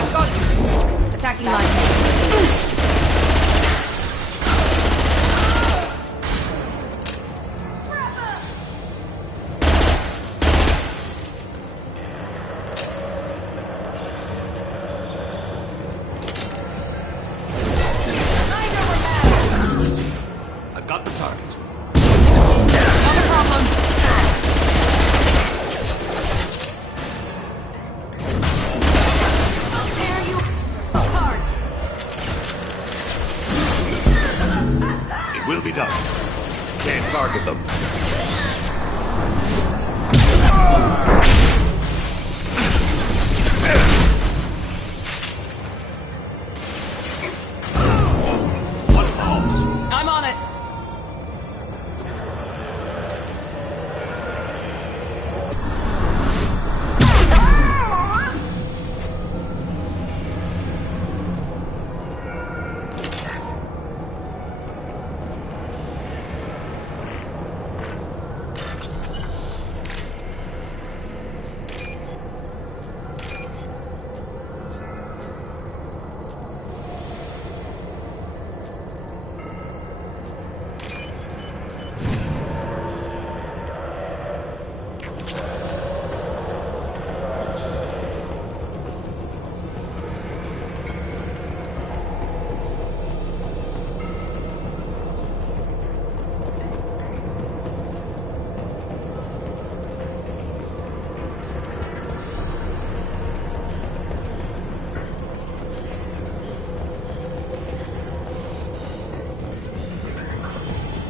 I've got it. Attacking line. I've got the target. Not a problem. I'll tear you apart! It will be done. Can't target them. I'm on it.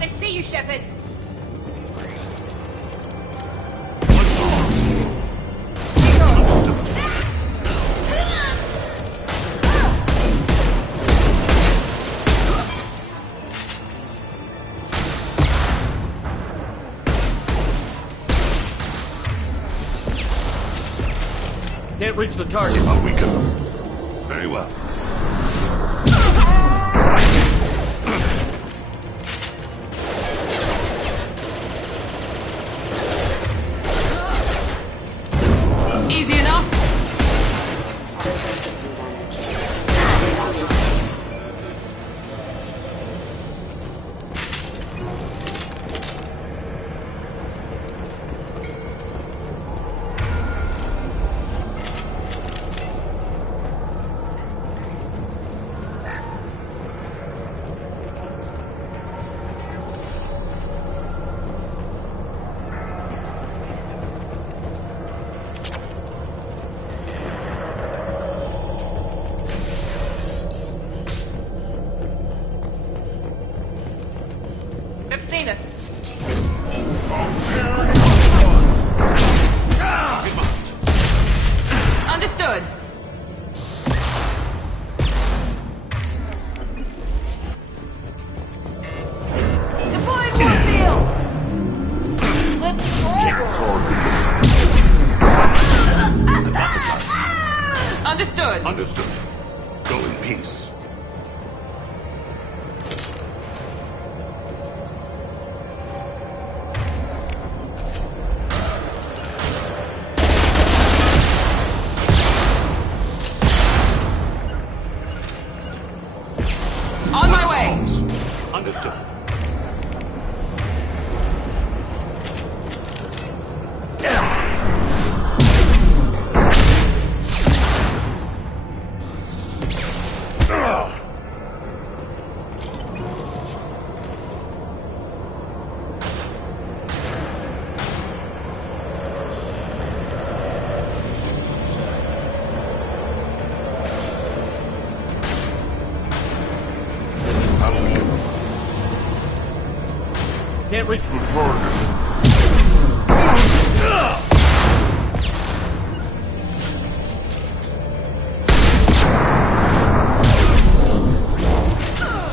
I see you, Shepard. Can't reach the target. I'll weaken them. Very well. Easy enough. I've seen us. Understood. Deploying warfield! Flip forward! Understood. Understood. Go in peace. can't reach the target.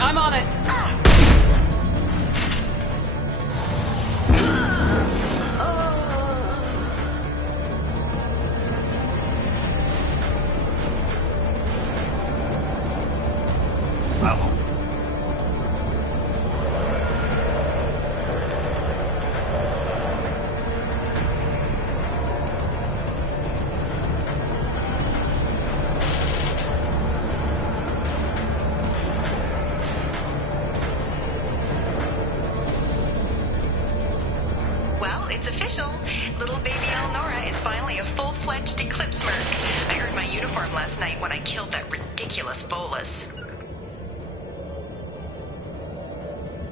I'm on it. Well, it's official. Little baby Elnora is finally a full-fledged Eclipse merc. I earned my uniform last night when I killed that ridiculous bolus.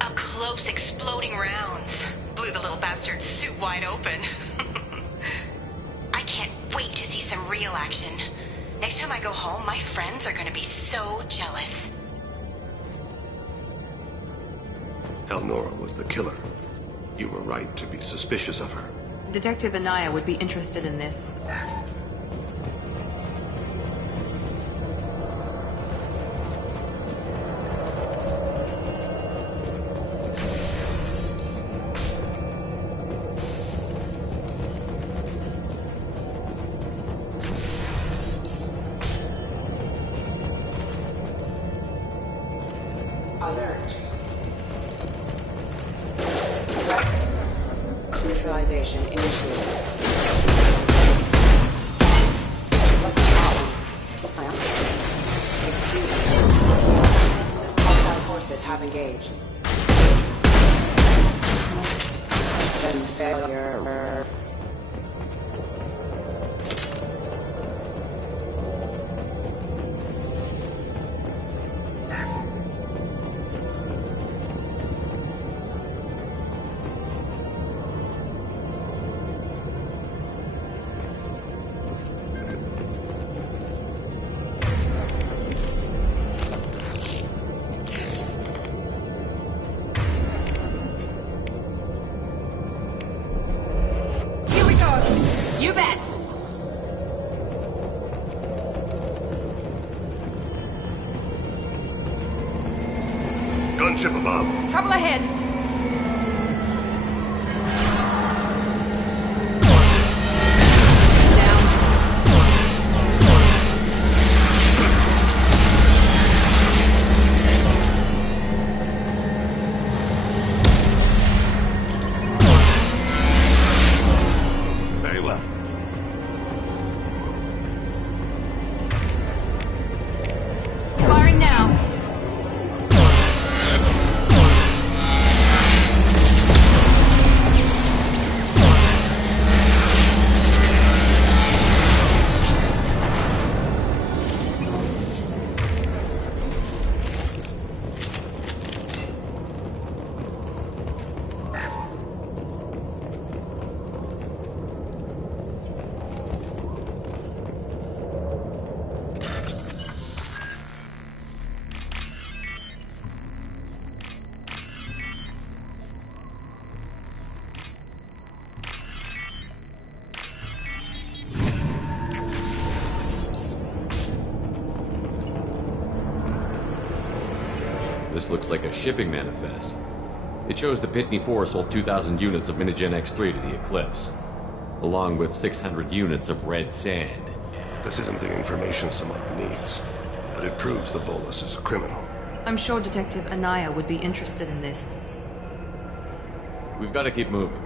Up close, exploding rounds. Blew the little bastard's suit wide open. I can't wait to see some real action. Next time I go home, my friends are gonna be so jealous. Elnora was the killer. You were right to be suspicious of her. Detective Anaya would be interested in this. Alert. Neutralization initiated. Excuse me. Hostile forces have engaged. Sense failure. You bet. Gunship above. Trouble ahead. This looks like a shipping manifest. It shows the Pitney 4 sold 2,000 units of Minigen X3 to the Eclipse, along with 600 units of red sand. This isn't the information Samara needs, but it proves the Volus is a criminal. I'm sure Detective Anaya would be interested in this. We've got to keep moving.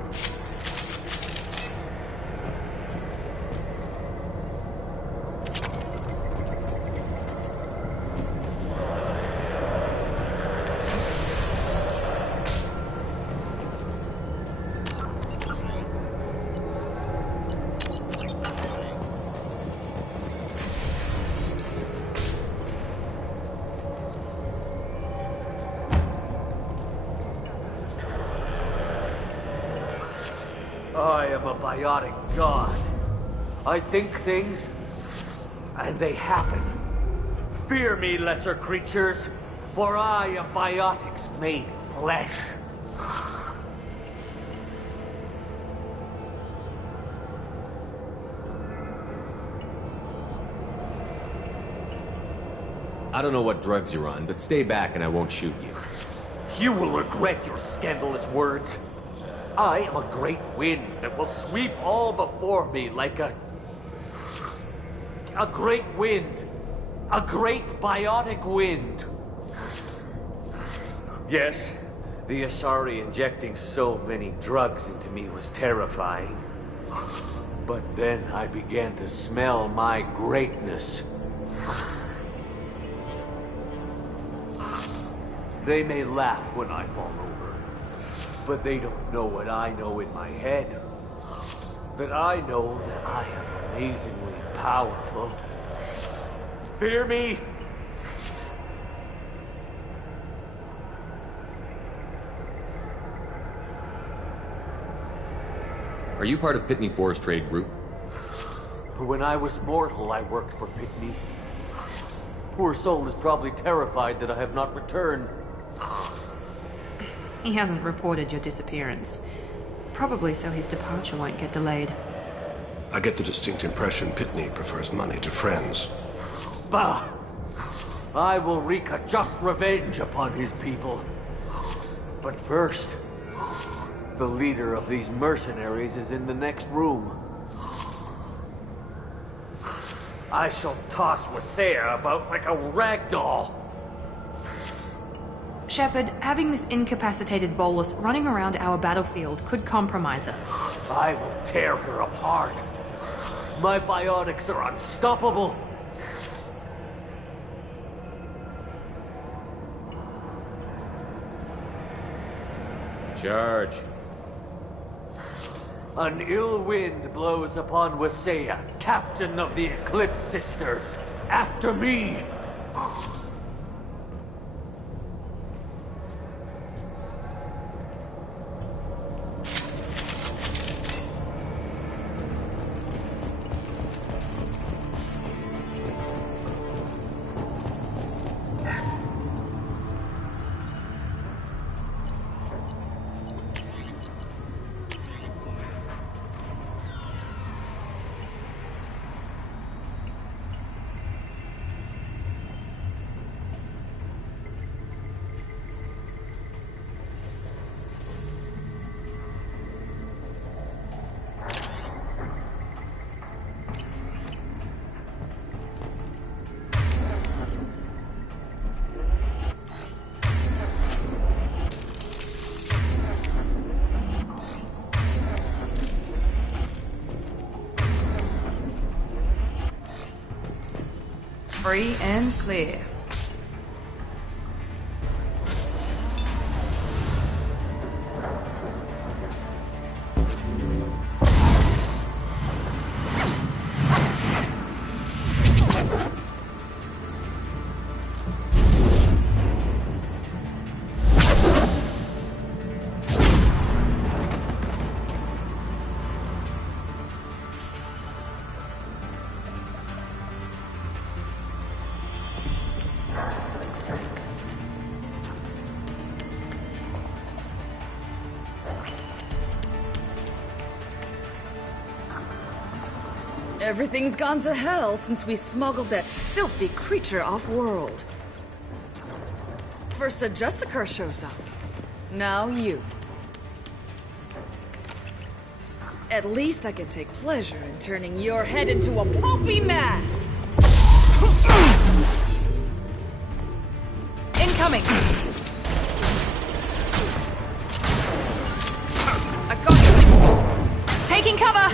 I am a biotic god. I think things, and they happen. Fear me, lesser creatures, for I am biotics made flesh. I don't know what drugs you're on, but stay back and I won't shoot you. You will regret your scandalous words. I am a great wind that will sweep all before me like a great wind. A great biotic wind. Yes, the Asari injecting so many drugs into me was terrifying. But then I began to smell my greatness. They may laugh when I fall over, but they don't know what I know in my head. That I know that I am amazingly powerful. Fear me? Are you part of Pitney Four's trade group? When I was mortal, I worked for Pitney. Poor soul is probably terrified that I have not returned. He hasn't reported your disappearance. Probably so his departure won't get delayed. I get the distinct impression Pitney prefers money to friends. Bah! I will wreak a just revenge upon his people. But first, the leader of these mercenaries is in the next room. I shall toss Wasea about like a rag doll. Shepard, having this incapacitated Volus running around our battlefield could compromise us. I will tear her apart. My biotics are unstoppable. Charge. An ill wind blows upon Wasea, captain of the Eclipse Sisters. After me! Free and clear. Everything's gone to hell since we smuggled that filthy creature off-world. First a Justicar shows up. Now you. At least I can take pleasure in turning your head into a pulpy mass! Incoming! I've got you! Taking cover!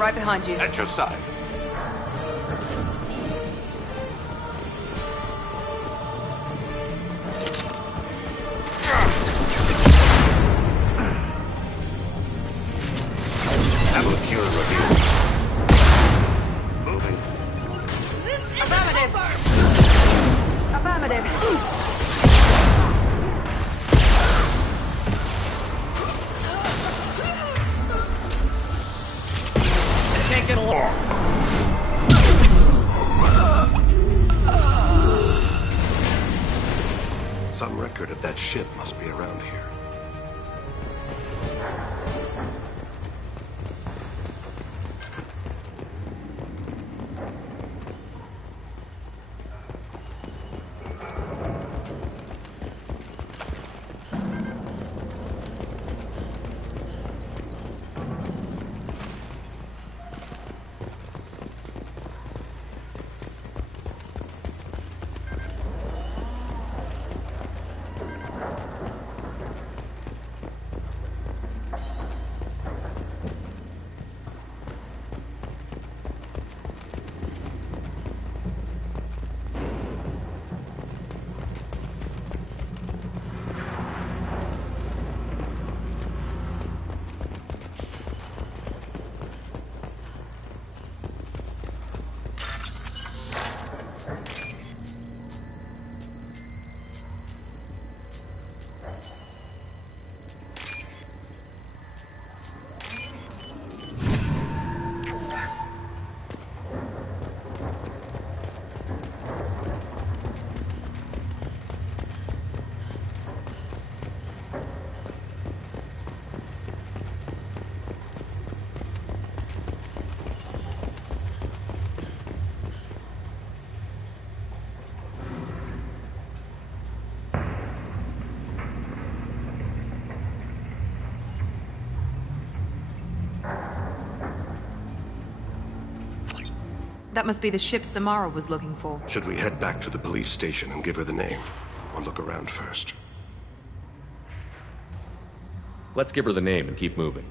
Right behind you. At your side. Some record of that ship must be around here. That must be the ship Samara was looking for. Should we head back to the police station and give her the name? Or look around first? Let's give her the name and keep moving.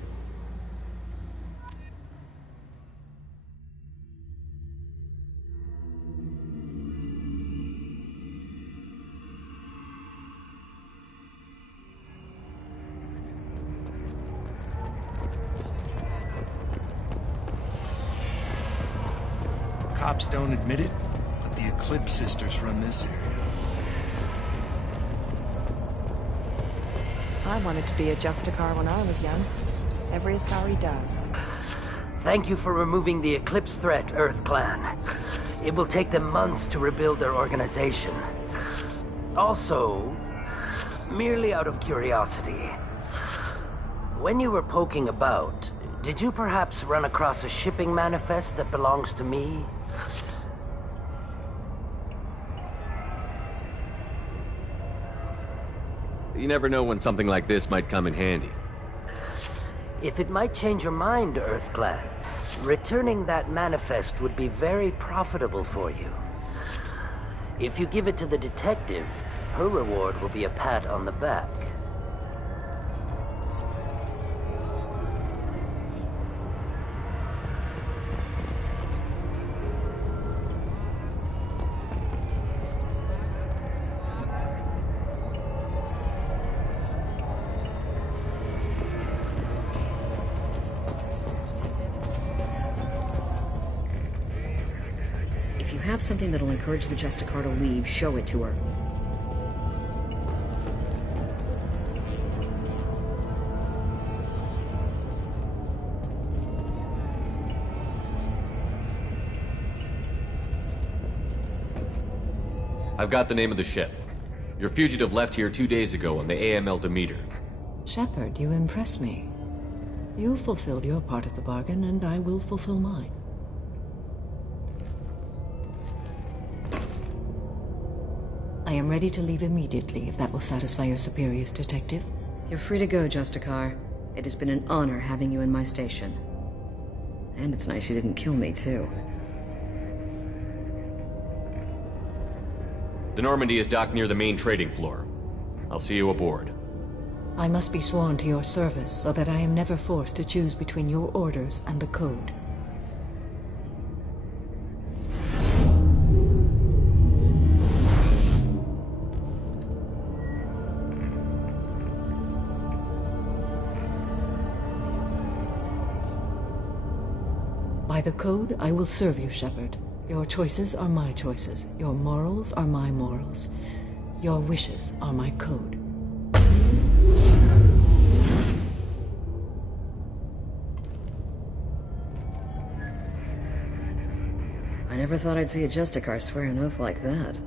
Cops don't admit it, but the Eclipse sisters run this area. I wanted to be a Justicar when I was young. Every Asari does. Thank you for removing the Eclipse threat, Earth Clan. It will take them months to rebuild their organization. Also, merely out of curiosity, when you were poking about, did you perhaps run across a shipping manifest that belongs to me? You never know when something like this might come in handy. If it might change your mind, Earth Clan, returning that manifest would be very profitable for you. If you give it to the detective, her reward will be a pat on the back. If you have something that'll encourage the Justicar to leave, show it to her. I've got the name of the ship. Your fugitive left here 2 days ago on the AML Demeter. Shepard, you impress me. You fulfilled your part of the bargain, and I will fulfill mine. I am ready to leave immediately, if that will satisfy your superiors, Detective. You're free to go, Justicar. It has been an honor having you in my station. And it's nice you didn't kill me, too. The Normandy is docked near the main trading floor. I'll see you aboard. I must be sworn to your service, so that I am never forced to choose between your orders and the Code. By the code, I will serve you, Shepard. Your choices are my choices. Your morals are my morals. Your wishes are my code. I never thought I'd see a Justicar swear an oath like that.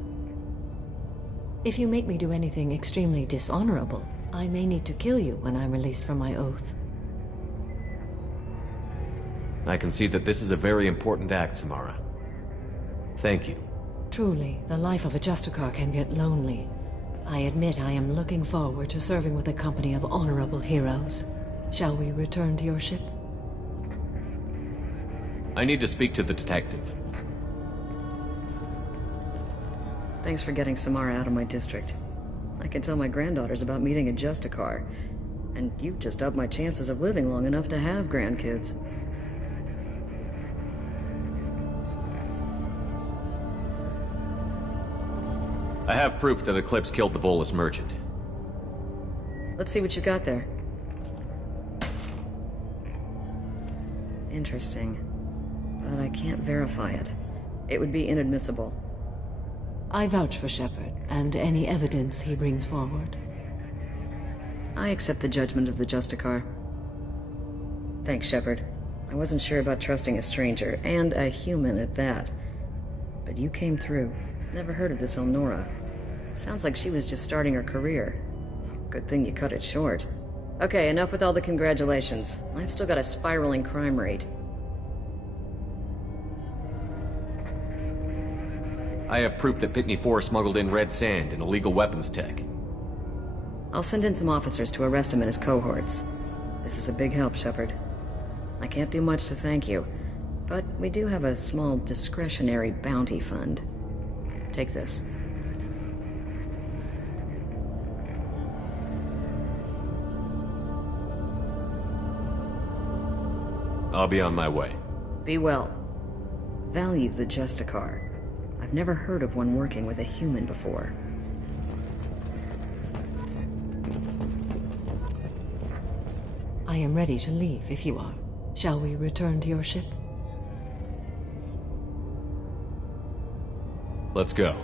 If you make me do anything extremely dishonorable, I may need to kill you when I'm released from my oath. I can see that this is a very important act, Samara. Thank you. Truly, the life of a Justicar can get lonely. I admit I am looking forward to serving with a company of honorable heroes. Shall we return to your ship? I need to speak to the detective. Thanks for getting Samara out of my district. I can tell my granddaughters about meeting a Justicar, and you've just upped my chances of living long enough to have grandkids. I have proof that Eclipse killed the Volus merchant. Let's see what you got there. Interesting. But I can't verify it. It would be inadmissible. I vouch for Shepard, and any evidence he brings forward. I accept the judgment of the Justicar. Thanks, Shepard. I wasn't sure about trusting a stranger, and a human at that. But you came through. Never heard of this Elnora. Sounds like she was just starting her career. Good thing you cut it short. Okay, enough with all the congratulations. I've still got a spiraling crime rate. I have proof that Pitney 4 smuggled in red sand and illegal weapons tech. I'll send in some officers to arrest him and his cohorts. This is a big help, Shepard. I can't do much to thank you, but we do have a small discretionary bounty fund. Take this. I'll be on my way. Be well. Value the Justicar. I've never heard of one working with a human before. I am ready to leave if you are. Shall we return to your ship? Let's go.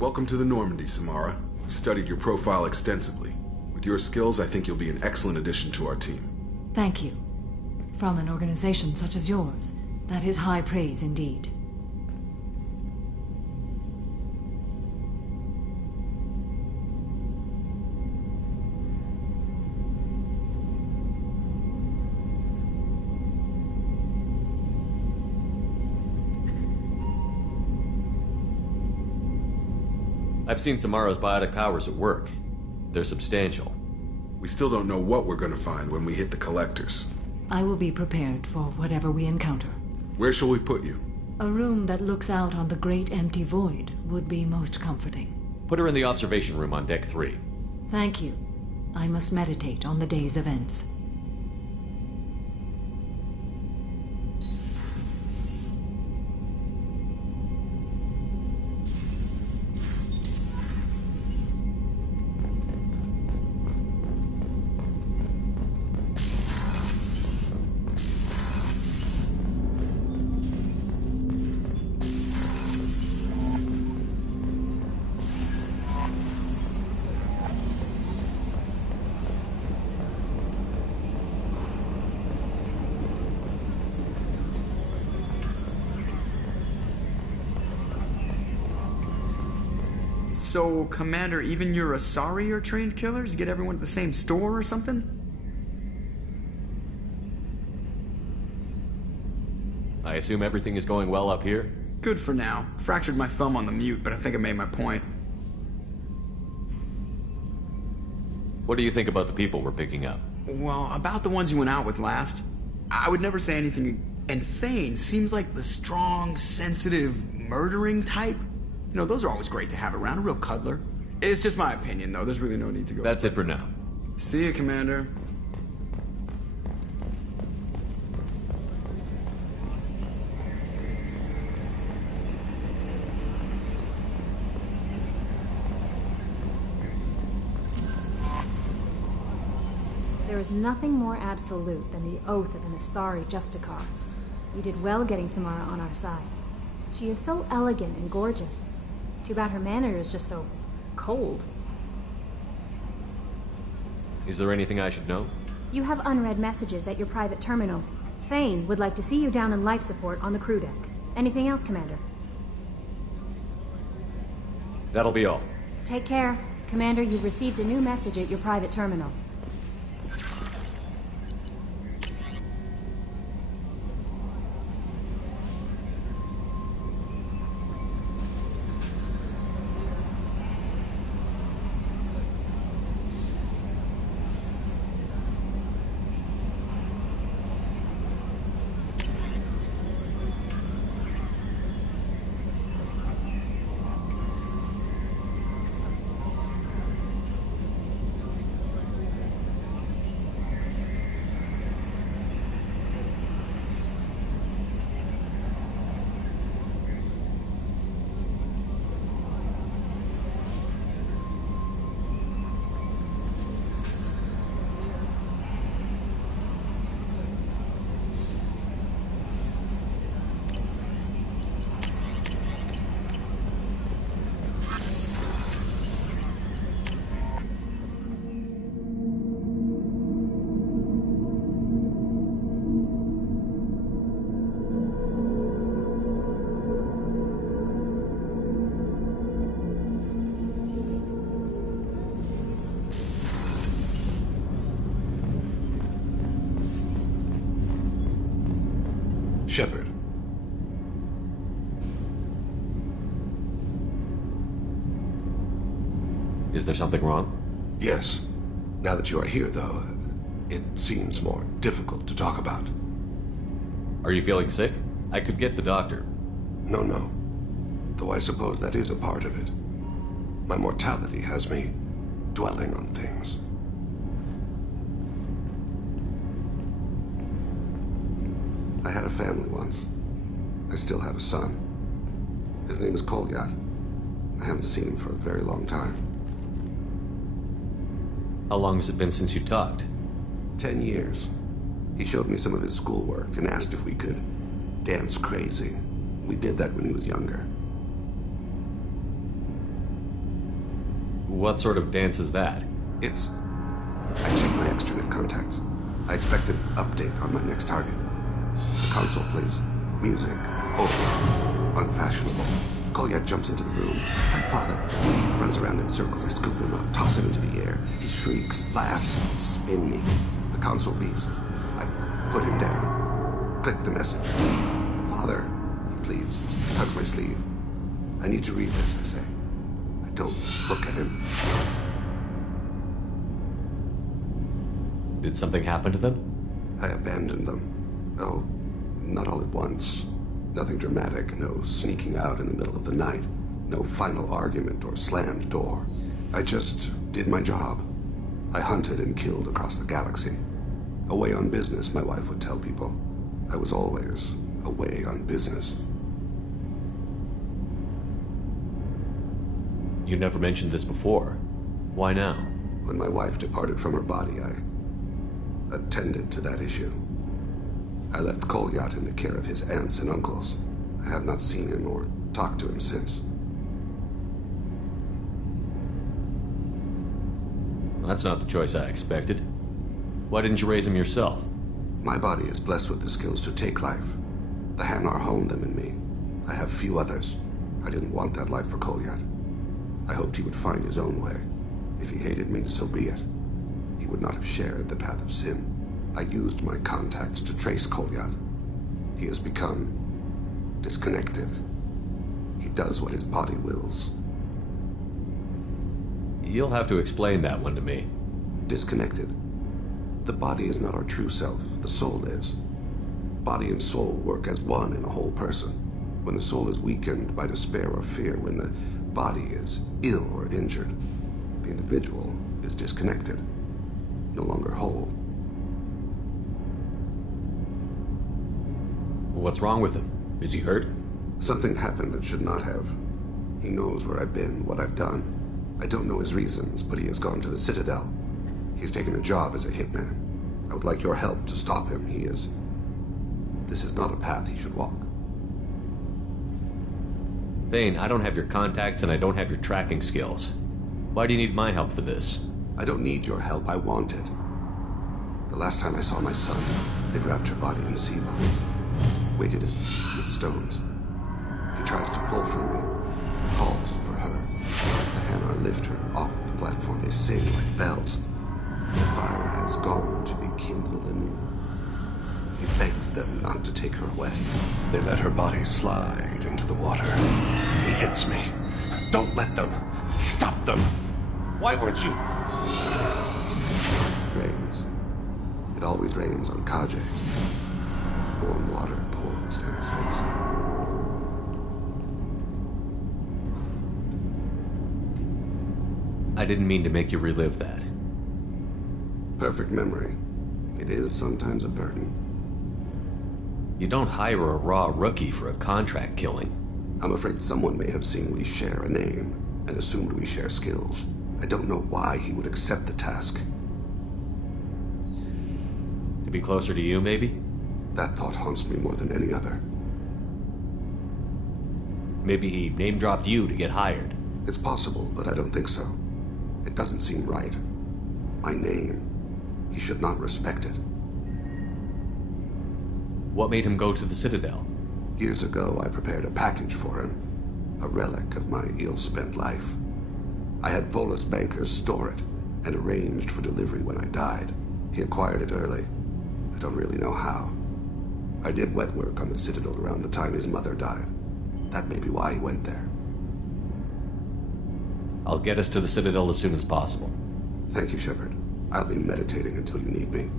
Welcome to the Normandy, Samara. We studied your profile extensively. With your skills, I think you'll be an excellent addition to our team. Thank you. From an organization such as yours, that is high praise indeed. I've seen Samara's biotic powers at work. They're substantial. We still don't know what we're going to find when we hit the collectors. I will be prepared for whatever we encounter. Where shall we put you? A room that looks out on the great empty void would be most comforting. Put her in the observation room on Deck 3. Thank you. I must meditate on the day's events. So, Commander, even your Asari are trained killers? Get everyone at the same store or something? assume everything is going well up here? Good for now. Fractured my thumb on the mute, but I think I made my point. What do you think about the people we're picking up? Well, about the ones you went out with last, I would never say anything. And Thane seems like the strong, sensitive, murdering type. You know, those are always great to have around, a real cuddler. It's just my opinion, though. There's really no need to go. That's it for now. See you, Commander. There is nothing more absolute than the oath of an Asari Justicar. You did well getting Samara on our side. She is so elegant and gorgeous. Too bad her manner is just so cold. Is there anything I should know? You have unread messages at your private terminal. Thane would like to see you down in life support on the crew deck. Anything else, Commander? That'll be all. Take care. Commander, you've received a new message at your private terminal. Shepard. Is there something wrong? Yes. Now that you are here, though, it seems more difficult to talk about. Are you feeling sick? I could get the doctor. No. Though I suppose that is a part of it. My mortality has me dwelling on things. I had a family once. I still have a son. His name is Kolyat. I haven't seen him for a very long time. How long has it been since you talked? 10 years. He showed me some of his schoolwork and asked if we could dance crazy. We did that when he was younger. What sort of dance is that? It's... I checked my extranet contacts. I expect an update on my next target. The console plays music. Oh, unfashionable. Kolyat jumps into the room. My father runs around in circles. I scoop him up, toss him into the air. He shrieks, laughs, spin me. The console beeps. I put him down. Click the message. Father, he pleads. Tugs my sleeve. I need to read this, I say. I don't look at him. Did something happen to them? I abandoned them. Oh, not all at once. Nothing dramatic, no sneaking out in the middle of the night, no final argument or slammed door. I just did my job. I hunted and killed across the galaxy. Away on business, my wife would tell people. I was always away on business. You never mentioned this before. Why now? When my wife departed from her body, I attended to that issue. I left Kolyat in the care of his aunts and uncles. I have not seen him or talked to him since. That's not the choice I expected. Why didn't you raise him yourself? My body is blessed with the skills to take life. The Hanar honed them in me. I have few others. I didn't want that life for Kolyat. I hoped he would find his own way. If he hated me, so be it. He would not have shared the path of sin. I used my contacts to trace Kolyat. He has become Disconnected. He does what his body wills. You'll have to explain that one to me. Disconnected. The body is not our true self, the soul is. Body and soul work as one in a whole person. When the soul is weakened by despair or fear, when the body is ill or injured, the individual is disconnected, no longer whole. What's wrong with him? Is he hurt? Something happened that should not have. He knows where I've been, what I've done. I don't know his reasons, but he has gone to the Citadel. He's taken a job as a hitman. I would like your help to stop him. This is not a path he should walk. Thane, I don't have your contacts and I don't have your tracking skills. Why do you need my help for this? I don't need your help, I want it. The last time I saw my son, they wrapped her body in sea vines, weighted it with stones. He tries to pull from me, calls for her. The hammer lift her off the platform. They sing like bells. The fire has gone to be kindled anew. He begs them not to take her away. They let her body slide into the water. He hits me. Don't let them. Stop them. Why weren't you? It rains. It always rains on Kaje. Warm water pours down his face. I didn't mean to make you relive that. Perfect memory. It is sometimes a burden. You don't hire a raw rookie for a contract killing. I'm afraid someone may have seen we share a name and assumed we share skills. I don't know why he would accept the task. To be closer to you, maybe? That thought haunts me more than any other. Maybe he name-dropped you to get hired. It's possible, but I don't think so. It doesn't seem right. My name. He should not respect it. What made him go to the Citadel? Years ago, I prepared a package for him. A relic of my ill-spent life. I had Volus bankers store it, and arranged for delivery when I died. He acquired it early. I don't really know how. I did wet work on the Citadel around the time his mother died. That may be why he went there. I'll get us to the Citadel as soon as possible. Thank you, Shepard. I'll be meditating until you need me.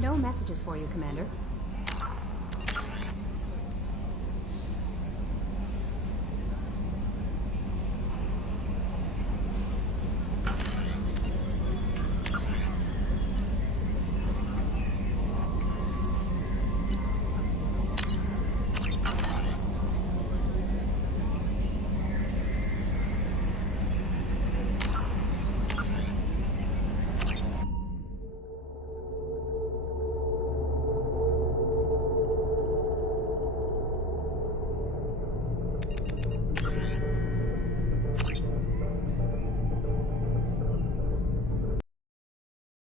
No messages for you, Commander.